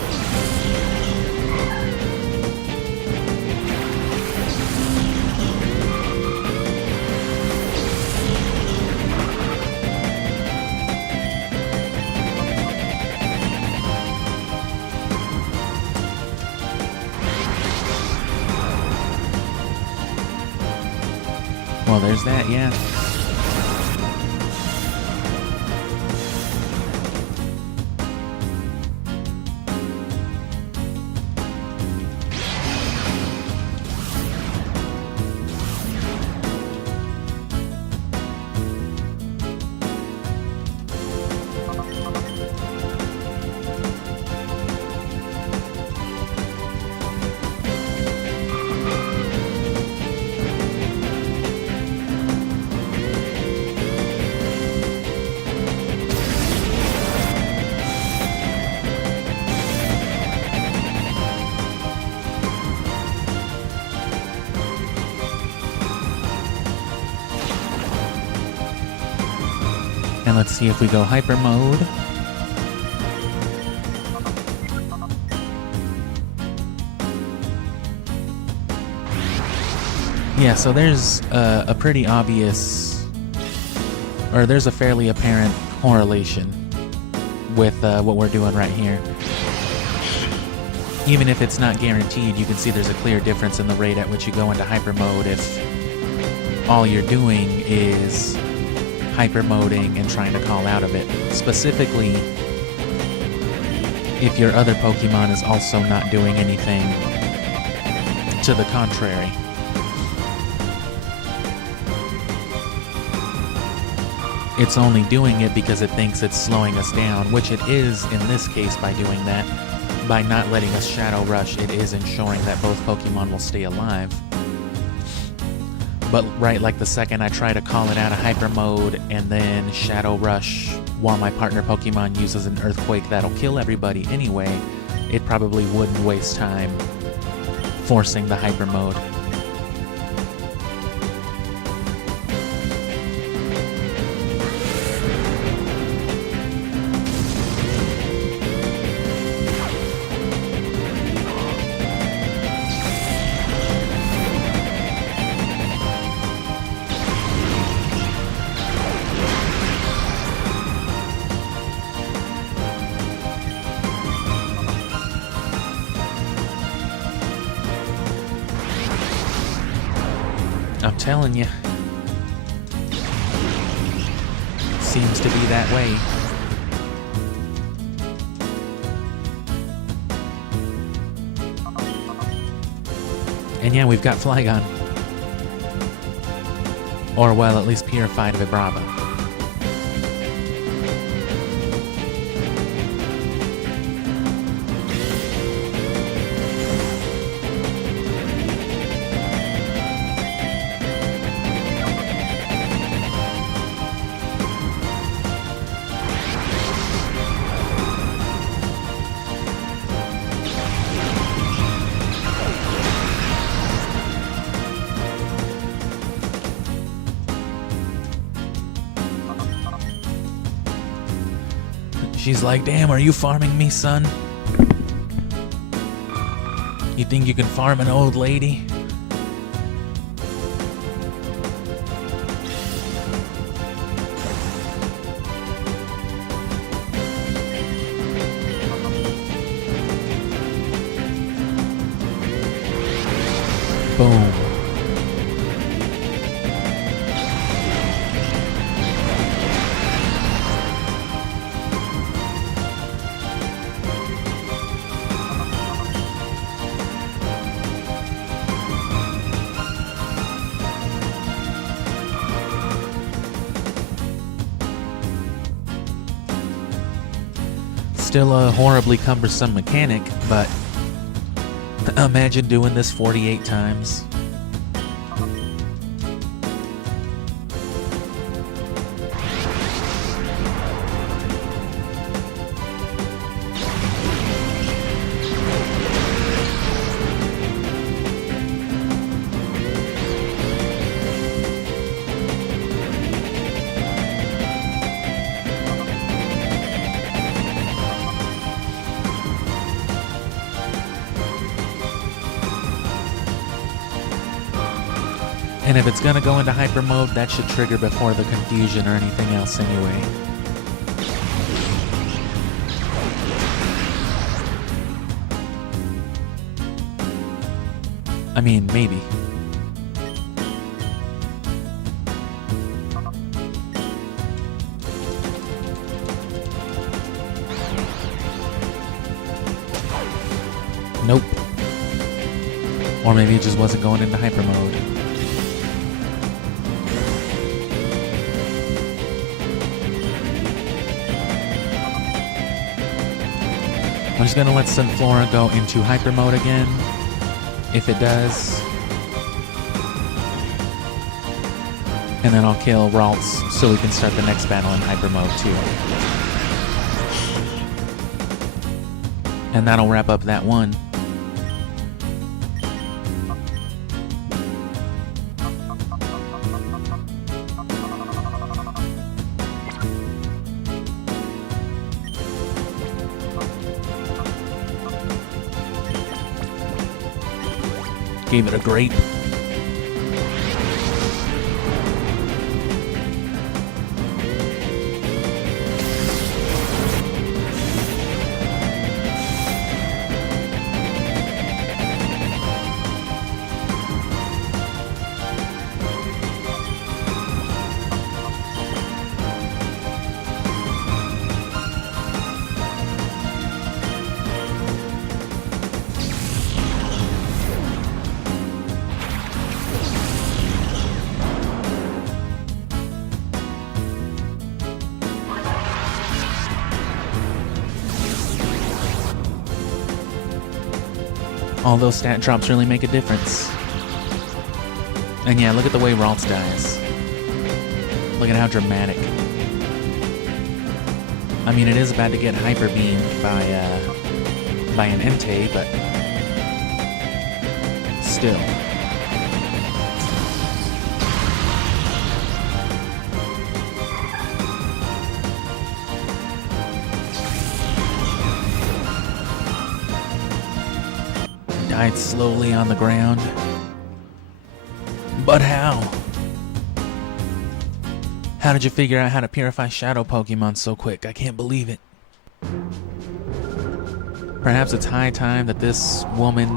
Well, there's that, yeah. And let's see if we go hyper mode. Yeah, so there's a pretty obvious, or there's a fairly apparent correlation with what we're doing right here. Even if it's not guaranteed, you can see there's a clear difference in the rate at which you go into hyper mode if all you're doing is hyper moding and trying to call out of it. Specifically, if your other Pokemon is also not doing anything to the contrary. It's only doing it because it thinks it's slowing us down, which it is in this case by doing that. By not letting us Shadow Rush, it is ensuring that both Pokemon will stay alive. But right, like the second I try to call it out of hyper mode and then Shadow Rush while my partner Pokemon uses an Earthquake that'll kill everybody anyway, it probably wouldn't waste time forcing the hyper mode. I'm telling you. Seems to be that way. And yeah, we've got Flygon. Or, well, at least Purified Vibrava. She's like, damn, are you farming me, son? You think you can farm an old lady? Boom. Still a horribly cumbersome mechanic, but imagine doing this 48 times. And if it's gonna go into hyper mode, that should trigger before the confusion or anything else anyway. I mean, maybe. Nope. Or maybe it just wasn't going into hyper mode. I'm just gonna let Sunflora go into hyper mode again, if it does. And then I'll kill Ralts so we can start the next battle in hyper mode too. And that'll wrap up that one. Gave it a grape. All those stat drops really make a difference. And yeah, look at the way Ralts dies. Look at how dramatic. I mean, it is about to get hyper beamed by an Entei, but still. Died slowly on the ground. But how? How did you figure out how to purify shadow Pokemon so quick? I can't believe it. Perhaps it's high time that this woman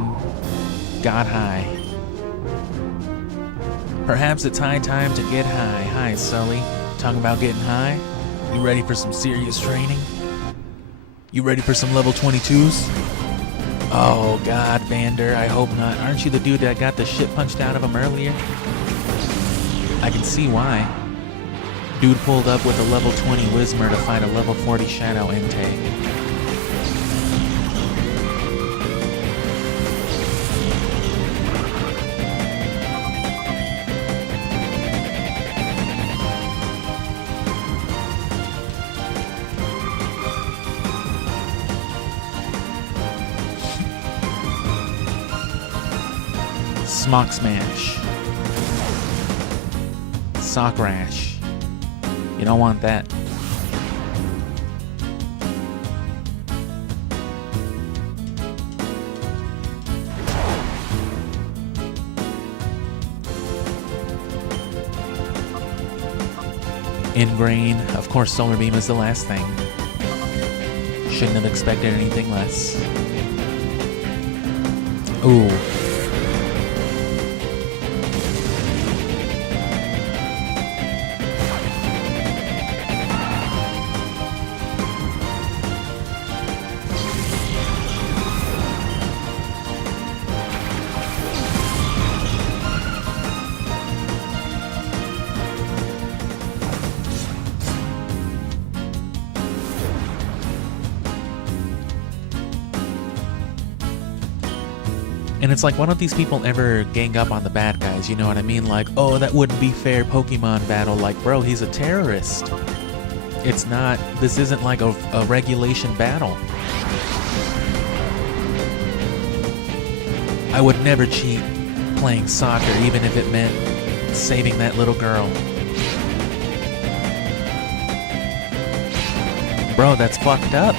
got high. Perhaps it's high time to get high. Hi, Sully. Talking about getting high? You ready for some serious training? You ready for some level 22s? Oh God, Vander, I hope not. Aren't you the dude that got the shit punched out of him earlier? I can see why. Dude pulled up with a level 20 Whismur to fight a level 40 Shadow Entei. Smock Smash. Sock Rash. You don't want that. Ingrain. Of course, Solar Beam is the last thing. Shouldn't have expected anything less. Ooh. And it's like, why don't these people ever gang up on the bad guys? You know what I mean? Like, oh, that wouldn't be fair Pokemon battle. Like, bro, he's a terrorist. It's not, this isn't like a regulation battle. I would never cheat playing soccer, even if it meant saving that little girl. Bro, that's fucked up.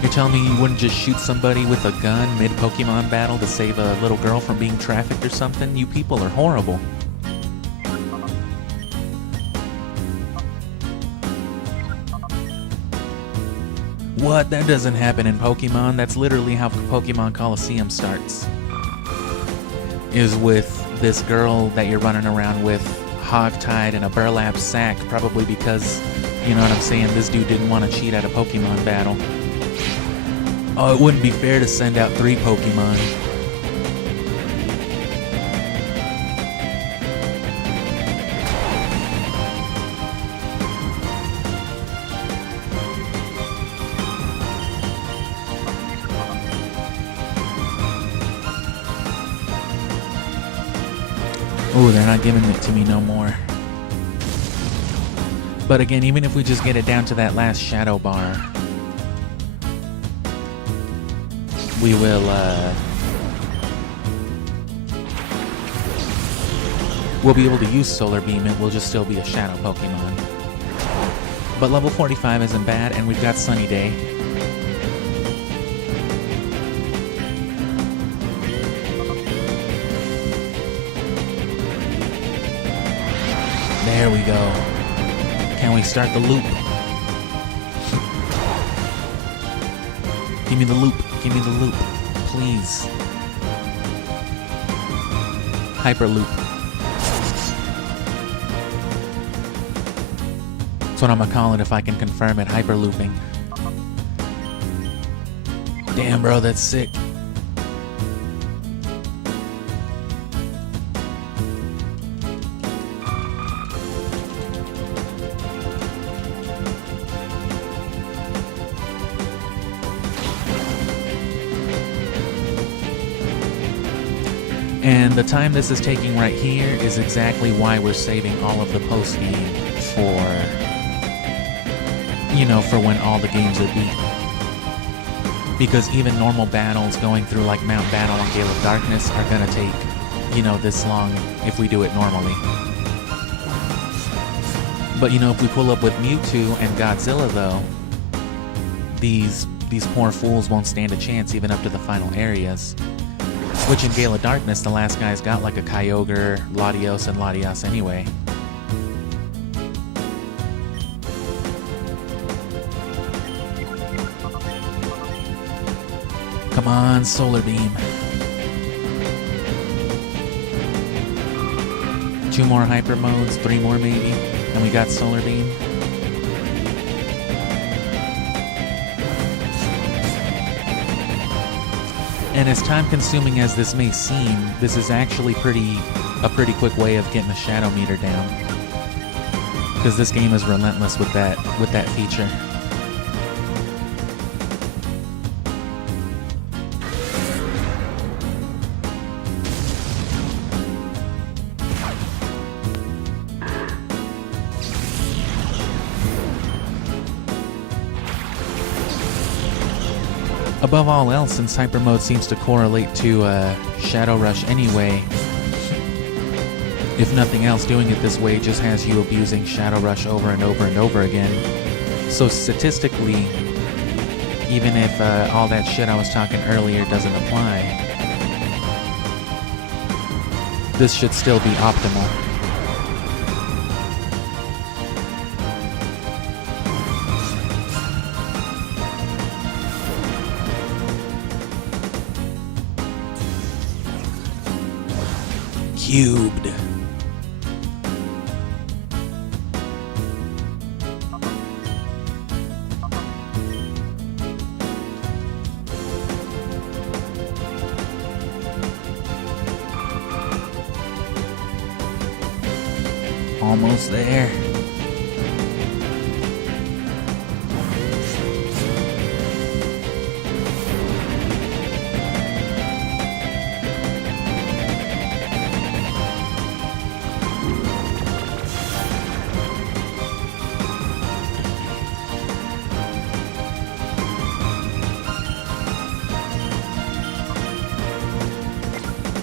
You're telling me you wouldn't just shoot somebody with a gun mid-Pokemon battle to save a little girl from being trafficked or something? You people are horrible. What? That doesn't happen in Pokemon. That's literally how Pokemon Colosseum starts. Is with this girl that you're running around with hogtied in a burlap sack, probably because, you know what I'm saying, this dude didn't want to cheat at a Pokemon battle. Oh, it wouldn't be fair to send out 3 Pokemon. Oh, they're not giving it to me no more. But again, even if we just get it down to that last shadow bar, we will, we'll be able to use Solar Beam. It will just still be a Shadow Pokemon. But level 45 isn't bad, and we've got Sunny Day. There we go. Can we start the loop? Give me the loop. Give me the loop. Please. Hyperloop. That's what I'm gonna call it if I can confirm it. Hyperlooping. Damn, bro, that's sick. And the time this is taking right here is exactly why we're saving all of the post-game for, you know, for when all the games are beat. Because even normal battles going through like Mount Battle and Gale of Darkness are gonna take, you know, this long if we do it normally. But you know, if we pull up with Mewtwo and Godzilla though, these poor fools won't stand a chance even up to the final areas. Which in Gale of Darkness, the last guy's got like a Kyogre, Latios, and Latias anyway. Come on, Solar Beam. 2 more Hyper Modes, 3 more maybe, and we got Solar Beam. And as time-consuming as this may seem, this is actually a pretty quick way of getting the shadow meter down. Because this game is relentless with that feature. Above all else, since Hyper Mode seems to correlate to Shadow Rush anyway, if nothing else, doing it this way just has you abusing Shadow Rush over and over and over again. So statistically, even if all that shit I was talking earlier doesn't apply, this should still be optimal. Cubed. Almost there.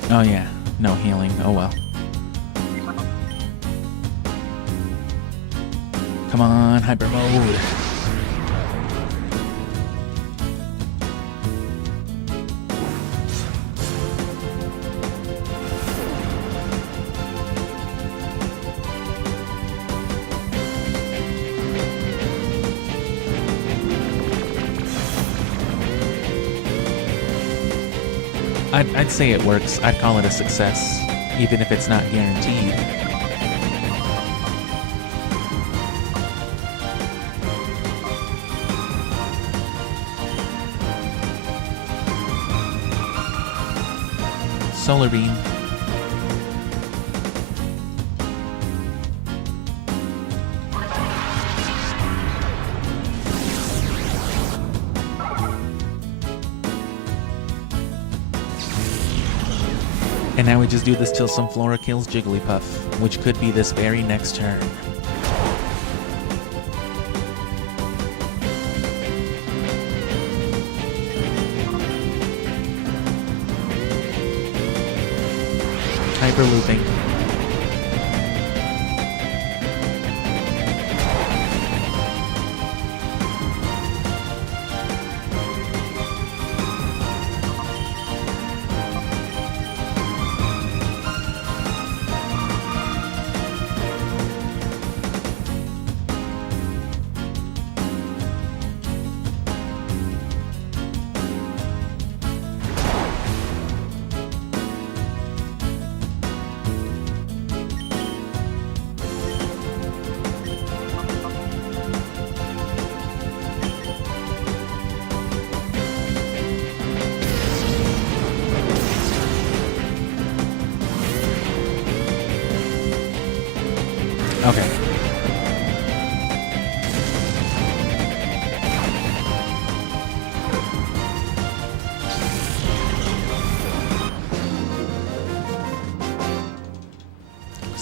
Oh yeah, no healing. Oh well. Come on, Hyper Mode. I'd say it works. I'd call it a success, even if it's not guaranteed. Solar Beam. And now we just do this till some Flora kills Jigglypuff, which could be this very next turn. Hyper looping.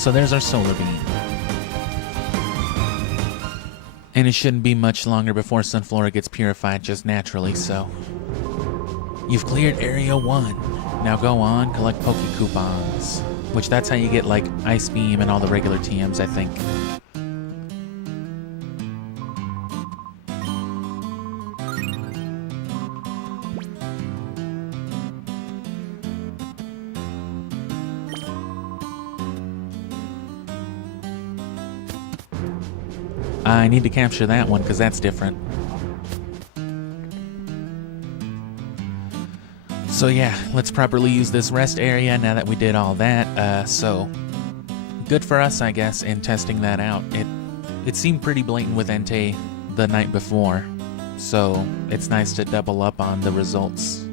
So there's our solar beam. And it shouldn't be much longer before Sunflora gets purified just naturally, so. You've cleared Area 1. Now go on, collect Poke Coupons. Which that's how you get, like, Ice Beam and all the regular TMs, I think. I need to capture that one because that's different. So yeah, let's properly use this rest area now that we did all that. So good for us, I guess, in testing that out. It seemed pretty blatant with Entei the night before, so it's nice to double up on the results.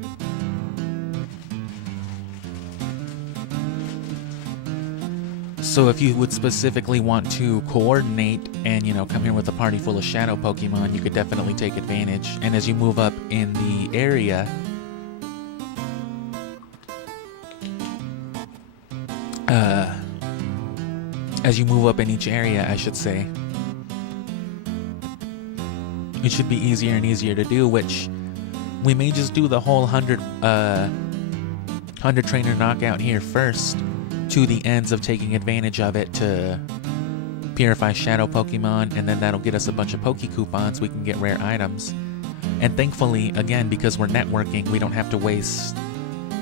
So if you would specifically want to coordinate and, you know, come here with a party full of shadow Pokemon, you could definitely take advantage. And as you move up in the area, as you move up in each area, I should say, it should be easier and easier to do, which we may just do the whole 100 trainer knockout here first, to the ends of taking advantage of it to purify shadow Pokemon, and then that'll get us a bunch of Poke Coupons. We can get rare items. And thankfully, again, because we're networking, we don't have to waste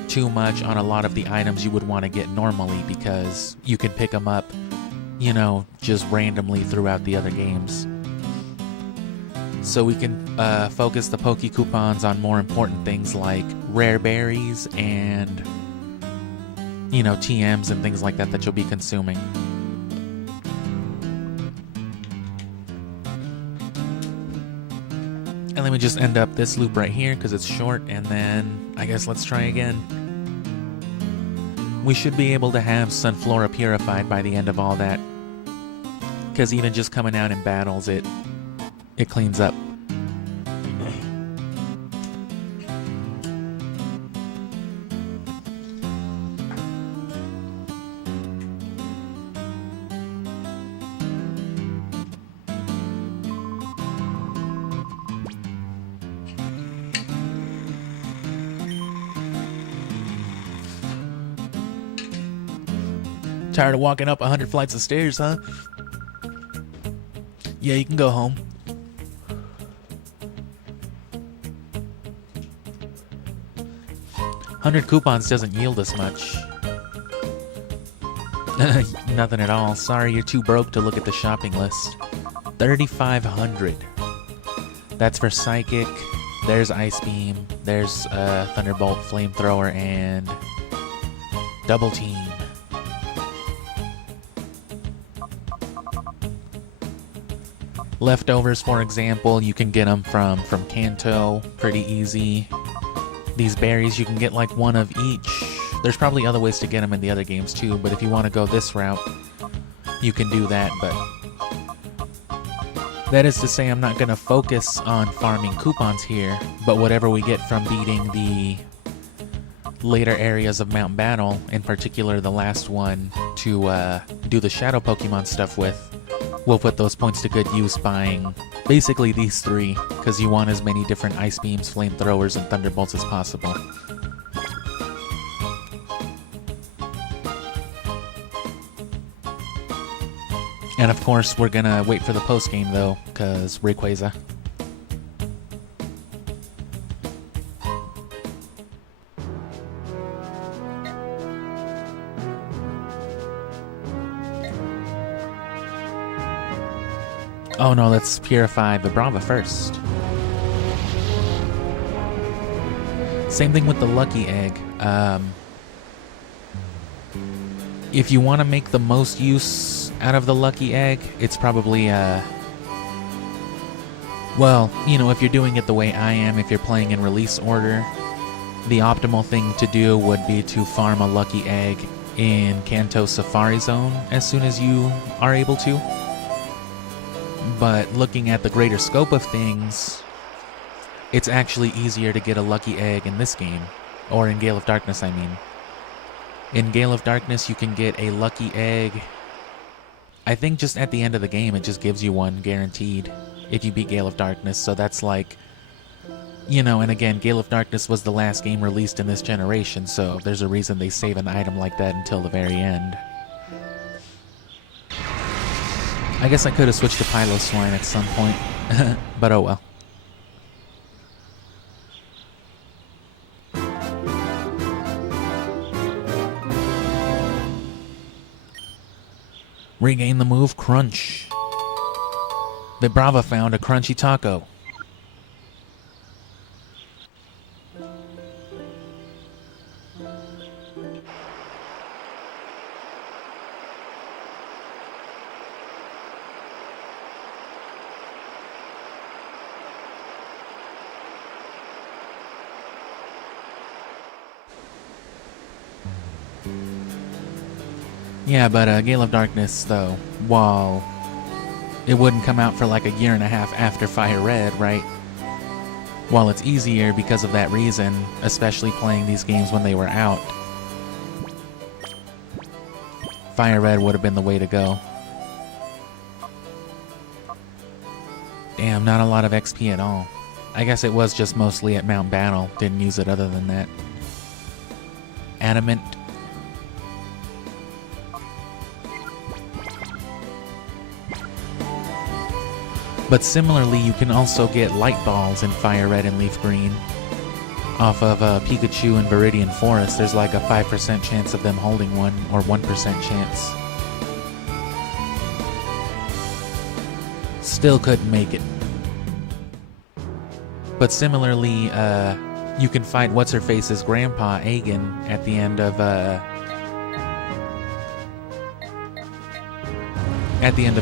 too much on a lot of the items you would want to get normally, because you can pick them up, you know, just randomly throughout the other games. So we can focus the Poke Coupons on more important things like rare berries and, you know, TMs and things like that that you'll be consuming. And let me just end up this loop right here because it's short, and then I guess let's try again. We should be able to have Sunflora purified by the end of all that, because even just coming out in battles, it cleans up. Tired of walking up 100 flights of stairs, huh? Yeah, you can go home. $100 coupons doesn't yield us much. Nothing at all. Sorry, you're too broke to look at the shopping list. 3,500. That's for Psychic. There's Ice Beam. There's Thunderbolt, Flamethrower, and Double Team. Leftovers, for example, you can get them from Kanto, pretty easy. These berries, you can get like one of each. There's probably other ways to get them in the other games too, but if you want to go this route, you can do that. But that is to say, I'm not going to focus on farming coupons here, but whatever we get from beating the later areas of Mount Battle, in particular the last one to do the Shadow Pokemon stuff with, we'll put those points to good use buying basically these three, because you want as many different Ice Beams, Flamethrowers, and Thunderbolts as possible. And of course, we're gonna wait for the post-game though, because Rayquaza. Oh no, let's purify Vibrava first. Same thing with the Lucky Egg. If you want to make the most use out of the Lucky Egg, it's probably, well, you know, if you're doing it the way I am, if you're playing in release order, the optimal thing to do would be to farm a Lucky Egg in Kanto Safari Zone as soon as you are able to. But looking at the greater scope of things, it's actually easier to get a Lucky Egg in this game. Or in Gale of Darkness, I mean. In Gale of Darkness, you can get a Lucky Egg I think just at the end of the game, it just gives you one guaranteed if you beat Gale of Darkness. So that's like, you know, and again, Gale of Darkness was the last game released in this generation, so there's a reason they save an item like that until the very end. I guess I could have switched to Pylo Swine at some point, but oh well. Regain the move, Crunch. Vibrava found a crunchy taco. Yeah, but Gale of Darkness, though, while it wouldn't come out for like a year and a half after Fire Red, right? While it's easier because of that reason, especially playing these games when they were out, Fire Red would have been the way to go. Damn, not a lot of XP at all. I guess it was just mostly at Mount Battle. Didn't use it other than that. Adamant. But similarly, you can also get light balls in Fire Red and Leaf Green. Off of Pikachu and Viridian Forest, there's like a 5% chance of them holding one, or 1% chance. Still couldn't make it. But similarly, you can fight What's-Her-Face's grandpa, Aegon, at the end of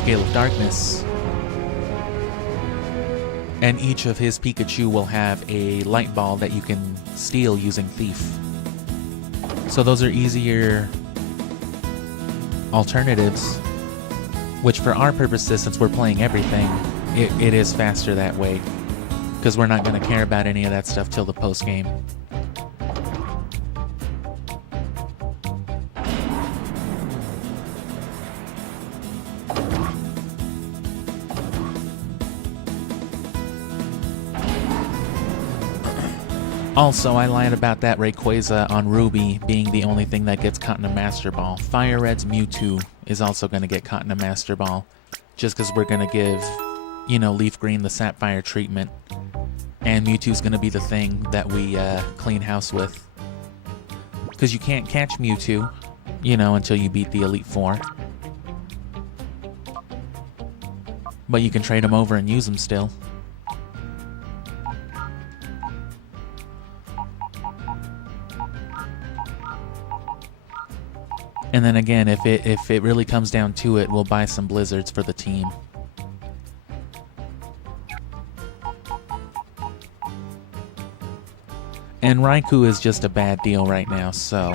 Gale of Darkness. And each of his Pikachu will have a light ball that you can steal using Thief. So those are easier alternatives, which for our purposes, since we're playing everything, it is faster that way. Because we're not going to care about any of that stuff till the post-game. Also, I lied about that Rayquaza on Ruby being the only thing that gets caught in a Master Ball. Fire Red's Mewtwo is also going to get caught in a Master Ball, just because we're going to give, you know, Leaf Green the Sapphire treatment, and Mewtwo's going to be the thing that we clean house with. Because you can't catch Mewtwo, you know, until you beat the Elite Four. But you can trade them over and use them still. And then again, if it really comes down to it, we'll buy some Blizzards for the team. And Raikou is just a bad deal right now, so...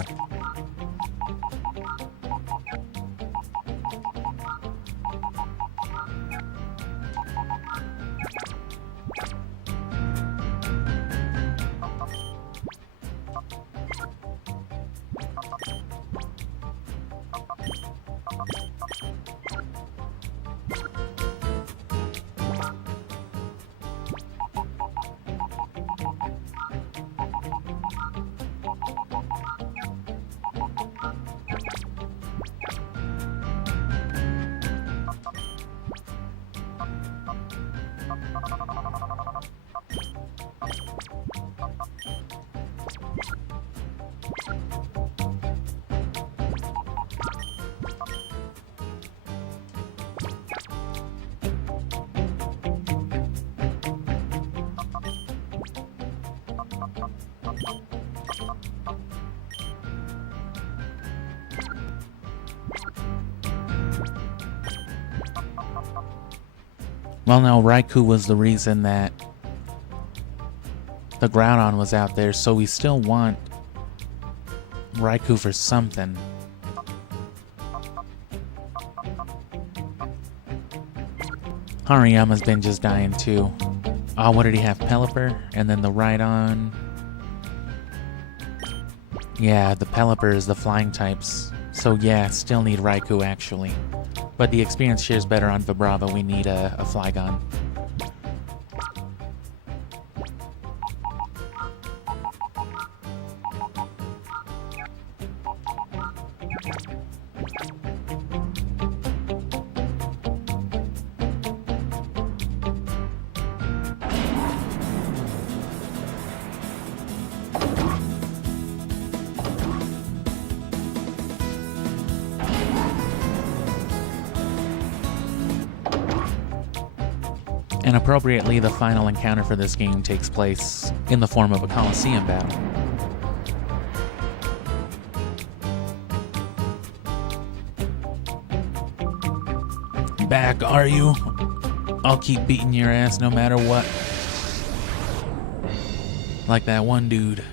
Well, no, Raikou was the reason that the Groudon was out there, so we still want Raikou for something. Hariyama's been just dying too. Oh, what did he have? Pelipper? And then the Rhydon. Yeah, the Pelipper is the flying types. So yeah, still need Raikou actually. But the experience shares better on Vibrava. We need a Flygon. And appropriately, the final encounter for this game takes place in the form of a Colosseum battle. Back, are you? I'll keep beating your ass no matter what. Like that one dude.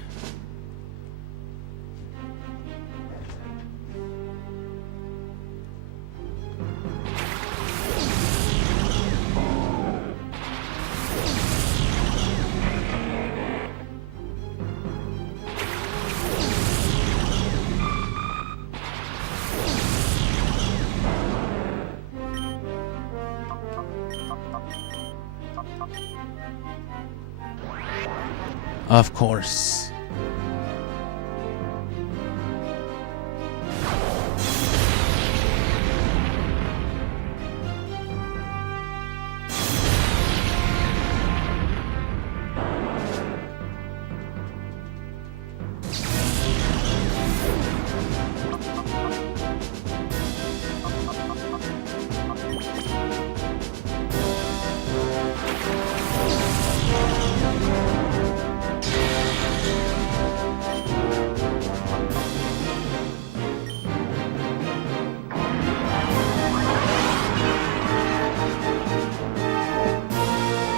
Of course.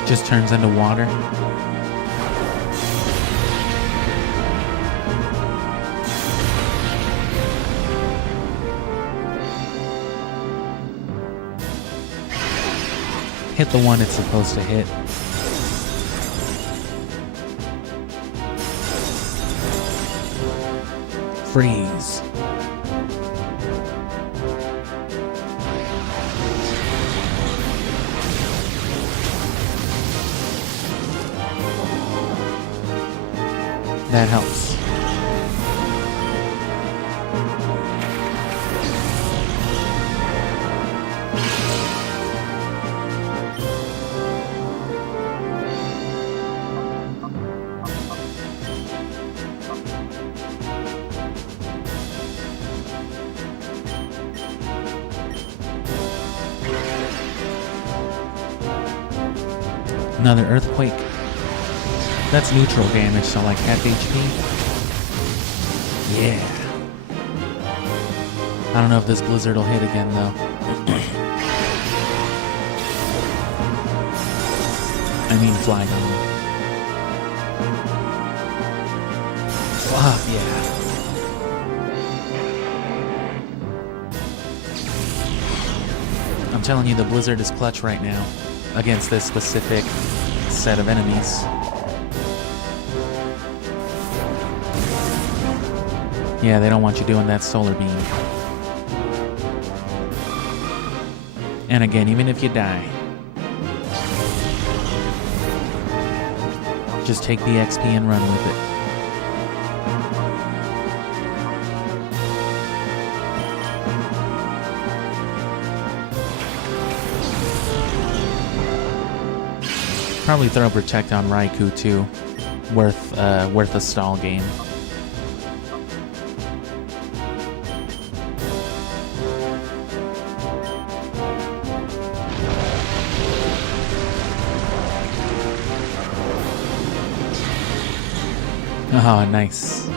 Just turns into water. Hit the one it's supposed to hit. Freeze. That helps. Another earthquake. That's neutral damage, so like half HP. Yeah. I don't know if this blizzard will hit again though. I mean Flygon. Fuck yeah. I'm telling you, the blizzard is clutch right now against this specific set of enemies. Yeah, they don't want you doing that solar beam. And again, even if you die, just take the XP and run with it. Probably throw Protect on Raikou too. Worth a stall game. Oh, nice.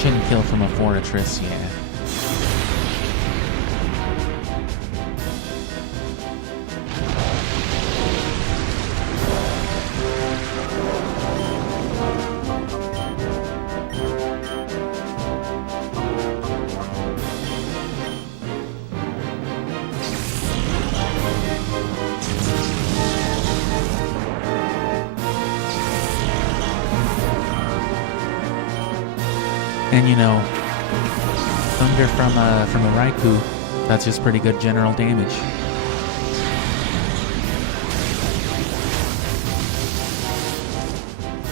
Shouldn't kill from a fortress, yeah. And you know, thunder from a Raikou, that's just pretty good general damage.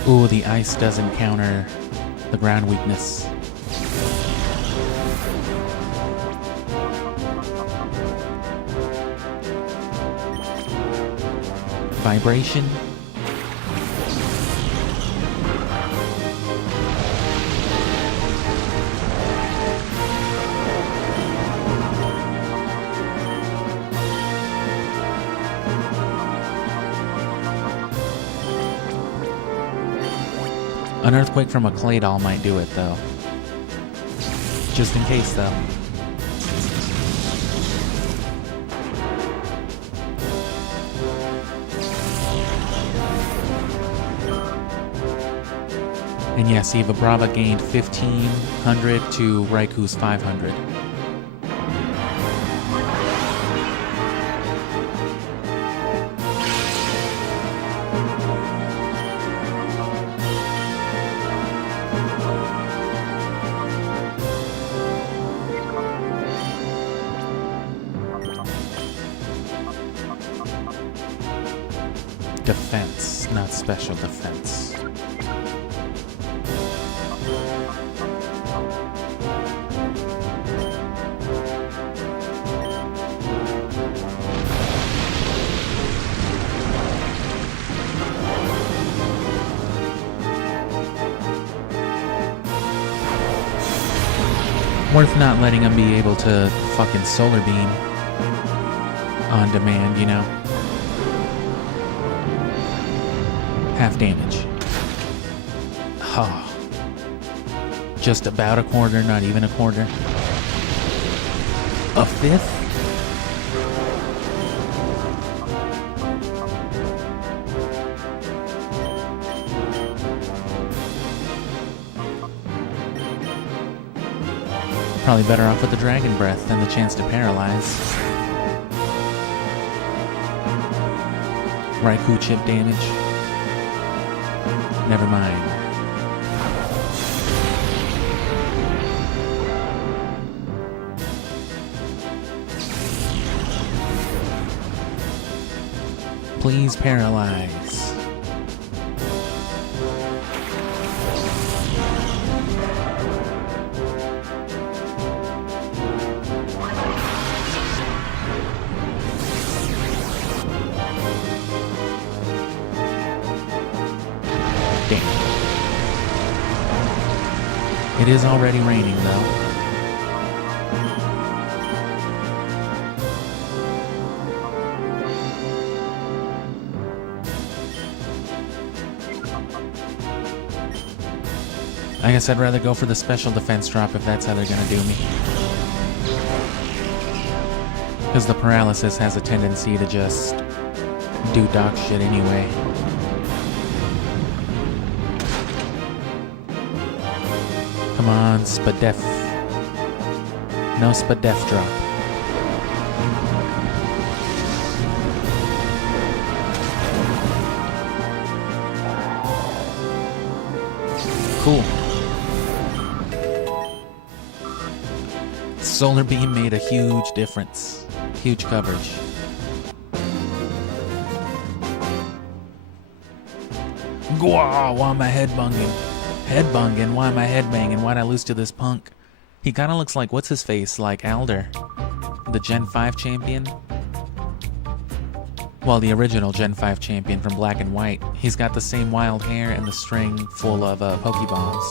Ooh, the ice doesn't counter the ground weakness. Vibration. An earthquake from a clay doll might do it, though. Just in case, though. And yes, Eva Brava gained 1,500 to Raikou's 500. Defense, not special defense. Worth not letting him be able to fucking solar beam on demand, you know? Half damage. Oh. Just about a quarter, not even a quarter. A fifth? Probably better off with the Dragon Breath than the chance to paralyze. Raikou chip damage. Never mind. Please paralyze. It is already raining, though. I guess I'd rather go for the special defense drop if that's how they're gonna do me. Because the paralysis has a tendency to just do dog shit anyway. Come on, Spadef. No Spadef drop. Cool. Solar beam made a huge difference. Huge coverage. Gwah, why am I head bunging? Head bunging? Why am I head banging? Why'd I lose to this punk? He kinda looks like, what's his face? Like Alder. The Gen 5 champion? Well, the original Gen 5 champion from Black and White. He's got the same wild hair and the string full of Pokeballs.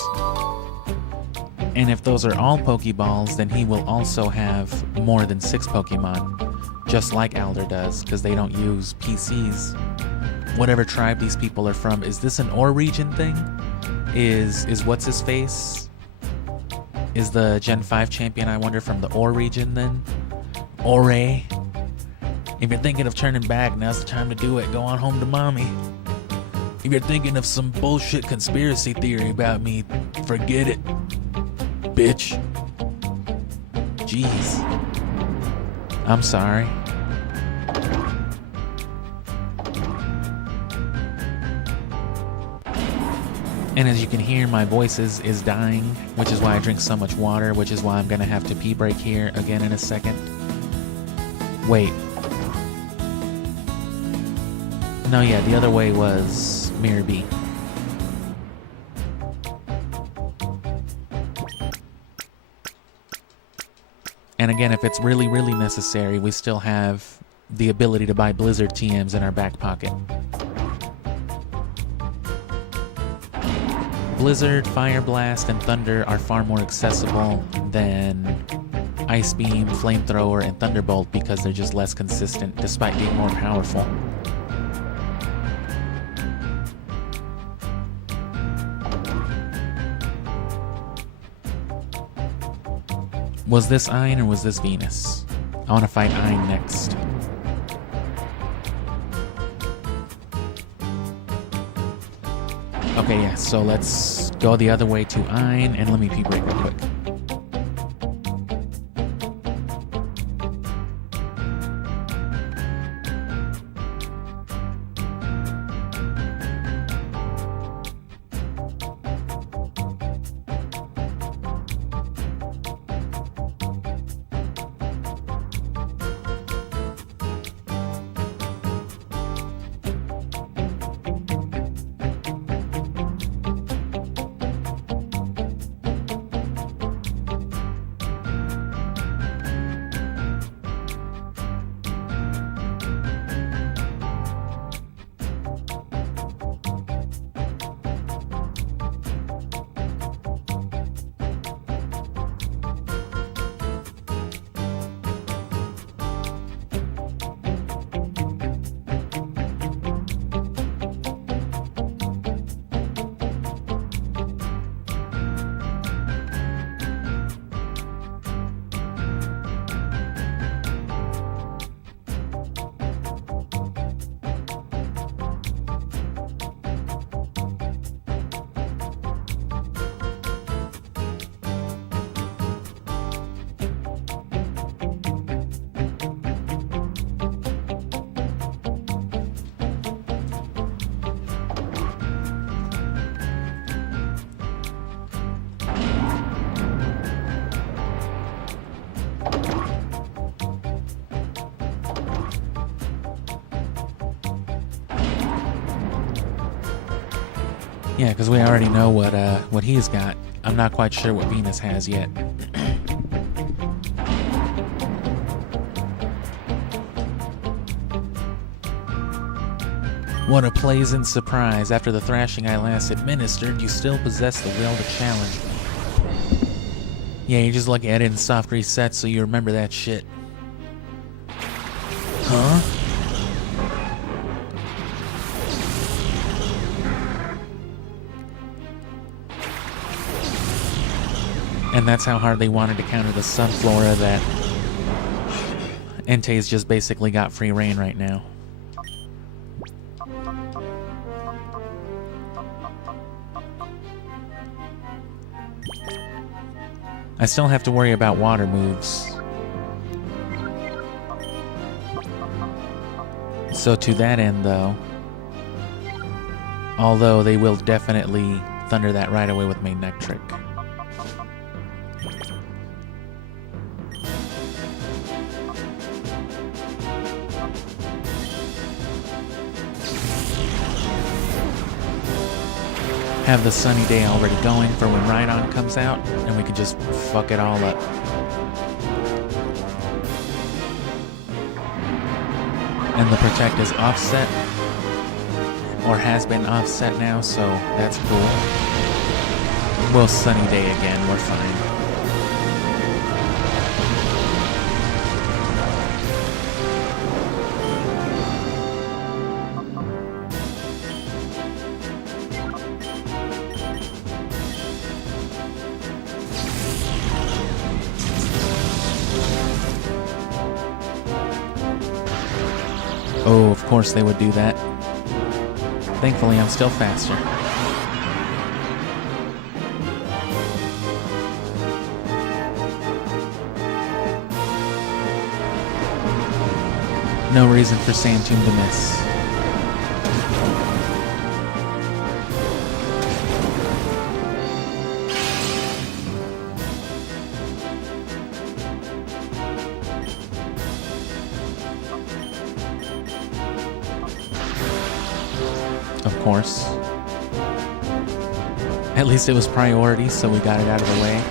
And if those are all Pokeballs, then he will also have more than 6 Pokemon. Just like Alder does, because they don't use PCs. Whatever tribe these people are from, is this an Ore region thing? Is what's his face? Is the Gen 5 champion, I wonder, from the Ore region then? Ore? If you're thinking of turning back, now's the time to do it. Go on home to mommy. If you're thinking of some bullshit conspiracy theory about me, forget it, bitch. Jeez. I'm sorry. And as you can hear, my voice is dying, which is why I drink so much water, which is why I'm gonna have to pee break here again in a second. Wait. No, yeah, the other way was Mirror B. And again, if it's really, really necessary, we still have the ability to buy Blizzard TMs in our back pocket. Blizzard, Fire Blast, and Thunder are far more accessible than Ice Beam, Flamethrower, and Thunderbolt because they're just less consistent despite being more powerful. Was this Ein or was this Venus? I want to fight Ein next. Okay, yeah, so let's go the other way to Ein, and let me pee break real quick. Yeah, because we already know what he's got. I'm not quite sure what Venus has yet. What a pleasant surprise. After the thrashing I last administered, you still possess the will to challenge me. Yeah, you just look at it in soft reset so you remember that shit. Huh? And that's how hard they wanted to counter the Sunflora that Entei's just basically got free reign right now. I still have to worry about water moves. So to that end though, although they will definitely thunder that right away with main neck trick. Have the sunny day already going for when Rhydon comes out, and we can just fuck it all up. And the Protect is offset, or has been offset now, so that's cool. We'll sunny day again, we're fine. Oh, of course they would do that. Thankfully, I'm still faster. No reason for Sand Tomb to miss. course. At least it was priority, so we got it out of the way.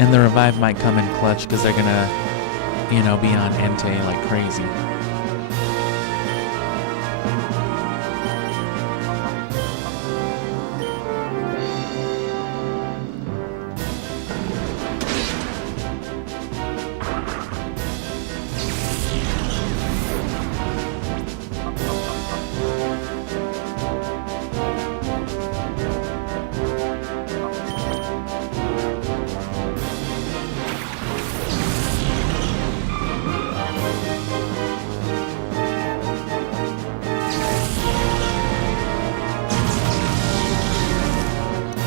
And the revive might come in clutch because they're gonna, you know, be on Entei like crazy.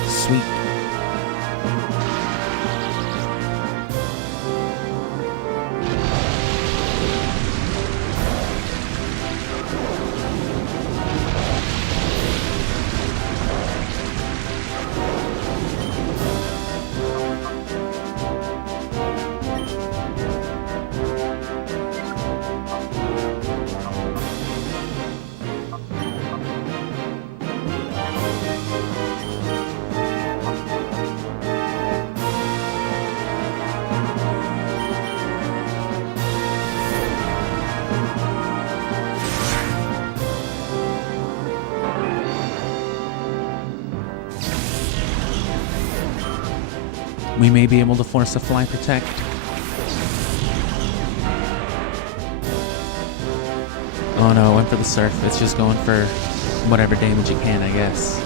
Sweet. We may be able to force a fly protect. Oh no, it went for the surf. It's just going for whatever damage it can, I guess.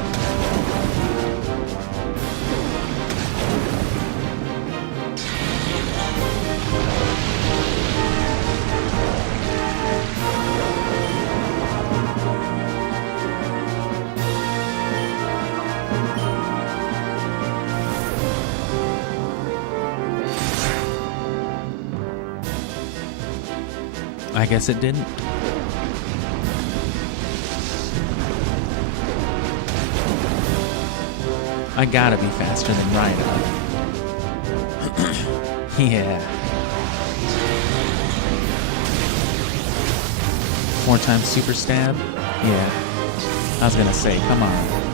I guess it didn't. I gotta be faster than Raikou. Yeah. 4 times super stab? Yeah. I was gonna say, come on.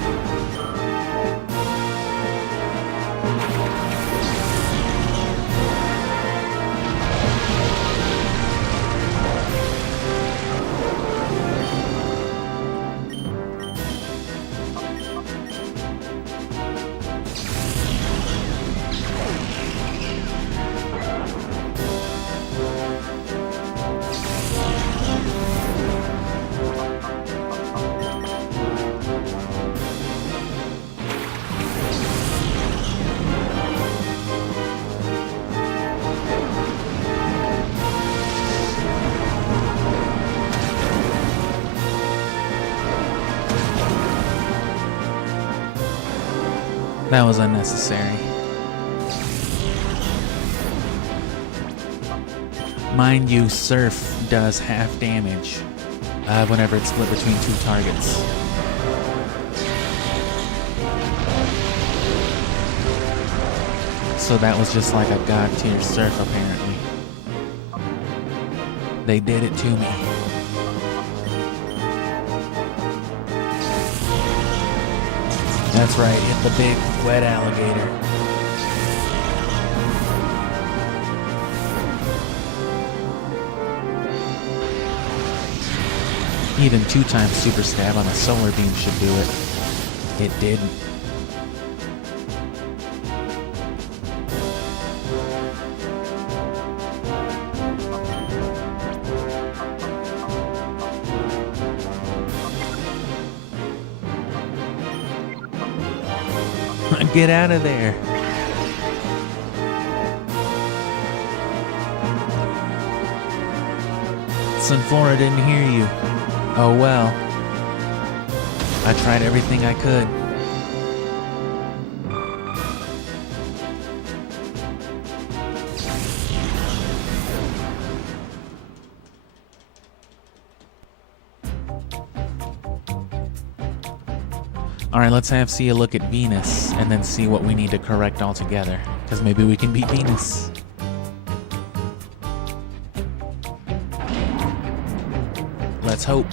That was unnecessary. Mind you, Surf does half damage whenever it's split between 2 targets. So that was just like a god tier Surf apparently. They did it to me. That's right, hit the big wet alligator. Even 2 times super stab on a solar beam should do it. It didn't. Get out of there. Sunflora didn't hear you. Oh well. I tried everything I could. Alright, let's have Sia look at Venus and then see what we need to correct altogether. Because maybe we can beat Venus. Let's hope.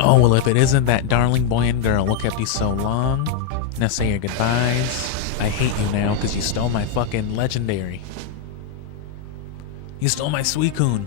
Oh, well, if it isn't that darling boy and girl, what kept you so long? Now say your goodbyes. I hate you now because you stole my fucking legendary. You stole my Suicune.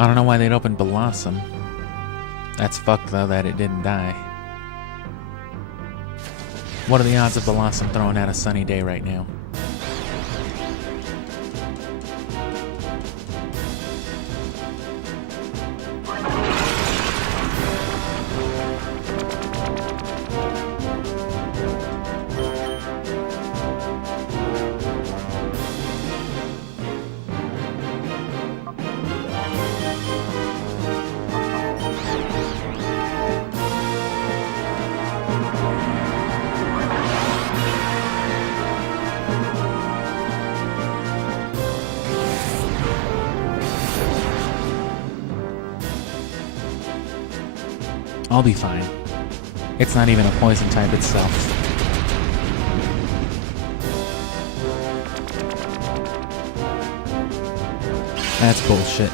I don't know why they'd open Blossom. That's fucked though that it didn't die. What are the odds of Blossom throwing out a sunny day right now? I'll be fine. It's not even a poison type itself. That's bullshit.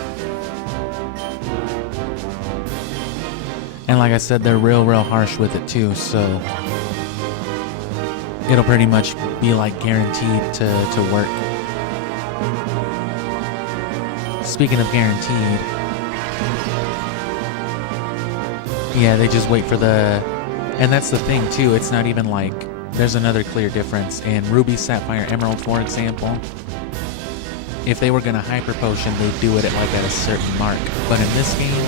And like I said, they're real harsh with it too, so it'll pretty much be like guaranteed to work. Speaking of guaranteed, yeah, they just wait for the... And that's the thing, too. It's not even like... There's another clear difference. In Ruby, Sapphire, Emerald, for example, if they were going to Hyper Potion, they'd do it at a certain mark. But in this game,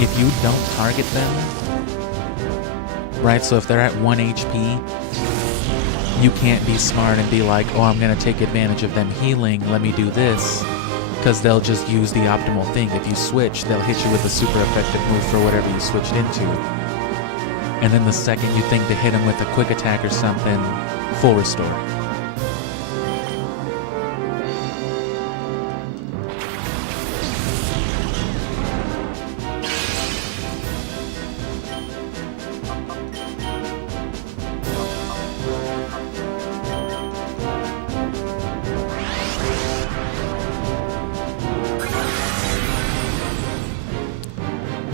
if you don't target them... Right, so if they're at 1 HP, you can't be smart and be like, oh, I'm going to take advantage of them healing, let me do this. Because they'll just use the optimal thing. If you switch, they'll hit you with a super effective move for whatever you switched into. And then the second you think to hit them with a quick attack or something, full restore.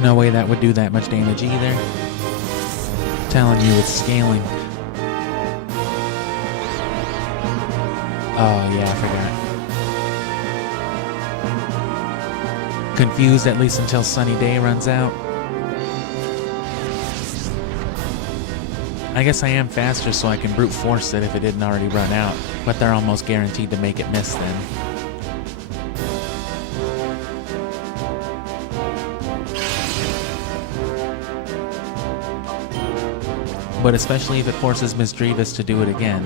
No way that would do that much damage either. I'm telling you, it's scaling. Oh yeah, I forgot. Confused at least until Sunny Day runs out. I guess I am faster so I can brute force it if it didn't already run out, but they're almost guaranteed to make it miss then. But especially if it forces Miss Drevis to do it again.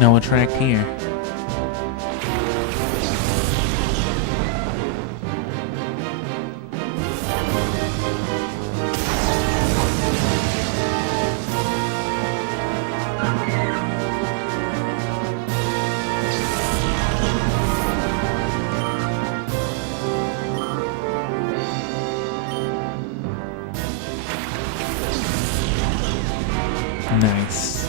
No attract here. Nice.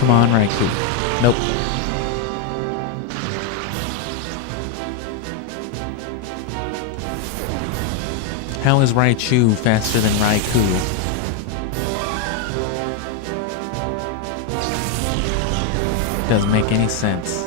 Come on, Raikou. Nope. How is Raichu faster than Raikou? Doesn't make any sense.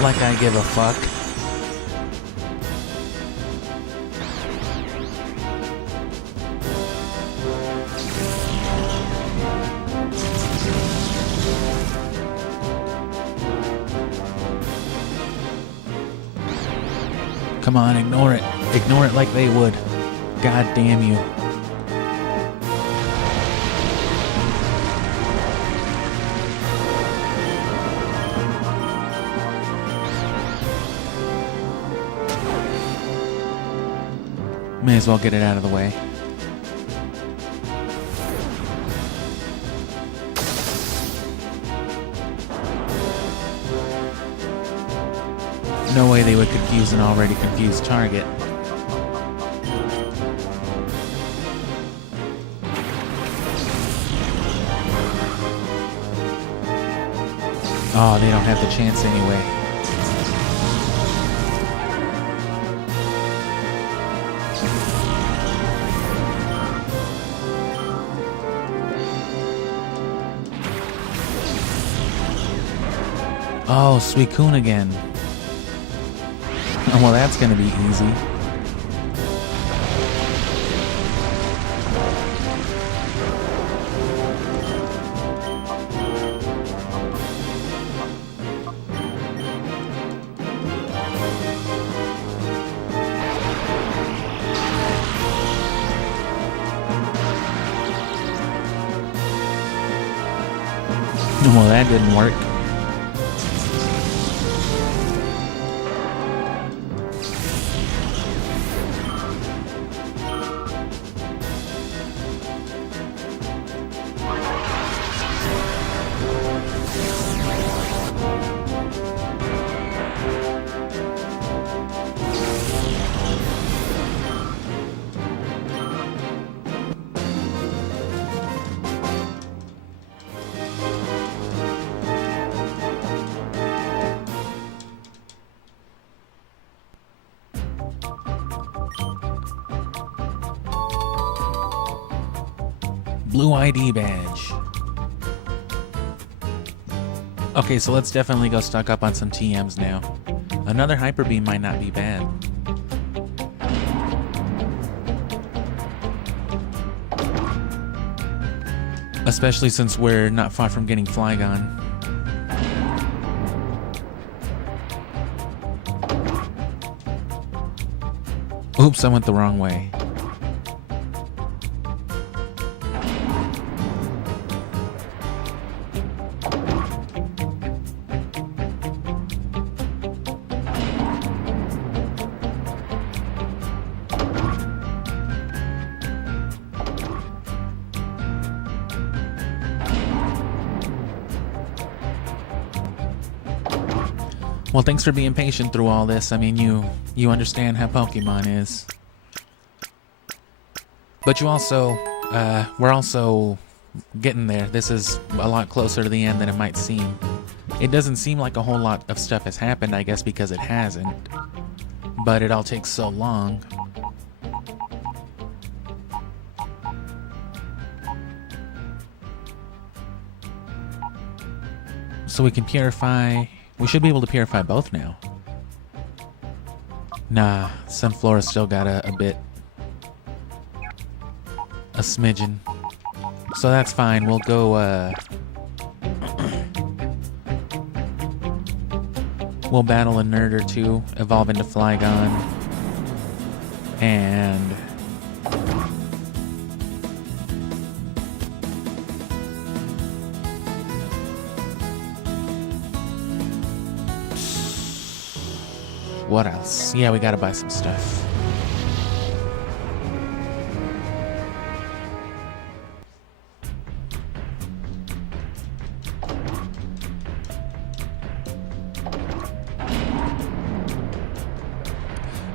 Like I give a fuck. Come on, ignore it. Ignore it like they would. God damn you. May as well get it out of the way. No way they would confuse an already confused target. Oh, they don't have the chance anyway. Oh, Suicune again. Well, that's gonna be easy. Well, that didn't work. Blue ID badge. Okay, so let's definitely go stock up on some TMs now. Another Hyper Beam might not be bad. Especially since we're not far from getting Flygon. Oops, I went the wrong way. Well, thanks for being patient through all this. I mean, you understand how Pokemon is. But you also, we're also getting there. This is a lot closer to the end than it might seem. It doesn't seem like a whole lot of stuff has happened, I guess, because it hasn't. But it all takes so long. So we can purify... We should be able to purify both now. Nah, Sunflora's still got a bit. A smidgen. So that's fine. We'll go, we'll battle a nerd or two, evolve into Flygon. And... what else? Yeah, we gotta buy some stuff.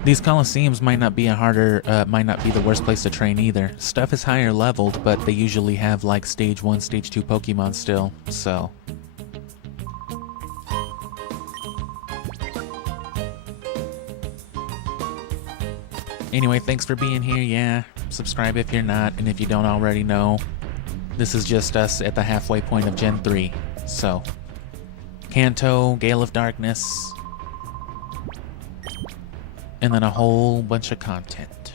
These Colosseums might not be might not be the worst place to train either. Stuff is higher leveled, but they usually have like stage 1, stage 2 Pokemon still, so... Anyway, thanks for being here, yeah. Subscribe if you're not, and if you don't already know, this is just us at the halfway point of Gen 3. So, Kanto, Gale of Darkness, and then a whole bunch of content.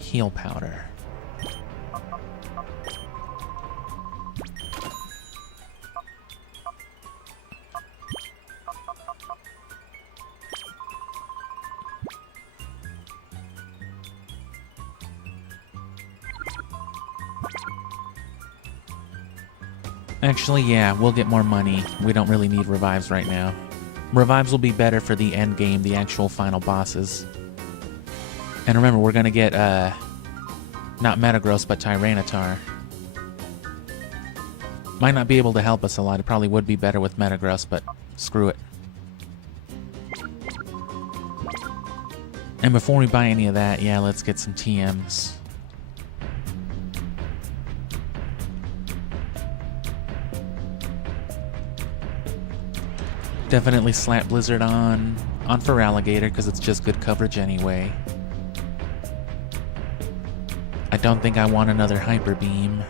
Heal powder. Actually, yeah, we'll get more money. We don't really need revives right now. Revives will be better for the end game, the actual final bosses. And remember, we're gonna get, not Metagross, but Tyranitar. Might not be able to help us a lot. It probably would be better with Metagross, but screw it. And before we buy any of that, yeah, let's get some TMs. Definitely slap Blizzard on Feraligatr, because it's just good coverage anyway. I don't think I want another Hyper Beam.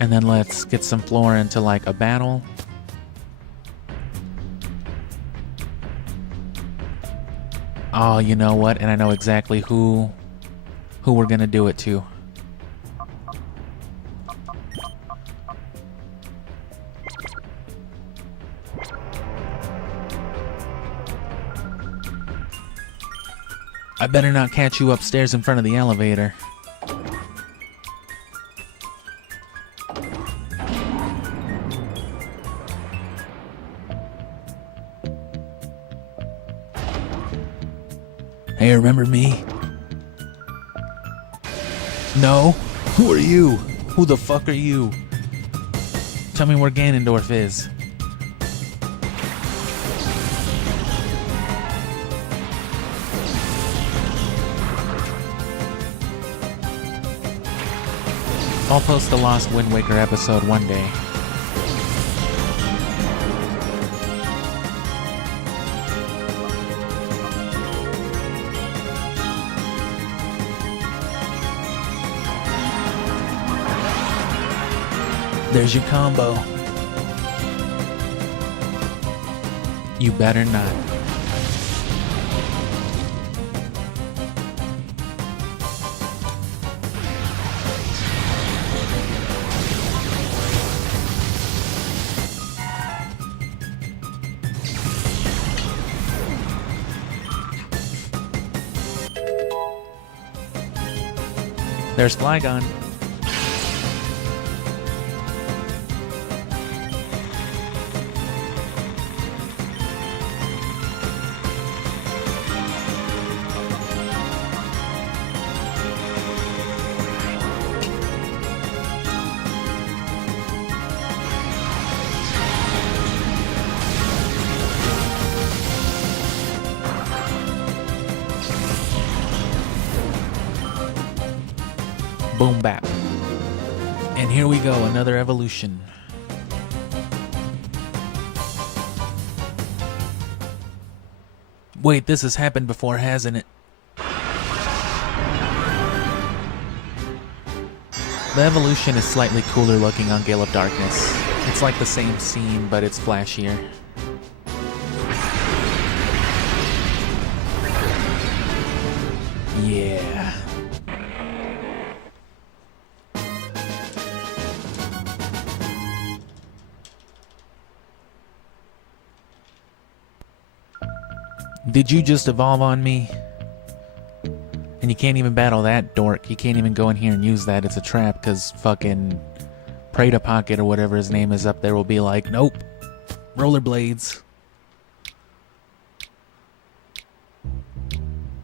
And then let's get some Flora into like a battle. Oh, you know what? And I know exactly who we're gonna do it to. I better not catch you upstairs in front of the elevator. Hey, remember me? No? Who are you? Who the fuck are you? Tell me where Ganondorf is. I'll post the Lost Wind Waker episode one day. There's your combo. You better not. There's Flygon. Boom bap. And here we go, another evolution. Wait, this has happened before, hasn't it? The evolution is slightly cooler looking on Gale of Darkness. It's like the same scene, but it's flashier. Yeah. Did you just evolve on me? And you can't even battle that dork. You can't even go in here and use that. It's a trap because fucking Prada Pocket or whatever his name is up there will be like, nope. Rollerblades.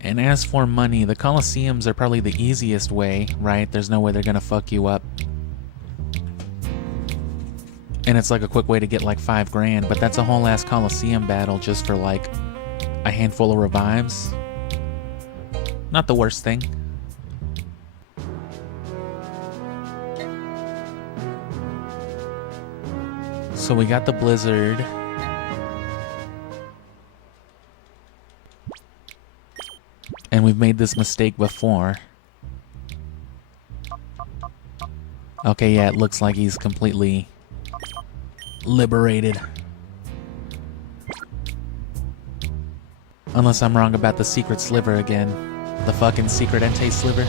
And as for money, the Colosseums are probably the easiest way, right? There's no way they're gonna fuck you up. And it's like a quick way to get like 5 grand, but that's a whole ass Colosseum battle just for like a handful of revives. Not the worst thing. So we got the Blizzard. And we've made this mistake before. Okay, yeah, it looks like he's completely liberated. Unless I'm wrong about the secret sliver again. The fucking secret Entei sliver.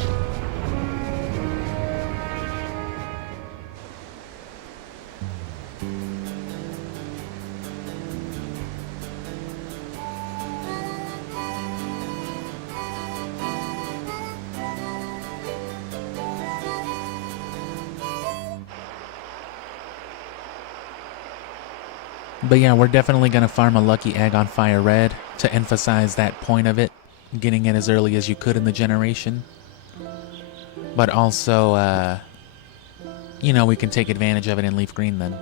But yeah, we're definitely going to farm a lucky egg on Fire Red to emphasize that point of it, getting it as early as you could in the generation. But also, you know, we can take advantage of it in Leaf Green then.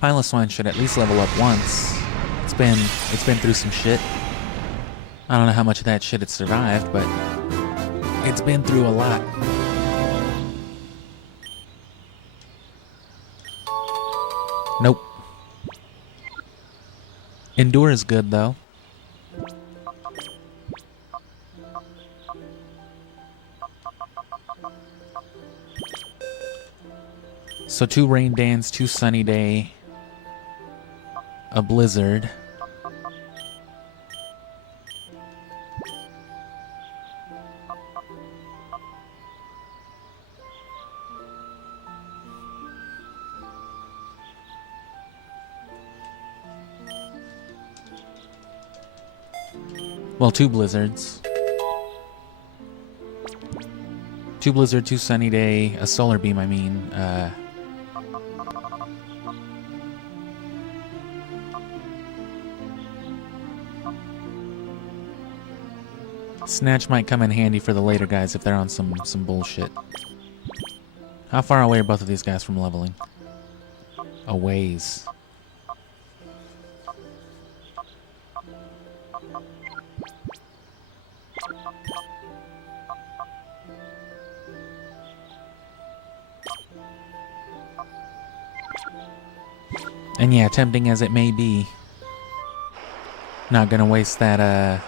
Piloswine should at least level up once. It's been through some shit. I don't know how much of that shit it survived, but it's been through a lot. Nope. Endure is good though. So 2 Rain Dance, 2 Sunny Day, a Blizzard. Well, 2 Blizzards. 2 Blizzard, 2 Sunny Day, a Solar Beam, I mean. Snatch might come in handy for the later guys if they're on some bullshit. How far away are both of these guys from leveling? A ways. And yeah, tempting as it may be, not gonna waste that,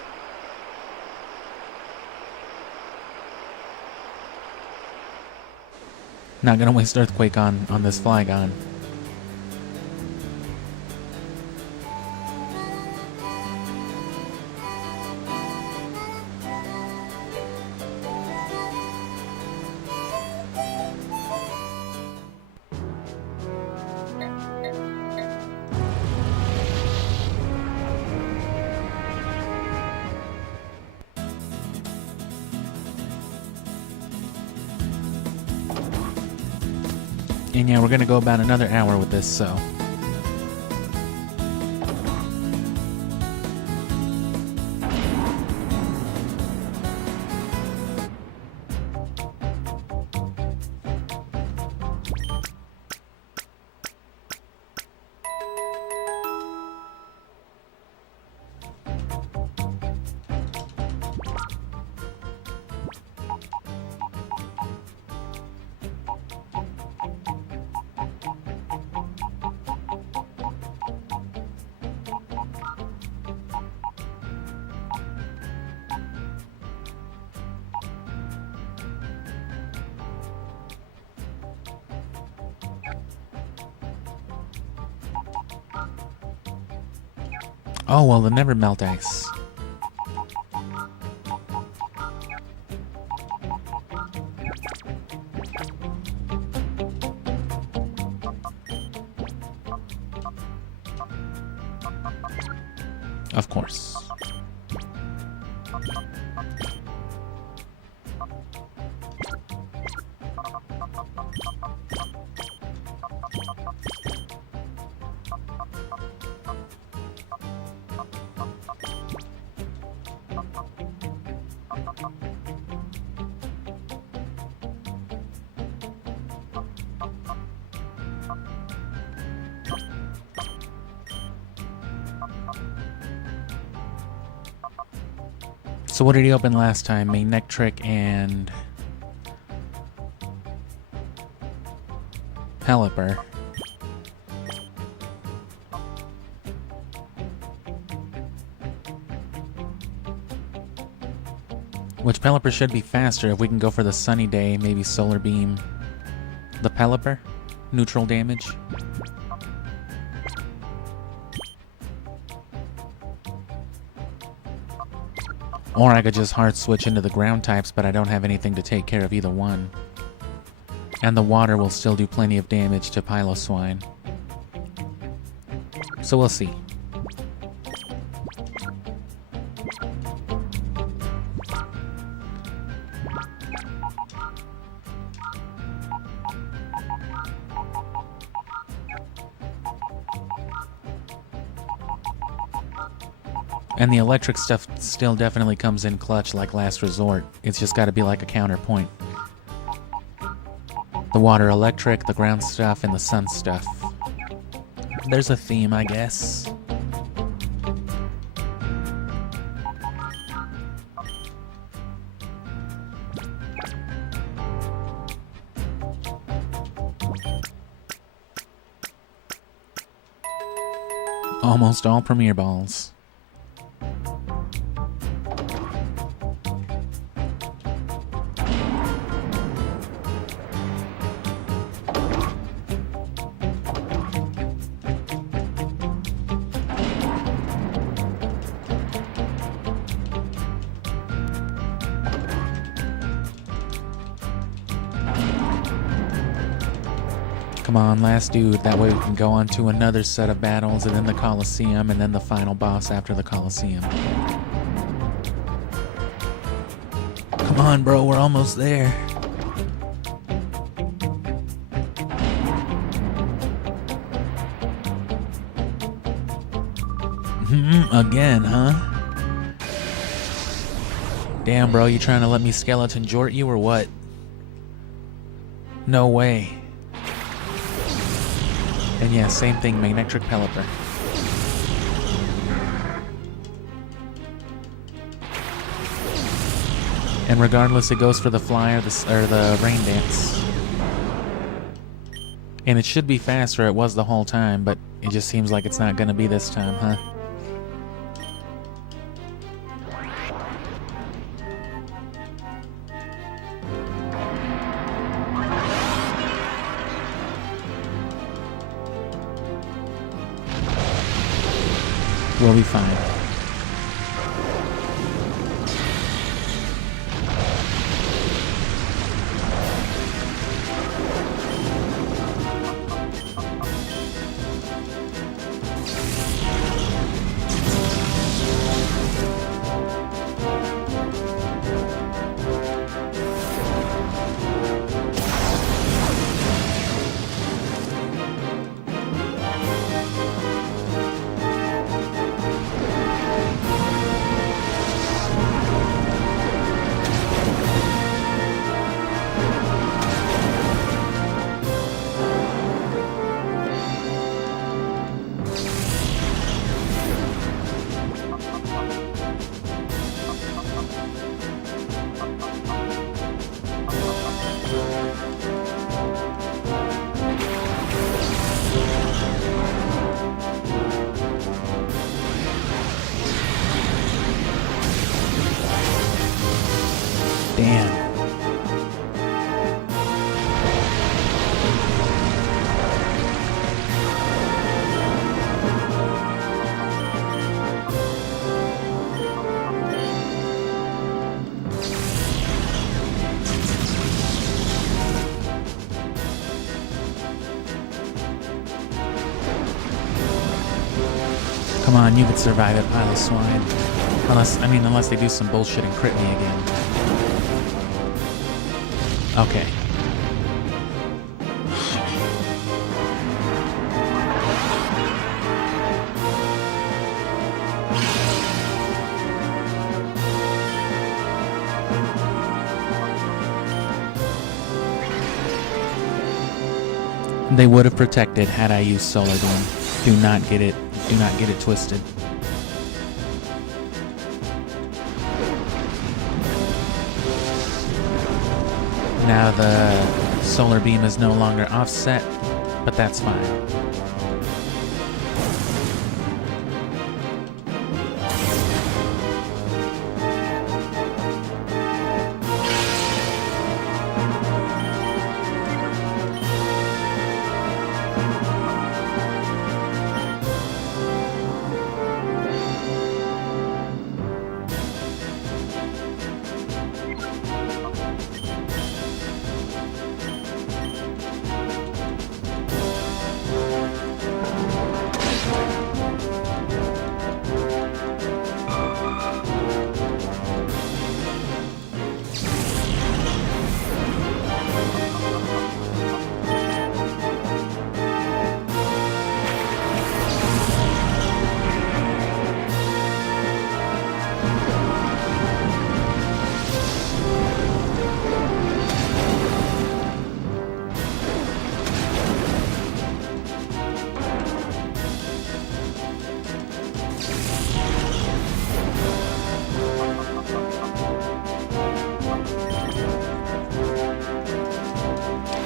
not gonna waste Earthquake on this Flygon. And yeah, we're gonna go about another hour with this, so. Oh, well, they'll never melt ice. Of course. So what did he open last time? Manectric and Pelipper. Which Pelipper should be faster if we can go for the Sunny Day, maybe Solar Beam. The Pelipper? Neutral damage. Or I could just hard switch into the ground types, but I don't have anything to take care of either one. And the water will still do plenty of damage to Piloswine. So we'll see. And the electric stuff still definitely comes in clutch like last resort. It's just got to be like a counterpoint. The water electric, the ground stuff, and the sun stuff. There's a theme, I guess. Almost all Premier Balls. Come on, last dude. That way we can go on to another set of battles and then the Colosseum and then the final boss after the Colosseum. Come on, bro. We're almost there. Again, huh? Damn, bro. You trying to let me skeleton jort you or what? No way. And yeah, same thing, Manectric Pelipper. And regardless, it goes for the fly or the rain dance. And it should be faster. It was the whole time, but it just seems like it's not going to be this time, huh? We'll be fine. Damn. Come on, you can survive it, pile of swine. Unless they do some bullshit and crit me again. Okay. They would have protected had I used Solar Beam. Do not get it twisted. Now the Solar Beam is no longer offset, but that's fine.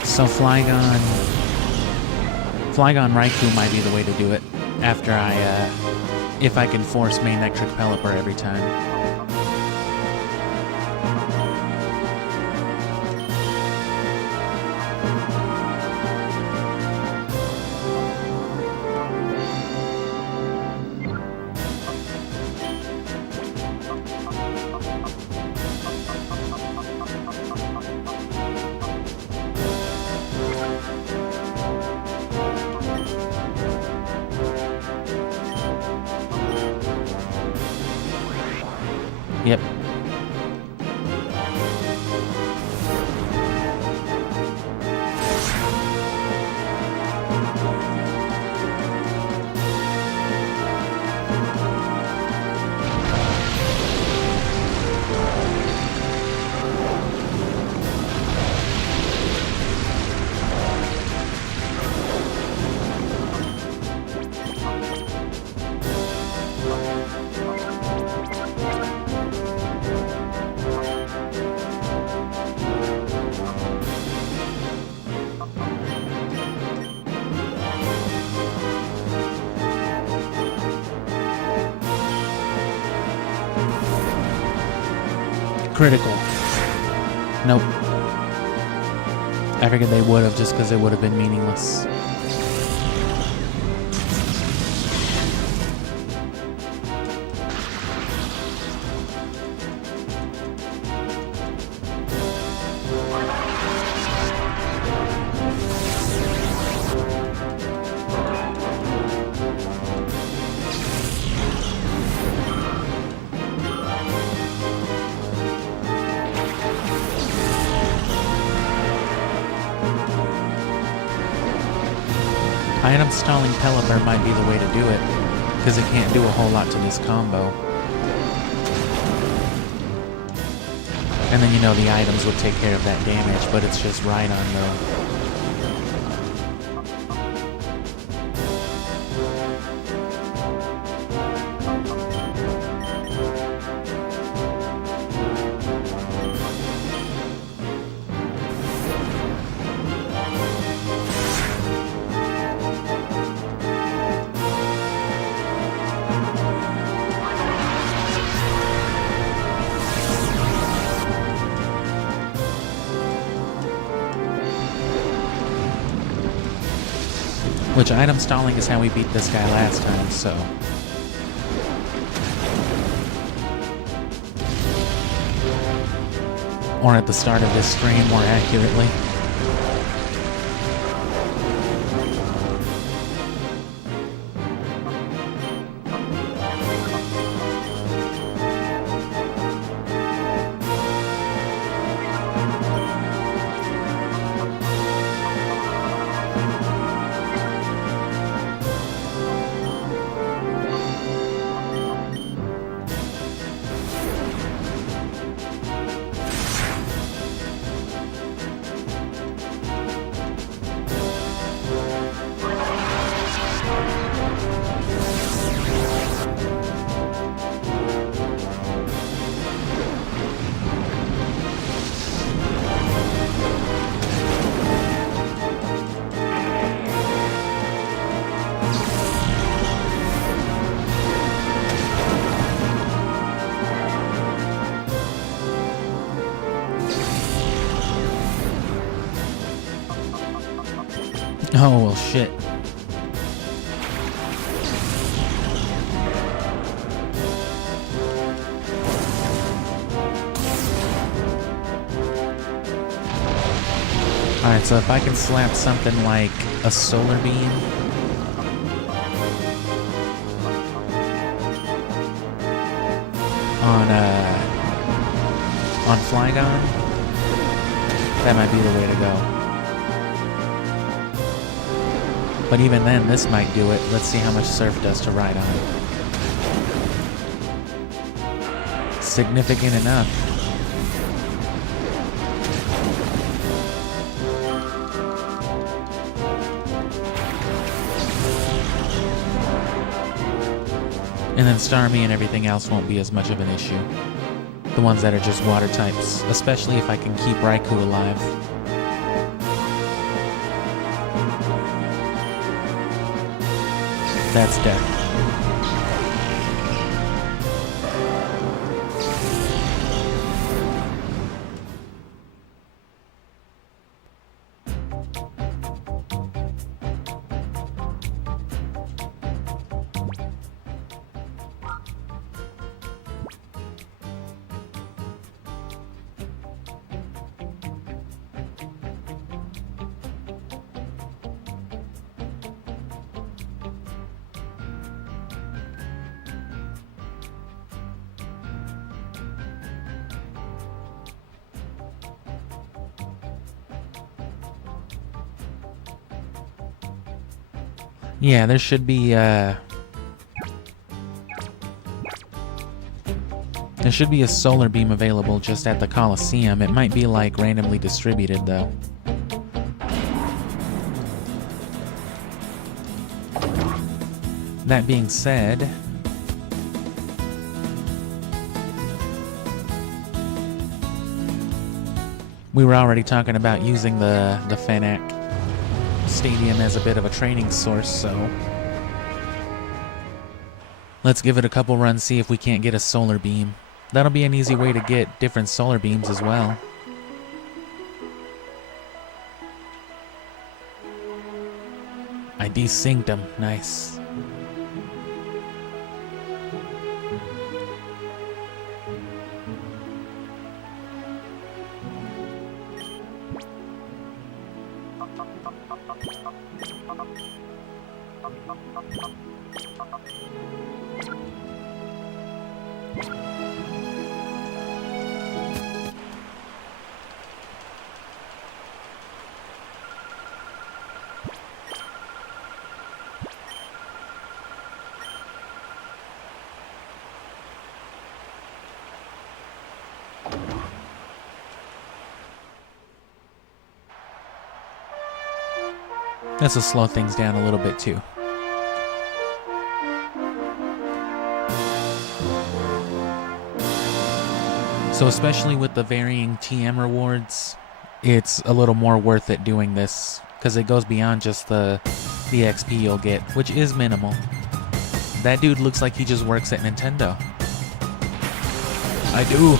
So Flygon Raikou might be the way to do it after if I can force main Electric Pelipper every time. Yep. Critical. Nope. I figured they would have just because it would have been meaningless. Item stalling Pelipper might be the way to do it, because it can't do a whole lot to this combo. And then, you know, the items would take care of that damage, but it's just right on though. Which item stalling is how we beat this guy last time, so... Or at the start of this stream, more accurately. Oh, well, shit. Alright, so if I can slap something like a solar beam on Flygon, that might be the way to go. But even then, this might do it. Let's see how much Surf does to Ride on. Significant enough. And then Starmie and everything else won't be as much of an issue. The ones that are just water types, especially if I can keep Raikou alive. That's death. Yeah, there should be a solar beam available just at the Colosseum. It might be like randomly distributed though. That being said, we were already talking about using the Fanac Stadium as a bit of a training source, so let's give it a couple runs, see if we can't get a solar beam. That'll be an easy way to get different solar beams as well. I desynced him. Nice. This will slow things down a little bit too. So especially with the varying TM rewards, it's a little more worth it doing this because it goes beyond just the XP you'll get, which is minimal. That dude looks like he just works at Nintendo. I do.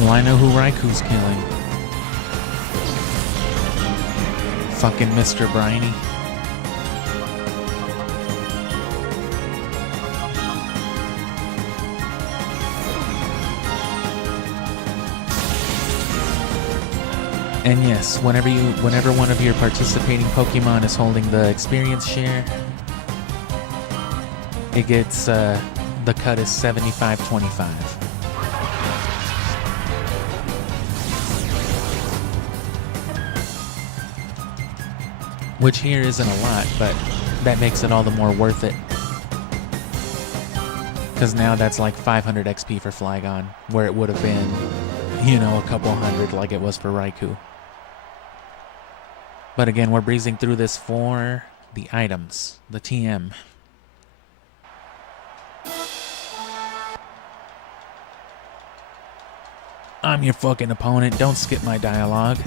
Well, I know who Raikou's killing. Fucking Mr. Briny. And yes, whenever one of your participating Pokemon is holding the experience share, it gets the cut is 75-25. Which here isn't a lot, but that makes it all the more worth it. Because now that's like 500 XP for Flygon, where it would have been, you know, a couple hundred like it was for Raikou. But again, we're breezing through this for the items, the TM. I'm your fucking opponent, don't skip my dialogue.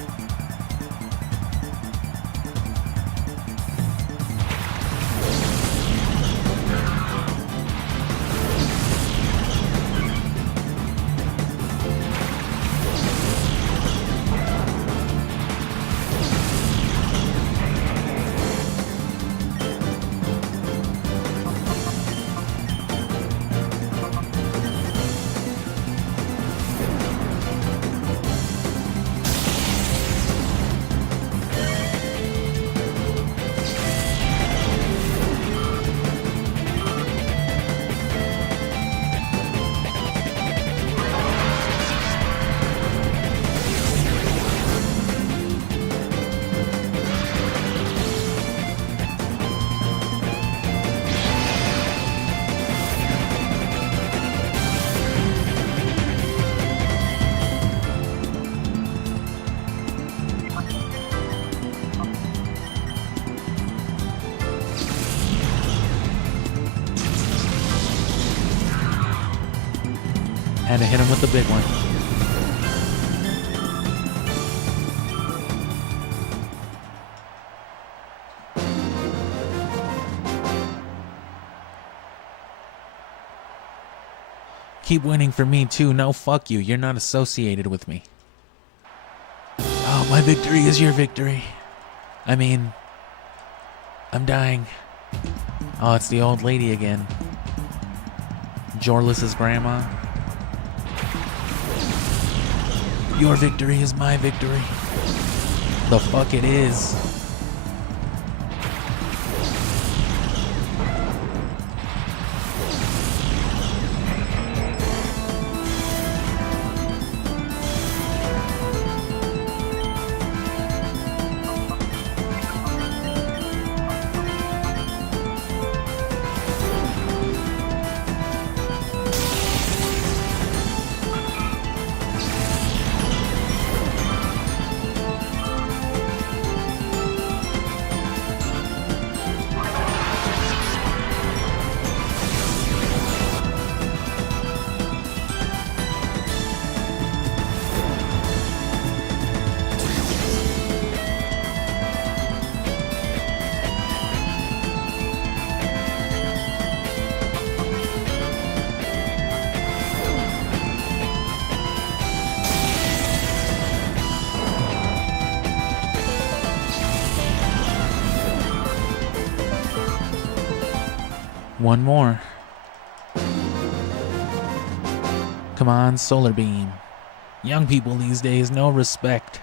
Had to hit him with the big one. Keep winning for me too. No, fuck you. You're not associated with me. Oh, my victory is your victory. I mean, I'm dying. Oh, it's the old lady again. Jorlis's grandma. Your victory is my victory. The fuck it is. One more. Come on, solar beam. Young people these days, no respect.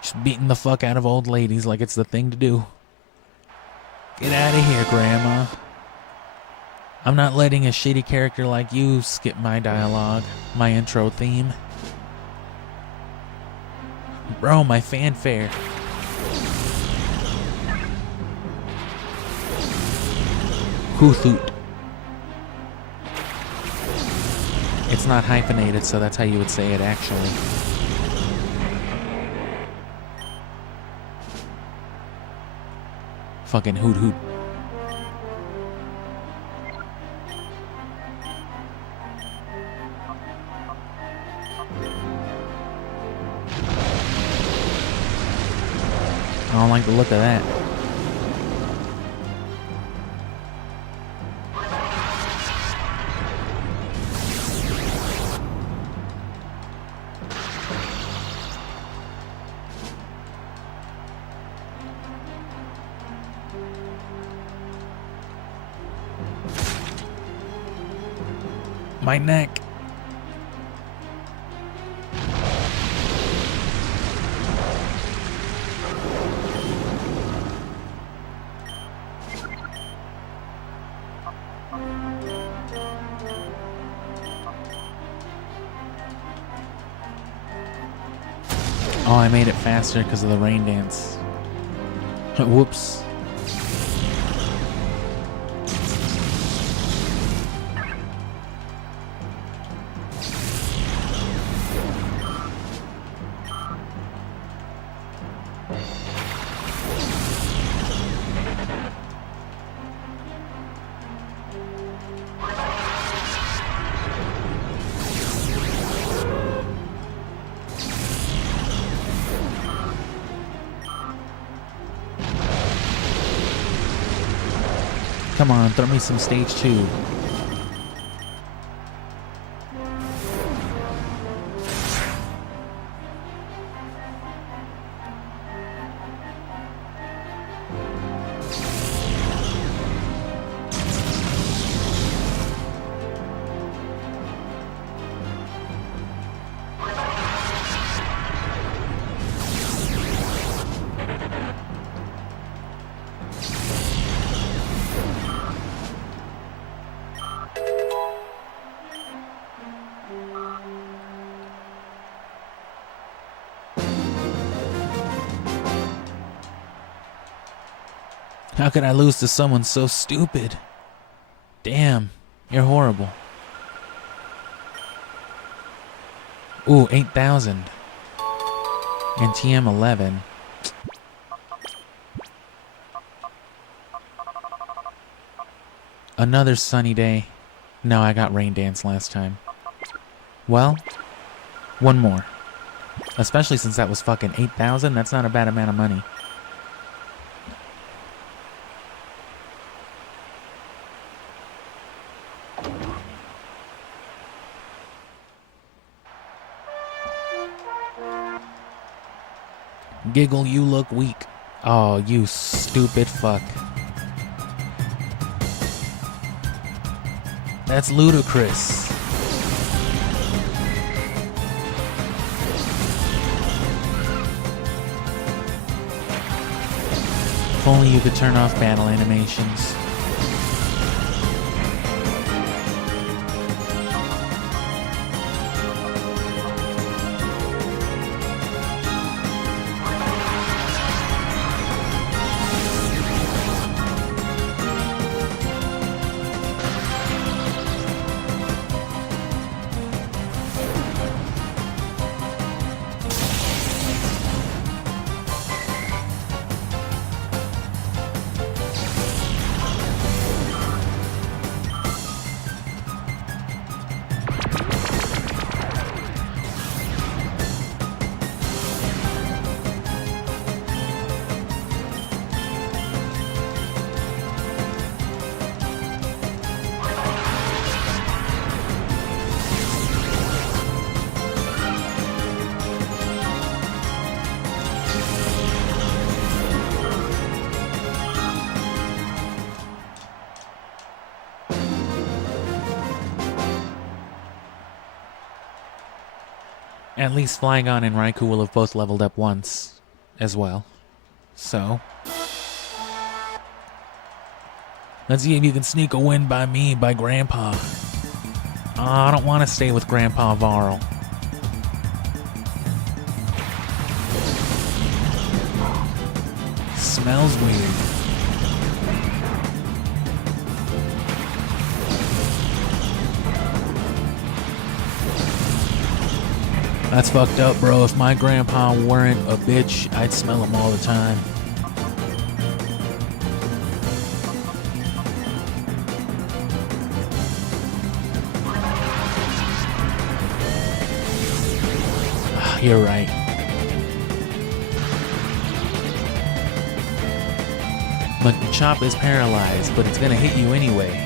Just beating the fuck out of old ladies like it's the thing to do. Get out of here, Grandma. I'm not letting a shitty character like you skip my dialogue, my intro theme. Bro, my fanfare. Hoothoot. It's not hyphenated, so that's how you would say it actually. Fucking hoot hoot. I don't like the look of that. My neck. Oh, I made it faster because of the rain dance. Whoops. Come on, throw me some stage 2. How could I lose to someone so stupid? Damn, you're horrible. Ooh, 8,000. And TM 11. Another sunny day. No, I got rain dance last time. Well, one more. Especially since that was fucking 8,000. That's not a bad amount of money. Giggle, you look weak. Oh, you stupid fuck. That's ludicrous. If only you could turn off battle animations. At least Flygon and Raikou will have both leveled up once as well. So, let's see if you can sneak a win by me, by Grandpa. I don't want to stay with Grandpa Varl. Smells weird. That's fucked up, bro. If my grandpa weren't a bitch, I'd smell him all the time. You're right. Machop is paralyzed, but it's gonna hit you anyway.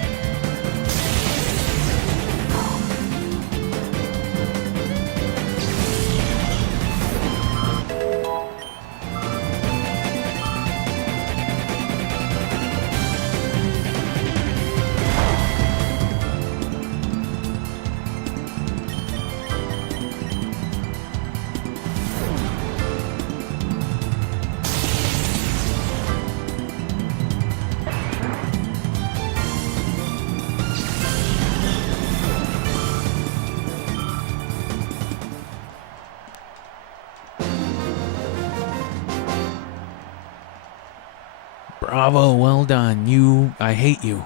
Bravo, well done. I hate you.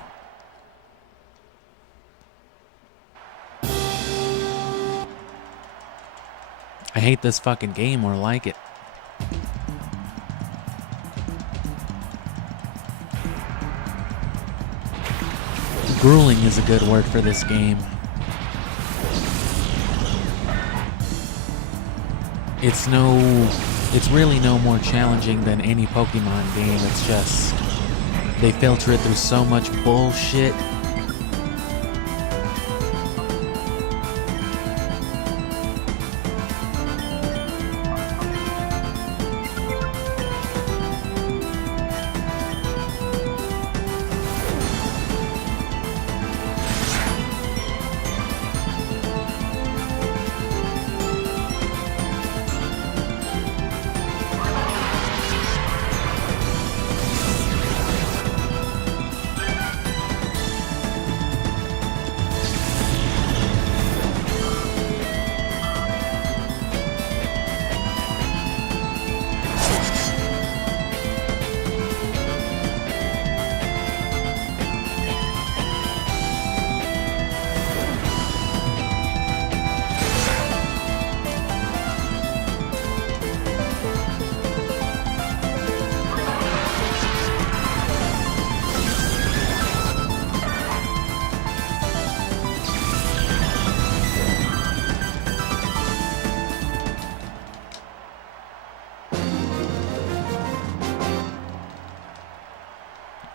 I hate this fucking game or like it. Grueling is a good word for this game. It's really no more challenging than any Pokemon game. It's just, they filter it through so much bullshit.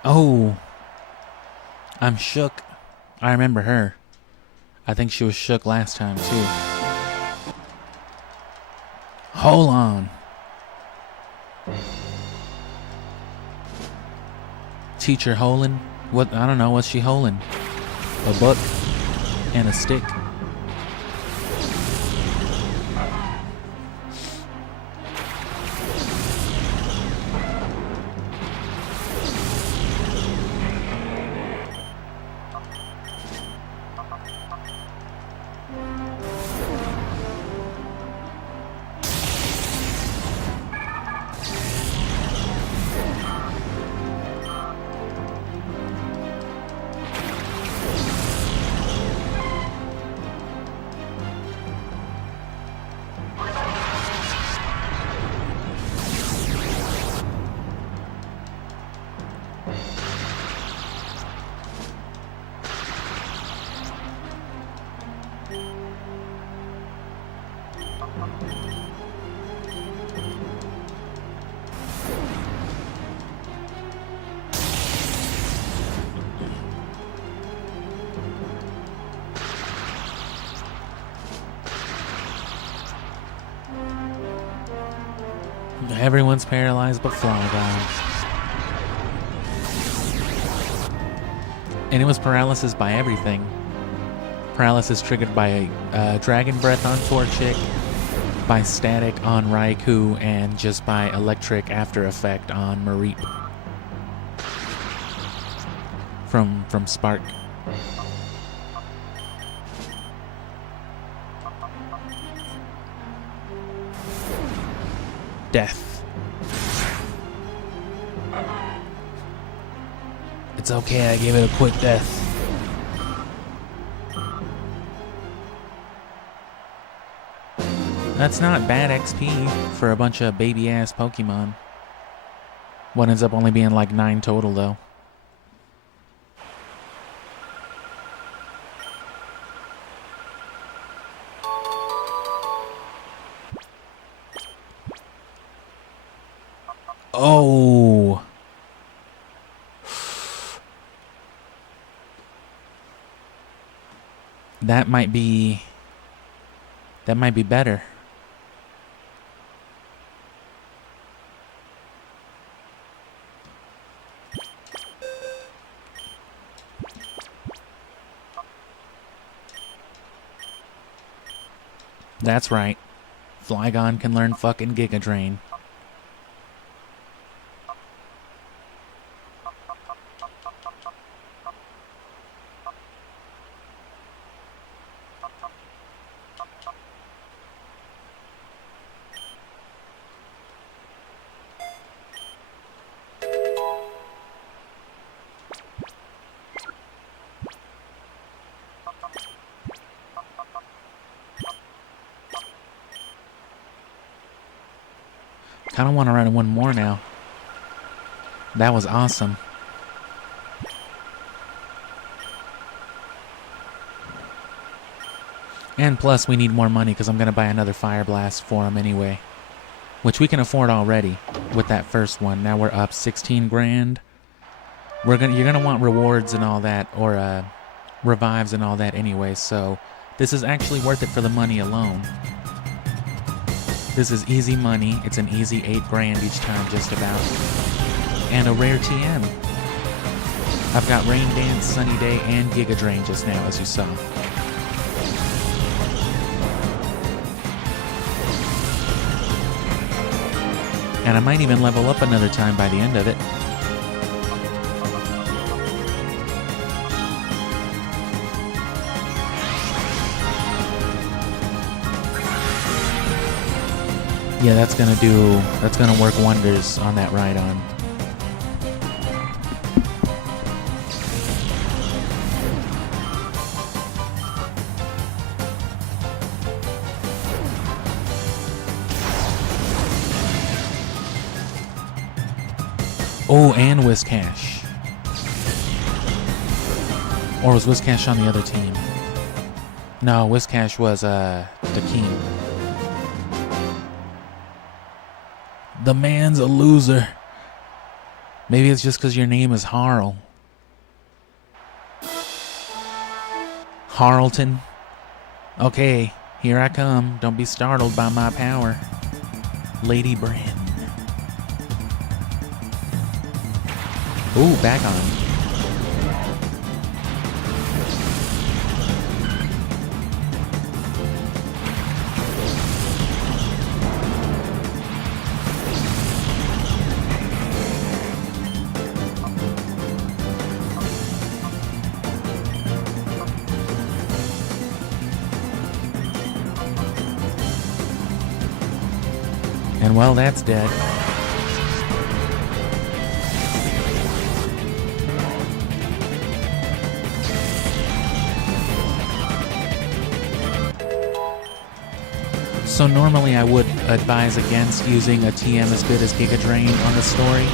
Oh, I'm shook. I remember her. I think she was shook last time too. Hold on. Teacher Holin? What? I don't know. What's she holding? A book and a stick. Everyone's paralyzed but Flygon. And it was paralysis by everything. Paralysis triggered by Dragon Breath on Torchic. by static on Raikou and just by electric after effect on Mareep from Spark. Death. It's okay, I gave it a quick death. That's not bad XP for a bunch of baby-ass Pokemon. What ends up only being like 9 total, though. Oh! That might be better. That's right. Flygon can learn fucking Giga Drain. Kind of want to run one more now. That was awesome. And plus, we need more money because I'm going to buy another Fire Blast for him anyway. Which we can afford already with that first one. Now we're up 16 grand. You're going to want rewards and all that, or revives and all that anyway. So this is actually worth it for the money alone. This is easy money. It's an easy 8 grand each time, just about. And a rare TM. I've got Rain Dance, Sunny Day, and Giga Drain just now, as you saw. And I might even level up another time by the end of it. Yeah, that's gonna work wonders on that ride-on. Oh, and Whiscash. Or was Whiscash on the other team? No, Whiscash was the king. The man's a loser. Maybe it's just because your name is Harl. Harlton. Okay, here I come. Don't be startled by my power. Lady Brand. Ooh, back on. And well, that's dead. So normally I would advise against using a TM as good as Giga Drain on the story.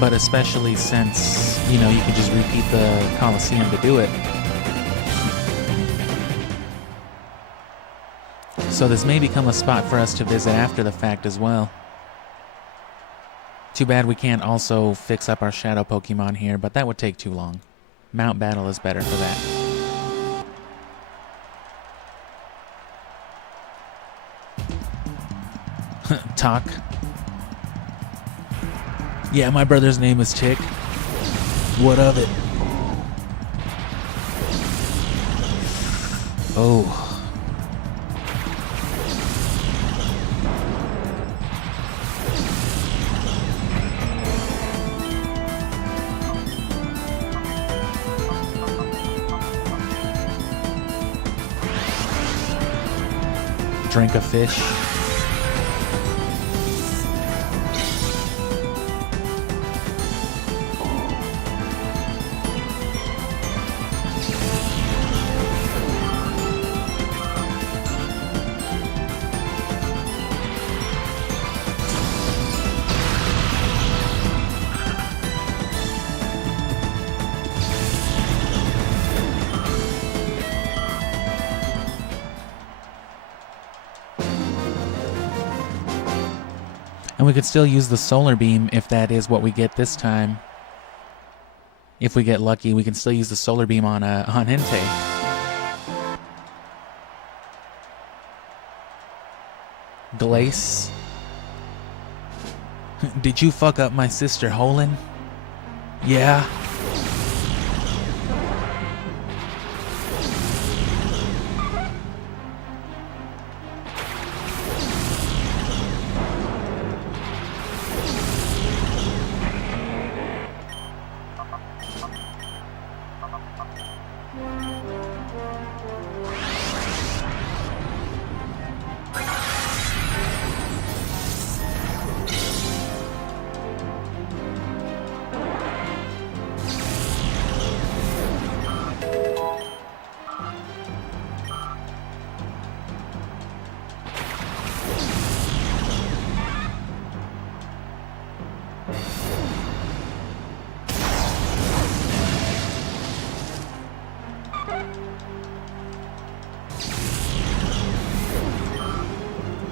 But especially since, you know, you can just repeat the Colosseum to do it. So this may become a spot for us to visit after the fact as well. Too bad we can't also fix up our shadow Pokemon here, but that would take too long. Mount Battle is better for that. Talk. Yeah, my brother's name is Tick. What of it? Oh. drink a fish. And we could still use the solar beam if that is what we get this time. If we get lucky, we can still use the solar beam on Hente. Glace. Did you fuck up my sister Holin? Yeah.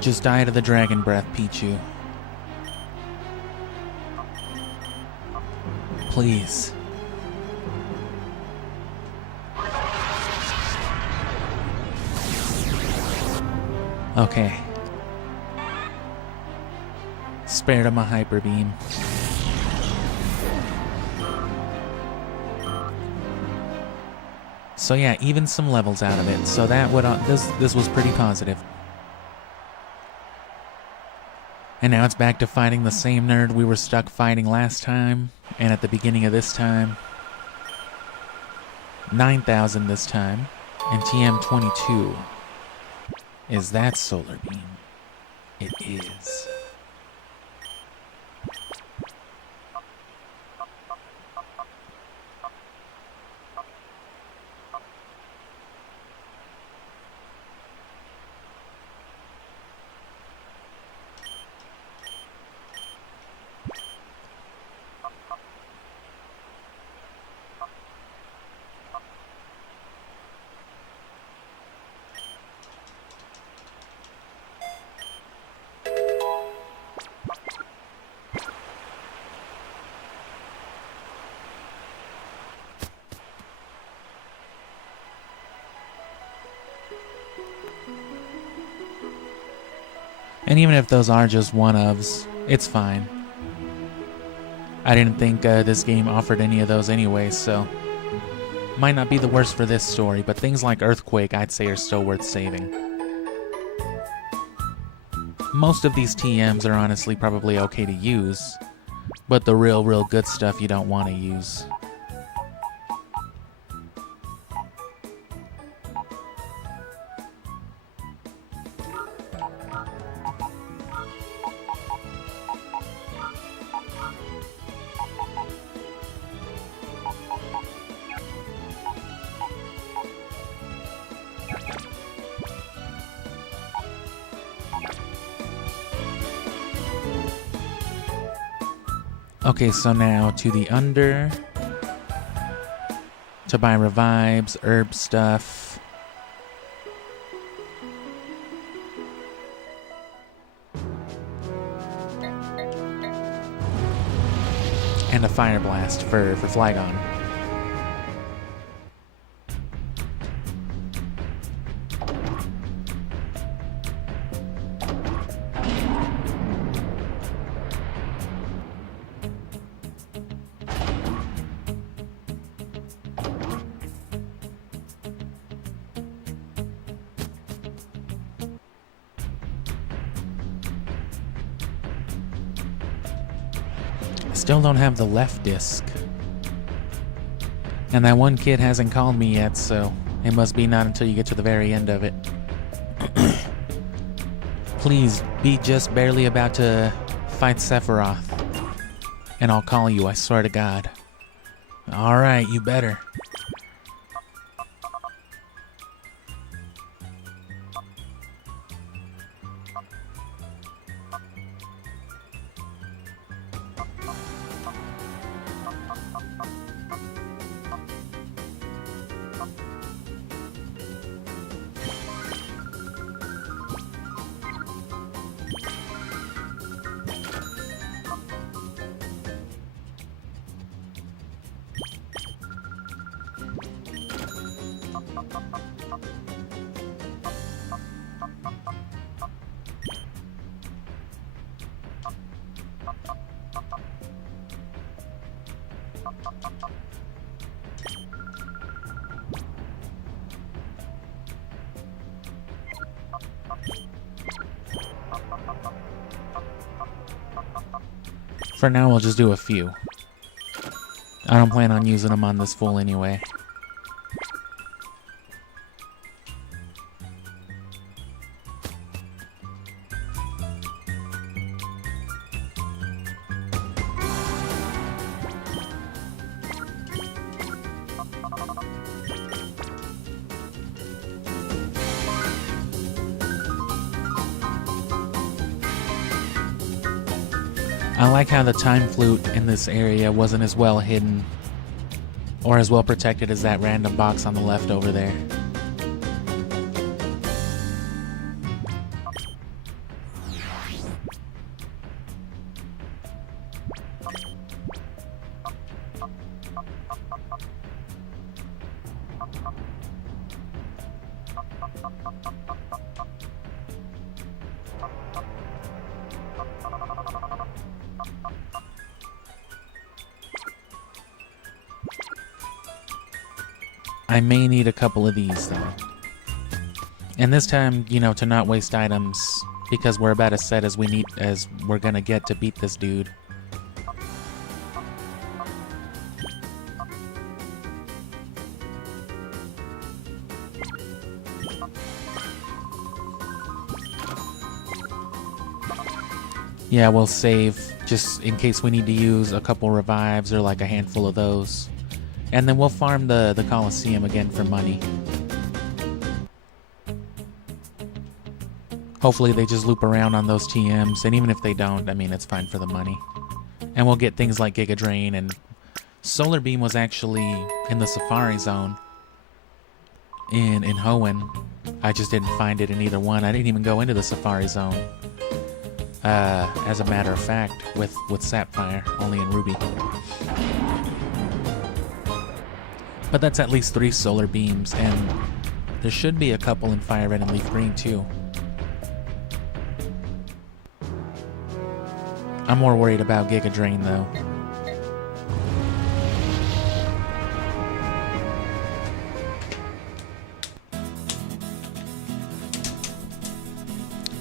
Just die to the dragon breath, Pichu. Please. Okay. Spared him a hyper beam. So yeah, even some levels out of it. So that would this was pretty positive. And now it's back to fighting the same nerd we were stuck fighting last time, and at the beginning of this time. 9,000 this time, and TM22. Is that solar beam? It is. And even if those are just one-ofs, it's fine. I didn't think this game offered any of those anyway, so... Might not be the worst for this story, but things like Earthquake I'd say are still worth saving. Most of these TMs are honestly probably okay to use, but the real good stuff you don't want to use. Okay, so now to the under, to buy revives, herb stuff. And a fire blast for Flygon. Still don't have the left disc. And that one kid hasn't called me yet, so it must be not until you get to the very end of it. Please be just barely about to fight Sephiroth. And I'll call you, I swear to God. Alright, you better. For now, we'll just do a few. I don't plan on using them on this fool anyway. I like how the time flute in this area wasn't as well hidden or as well protected as that random box on the left over there. I may need a couple of these though. And this time, you know, to not waste items because we're about as set as we're gonna get to beat this dude. Yeah, we'll save just in case we need to use a couple revives or like a handful of those. And then we'll farm the Colosseum again for money. Hopefully they just loop around on those TMs, and even if they don't, I mean, it's fine for the money. And we'll get things like Giga Drain, and Solar Beam was actually in the Safari Zone in Hoenn. I just didn't find it in either one. I didn't even go into the Safari Zone. As a matter of fact, with Sapphire, only in Ruby. But that's at least 3 Solar Beams, and there should be a couple in Fire Red and Leaf Green too. I'm more worried about Giga Drain though.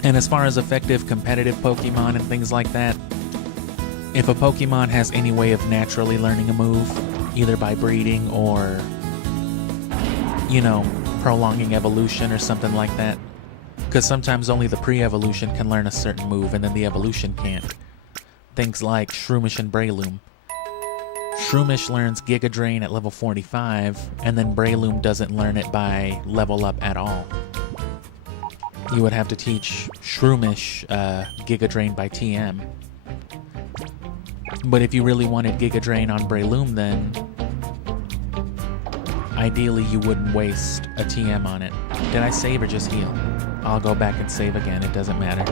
And as far as effective competitive Pokemon and things like that, if a Pokemon has any way of naturally learning a move, either by breeding or, you know, prolonging evolution or something like that. Because sometimes only the pre-evolution can learn a certain move and then the evolution can't. Things like Shroomish and Breloom. Shroomish learns Giga Drain at level 45, and then Breloom doesn't learn it by level up at all. You would have to teach Shroomish Giga Drain by TM. But if you really wanted Giga Drain on Breloom, then ideally you wouldn't waste a TM on it. Did I save or just heal? I'll go back and save again, it doesn't matter.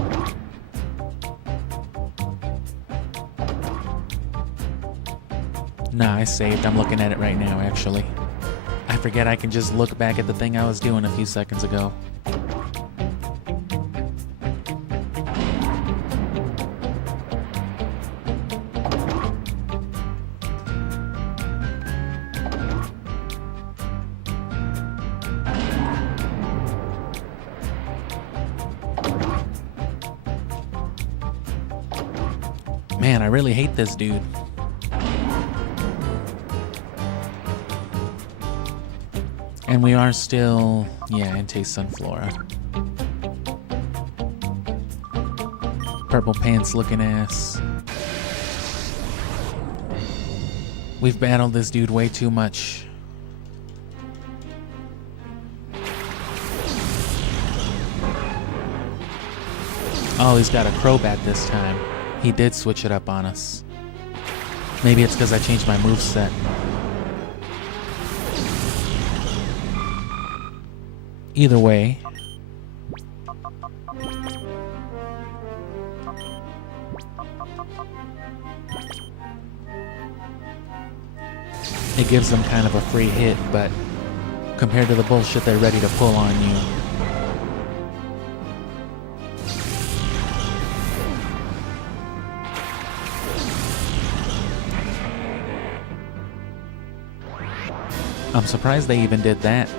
Nah, I saved. I'm looking at it right now, actually. I forget I can just look back at the thing I was doing a few seconds ago. Man, I really hate this dude. And we are still, yeah, Entei Sunflora. Purple pants looking ass. We've battled this dude way too much. Oh, he's got a Crobat this time. He did switch it up on us. Maybe it's because I changed my moveset. Either way. It gives them kind of a free hit, but compared to the bullshit they're ready to pull on you. I'm surprised they even did that.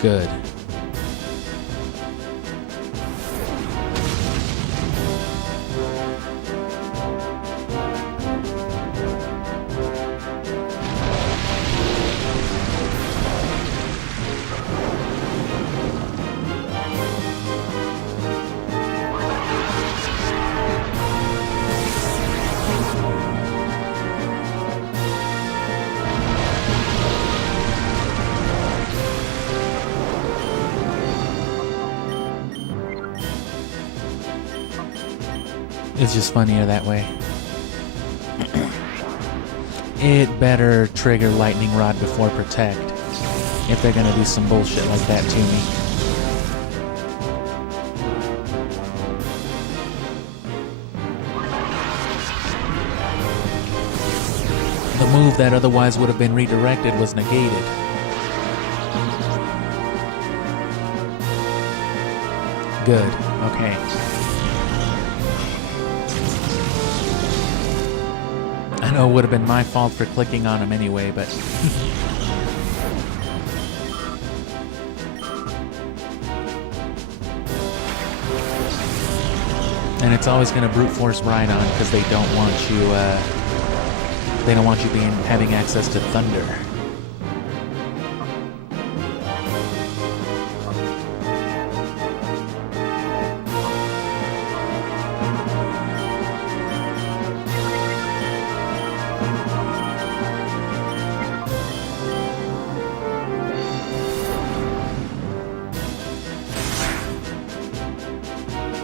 Good. It's just funnier that way. It better trigger Lightning Rod before Protect if they're gonna do some bullshit like that to me. The move that otherwise would have been redirected was negated. Good. Okay. I know it would have been my fault for clicking on him anyway, but... And it's always going to brute force Rhydon because they don't want you, having access to Thunder.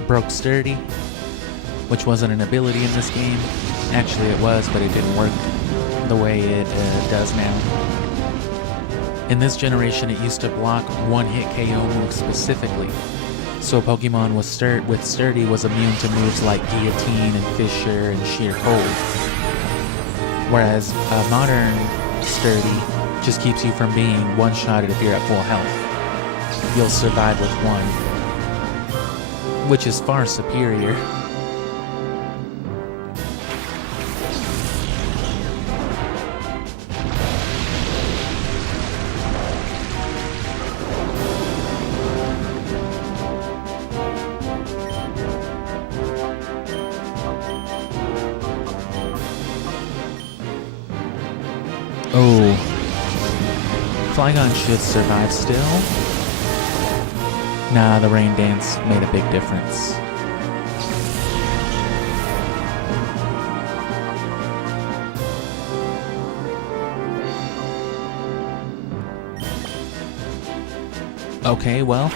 Broke Sturdy, which wasn't an ability in this game. Actually it was, but it didn't work the way it does now. In this generation it used to block one-hit KO moves specifically, so Pokemon with Sturdy was immune to moves like Guillotine and Fissure and Sheer Cold. Whereas modern Sturdy just keeps you from being one-shotted if you're at full health. You'll survive with one, which is far superior. Oh, Flygon should survive still. Nah, the Rain Dance made a big difference. Okay, well.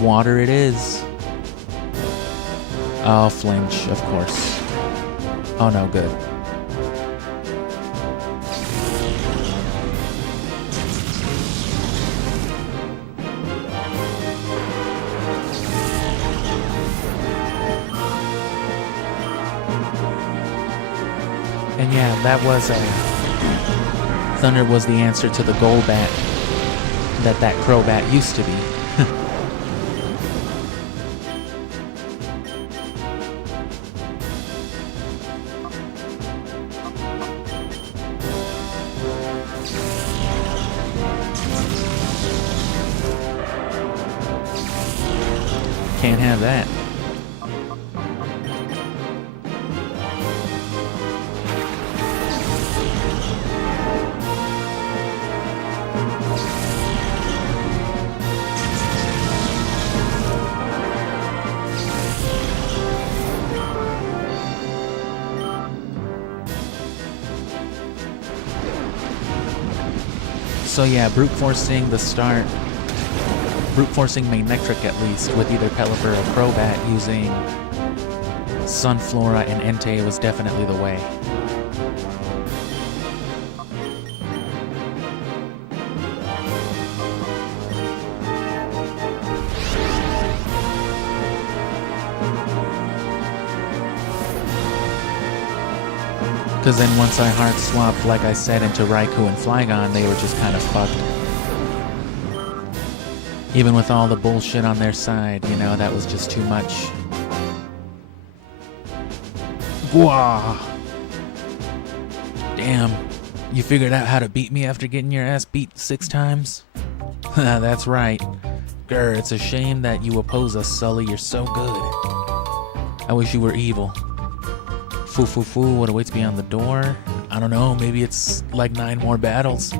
Water it is. Oh, flinch, of course. Oh no, good. And yeah, that was a Thunder was the answer to the Golbat that Crobat used to be. Can't have that. So yeah, brute forcing the start. Brute forcing Manectric at least with either Pelipper or Crobat using Sunflora and Entei was definitely the way. Because then once I hard swapped, like I said, into Raikou and Flygon, they were just kind of fucked. Even with all the bullshit on their side, you know, that was just too much. Wah! Damn. You figured out how to beat me after getting your ass beat 6 times? That's right. Grr, it's a shame that you oppose us, Sully. You're so good. I wish you were evil. Foo, what awaits beyond the door? I don't know, maybe it's like 9 more battles.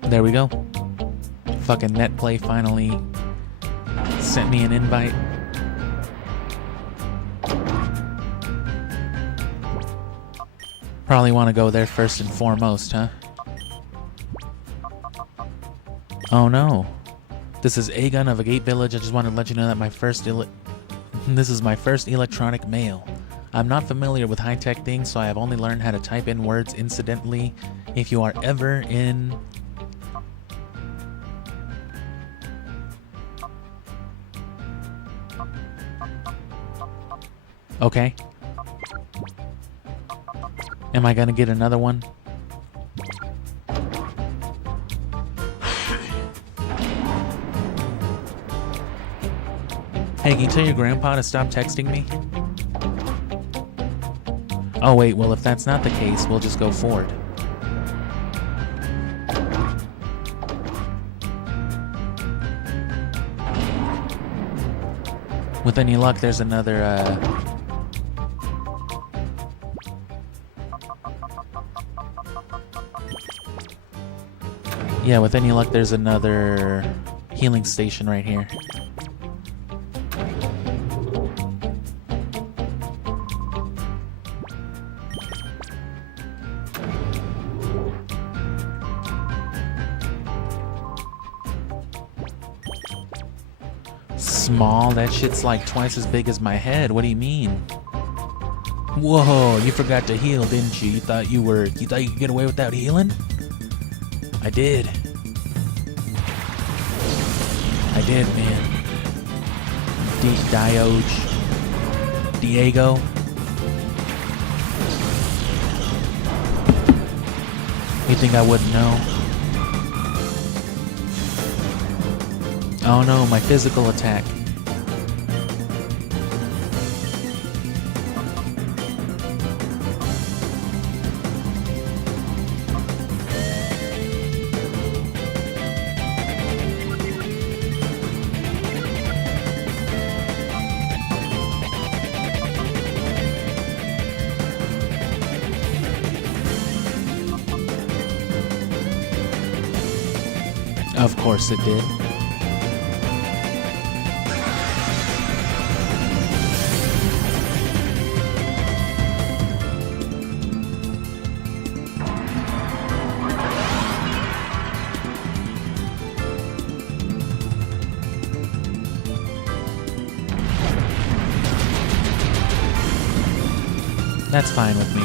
There we go. Fucking NetPlay finally sent me an invite. Probably want to go there first and foremost, huh? Oh no. This is Aegon of a Gate Village. I just wanted to let you know that this is my first electronic mail. I'm not familiar with high-tech things, so I have only learned how to type in words incidentally. If you are ever in... Okay. Am I gonna get another one? Hey, can you tell your grandpa to stop texting me? Oh wait, well if that's not the case, we'll just go forward. With any luck, there's another, Yeah, with any luck, there's another healing station right here. Small? That shit's like twice as big as my head. What do you mean? Whoa, you forgot to heal, didn't you? You thought you could get away without healing? I did. I did, man. Diego. You think I wouldn't know? Oh no, my physical attack. Of course it did. That's fine with me.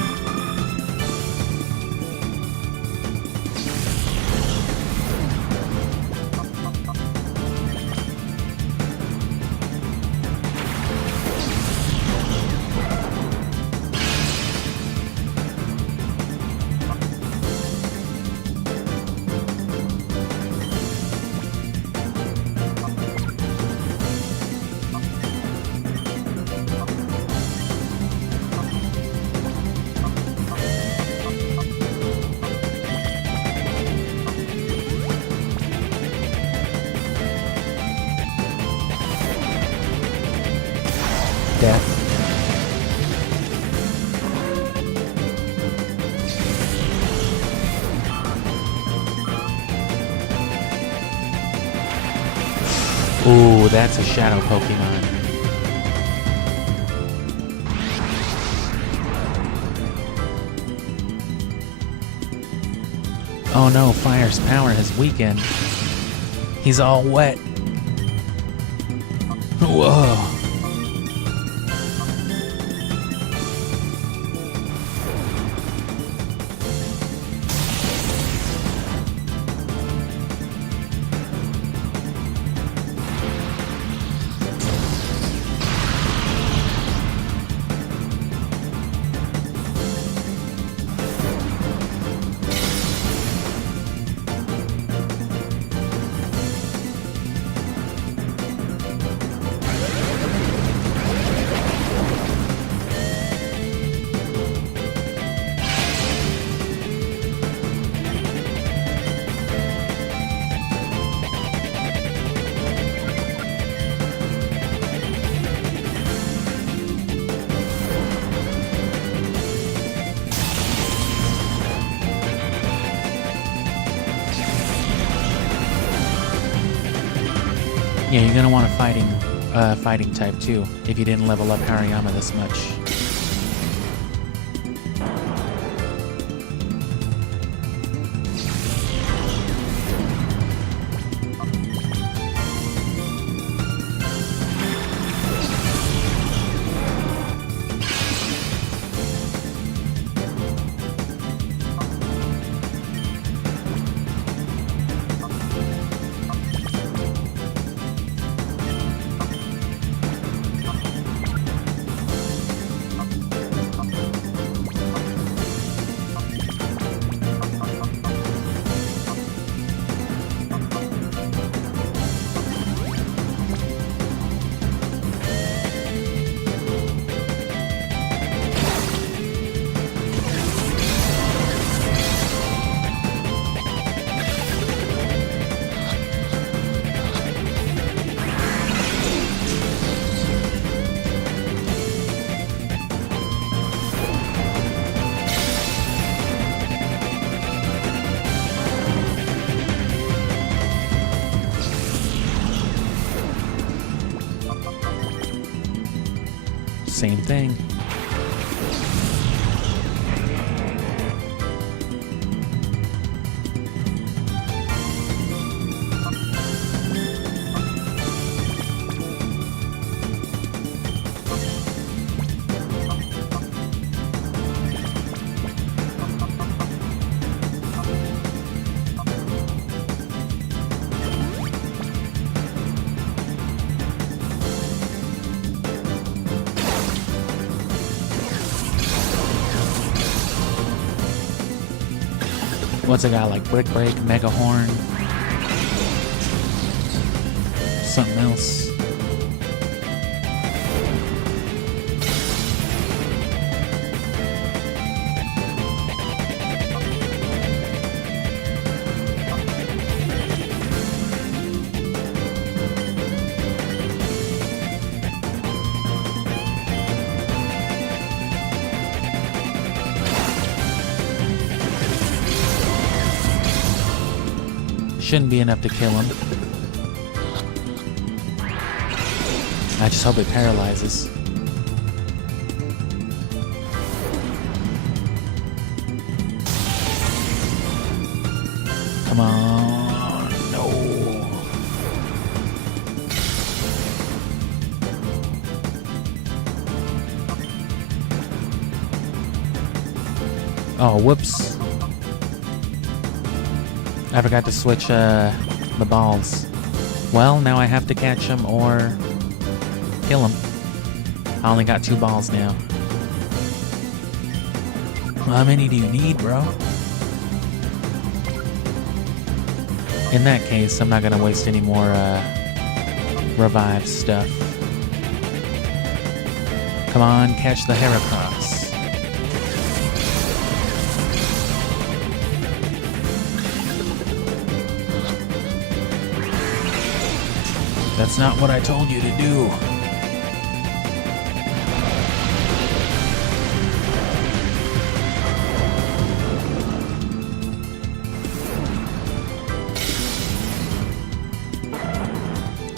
death. Ooh, that's a shadow Pokemon. Oh no, Fire's power has weakened. He's all wet. Whoa. Yeah, you're gonna want a fighting type too, if you didn't level up Hariyama this much. Same thing. What's it got, like Brick Break, Mega Horn, something else? Shouldn't be enough to kill him. I just hope it paralyzes. Come on, no. Oh, whoops. I forgot to switch the balls. Well, now I have to catch him or kill him. I only got 2 balls now. How many do you need, bro? In that case, I'm not gonna waste any more revive stuff. Come on, catch the Heracross. That's not what I told you to do.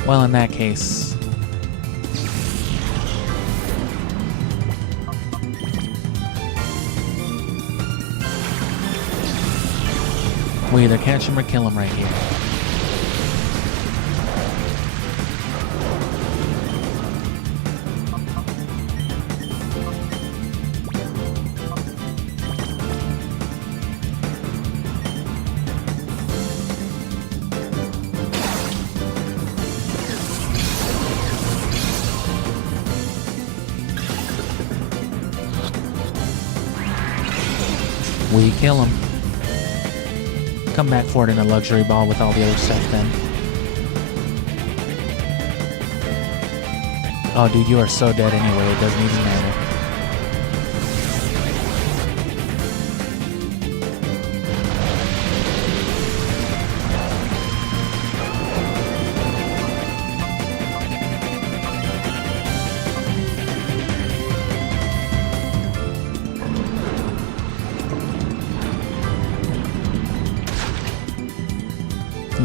Well, in that case... we either catch him or kill him right here. We kill him. Come back for it in a luxury ball with all the other stuff then. Oh, dude, you are so dead anyway. It doesn't even matter.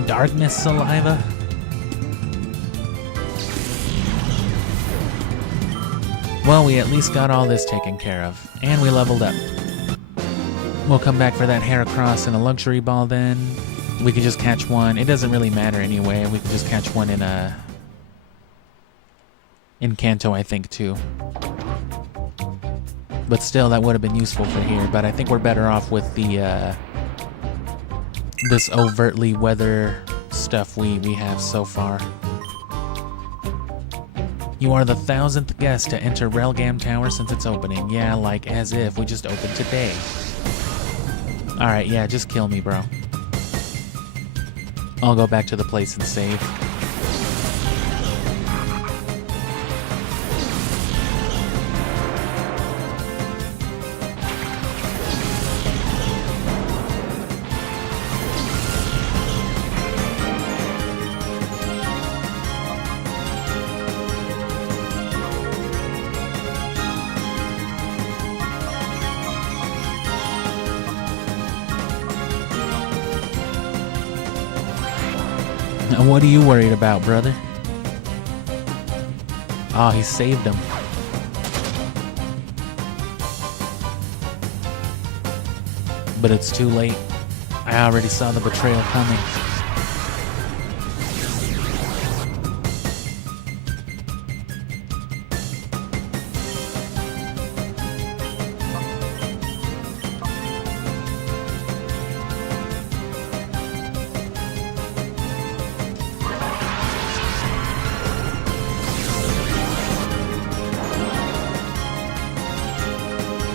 Darkness saliva? Well, we at least got all this taken care of. And we leveled up. We'll come back for that Heracross in a luxury ball then. We could just catch one. It doesn't really matter anyway. We could just catch one in Kanto, I think, too. But still, that would have been useful for here. But I think we're better off with the this overtly weather stuff we have so far. You are the 1,000th guest to enter Railgam Tower since its opening. Yeah, like as if we just opened today. Alright, yeah, just kill me, bro. I'll go back to the place and save. Now what are you worried about, brother? Oh, he saved him. But it's too late. I already saw the betrayal coming.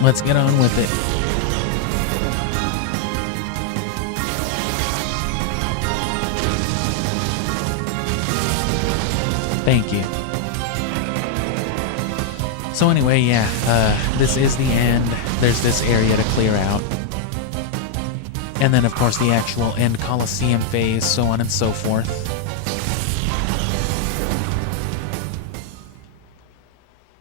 Let's get on with it. Thank you. So anyway, yeah, this is the end. There's this area to clear out. And then, of course, the actual end Colosseum phase, so on and so forth.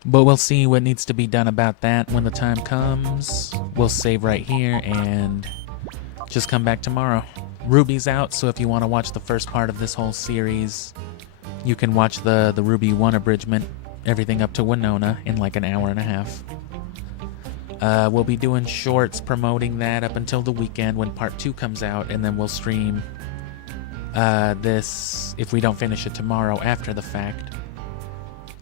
But we'll see what needs to be done about that when the time comes. We'll save right here and just come back tomorrow. Ruby's out, so if you want to watch the first part of this whole series, you can watch the Ruby 1 abridgment, everything up to Winona, in like an hour and a half. We'll be doing shorts promoting that up until the weekend when part 2 comes out, and then we'll stream this, if we don't finish it tomorrow, after the fact.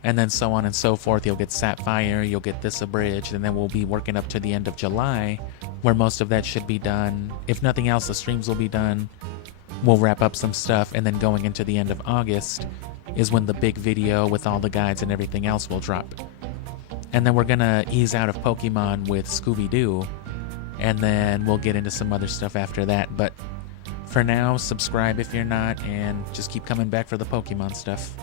And then so on and so forth. You'll get Sapphire, you'll get this abridged, and then we'll be working up to the end of July, where most of that should be done. If nothing else, the streams will be done. We'll wrap up some stuff, and then going into the end of August is when the big video with all the guides and everything else will drop. And then we're gonna ease out of Pokemon with Scooby-Doo, and then we'll get into some other stuff after that. But for now, subscribe if you're not, and just keep coming back for the Pokemon stuff.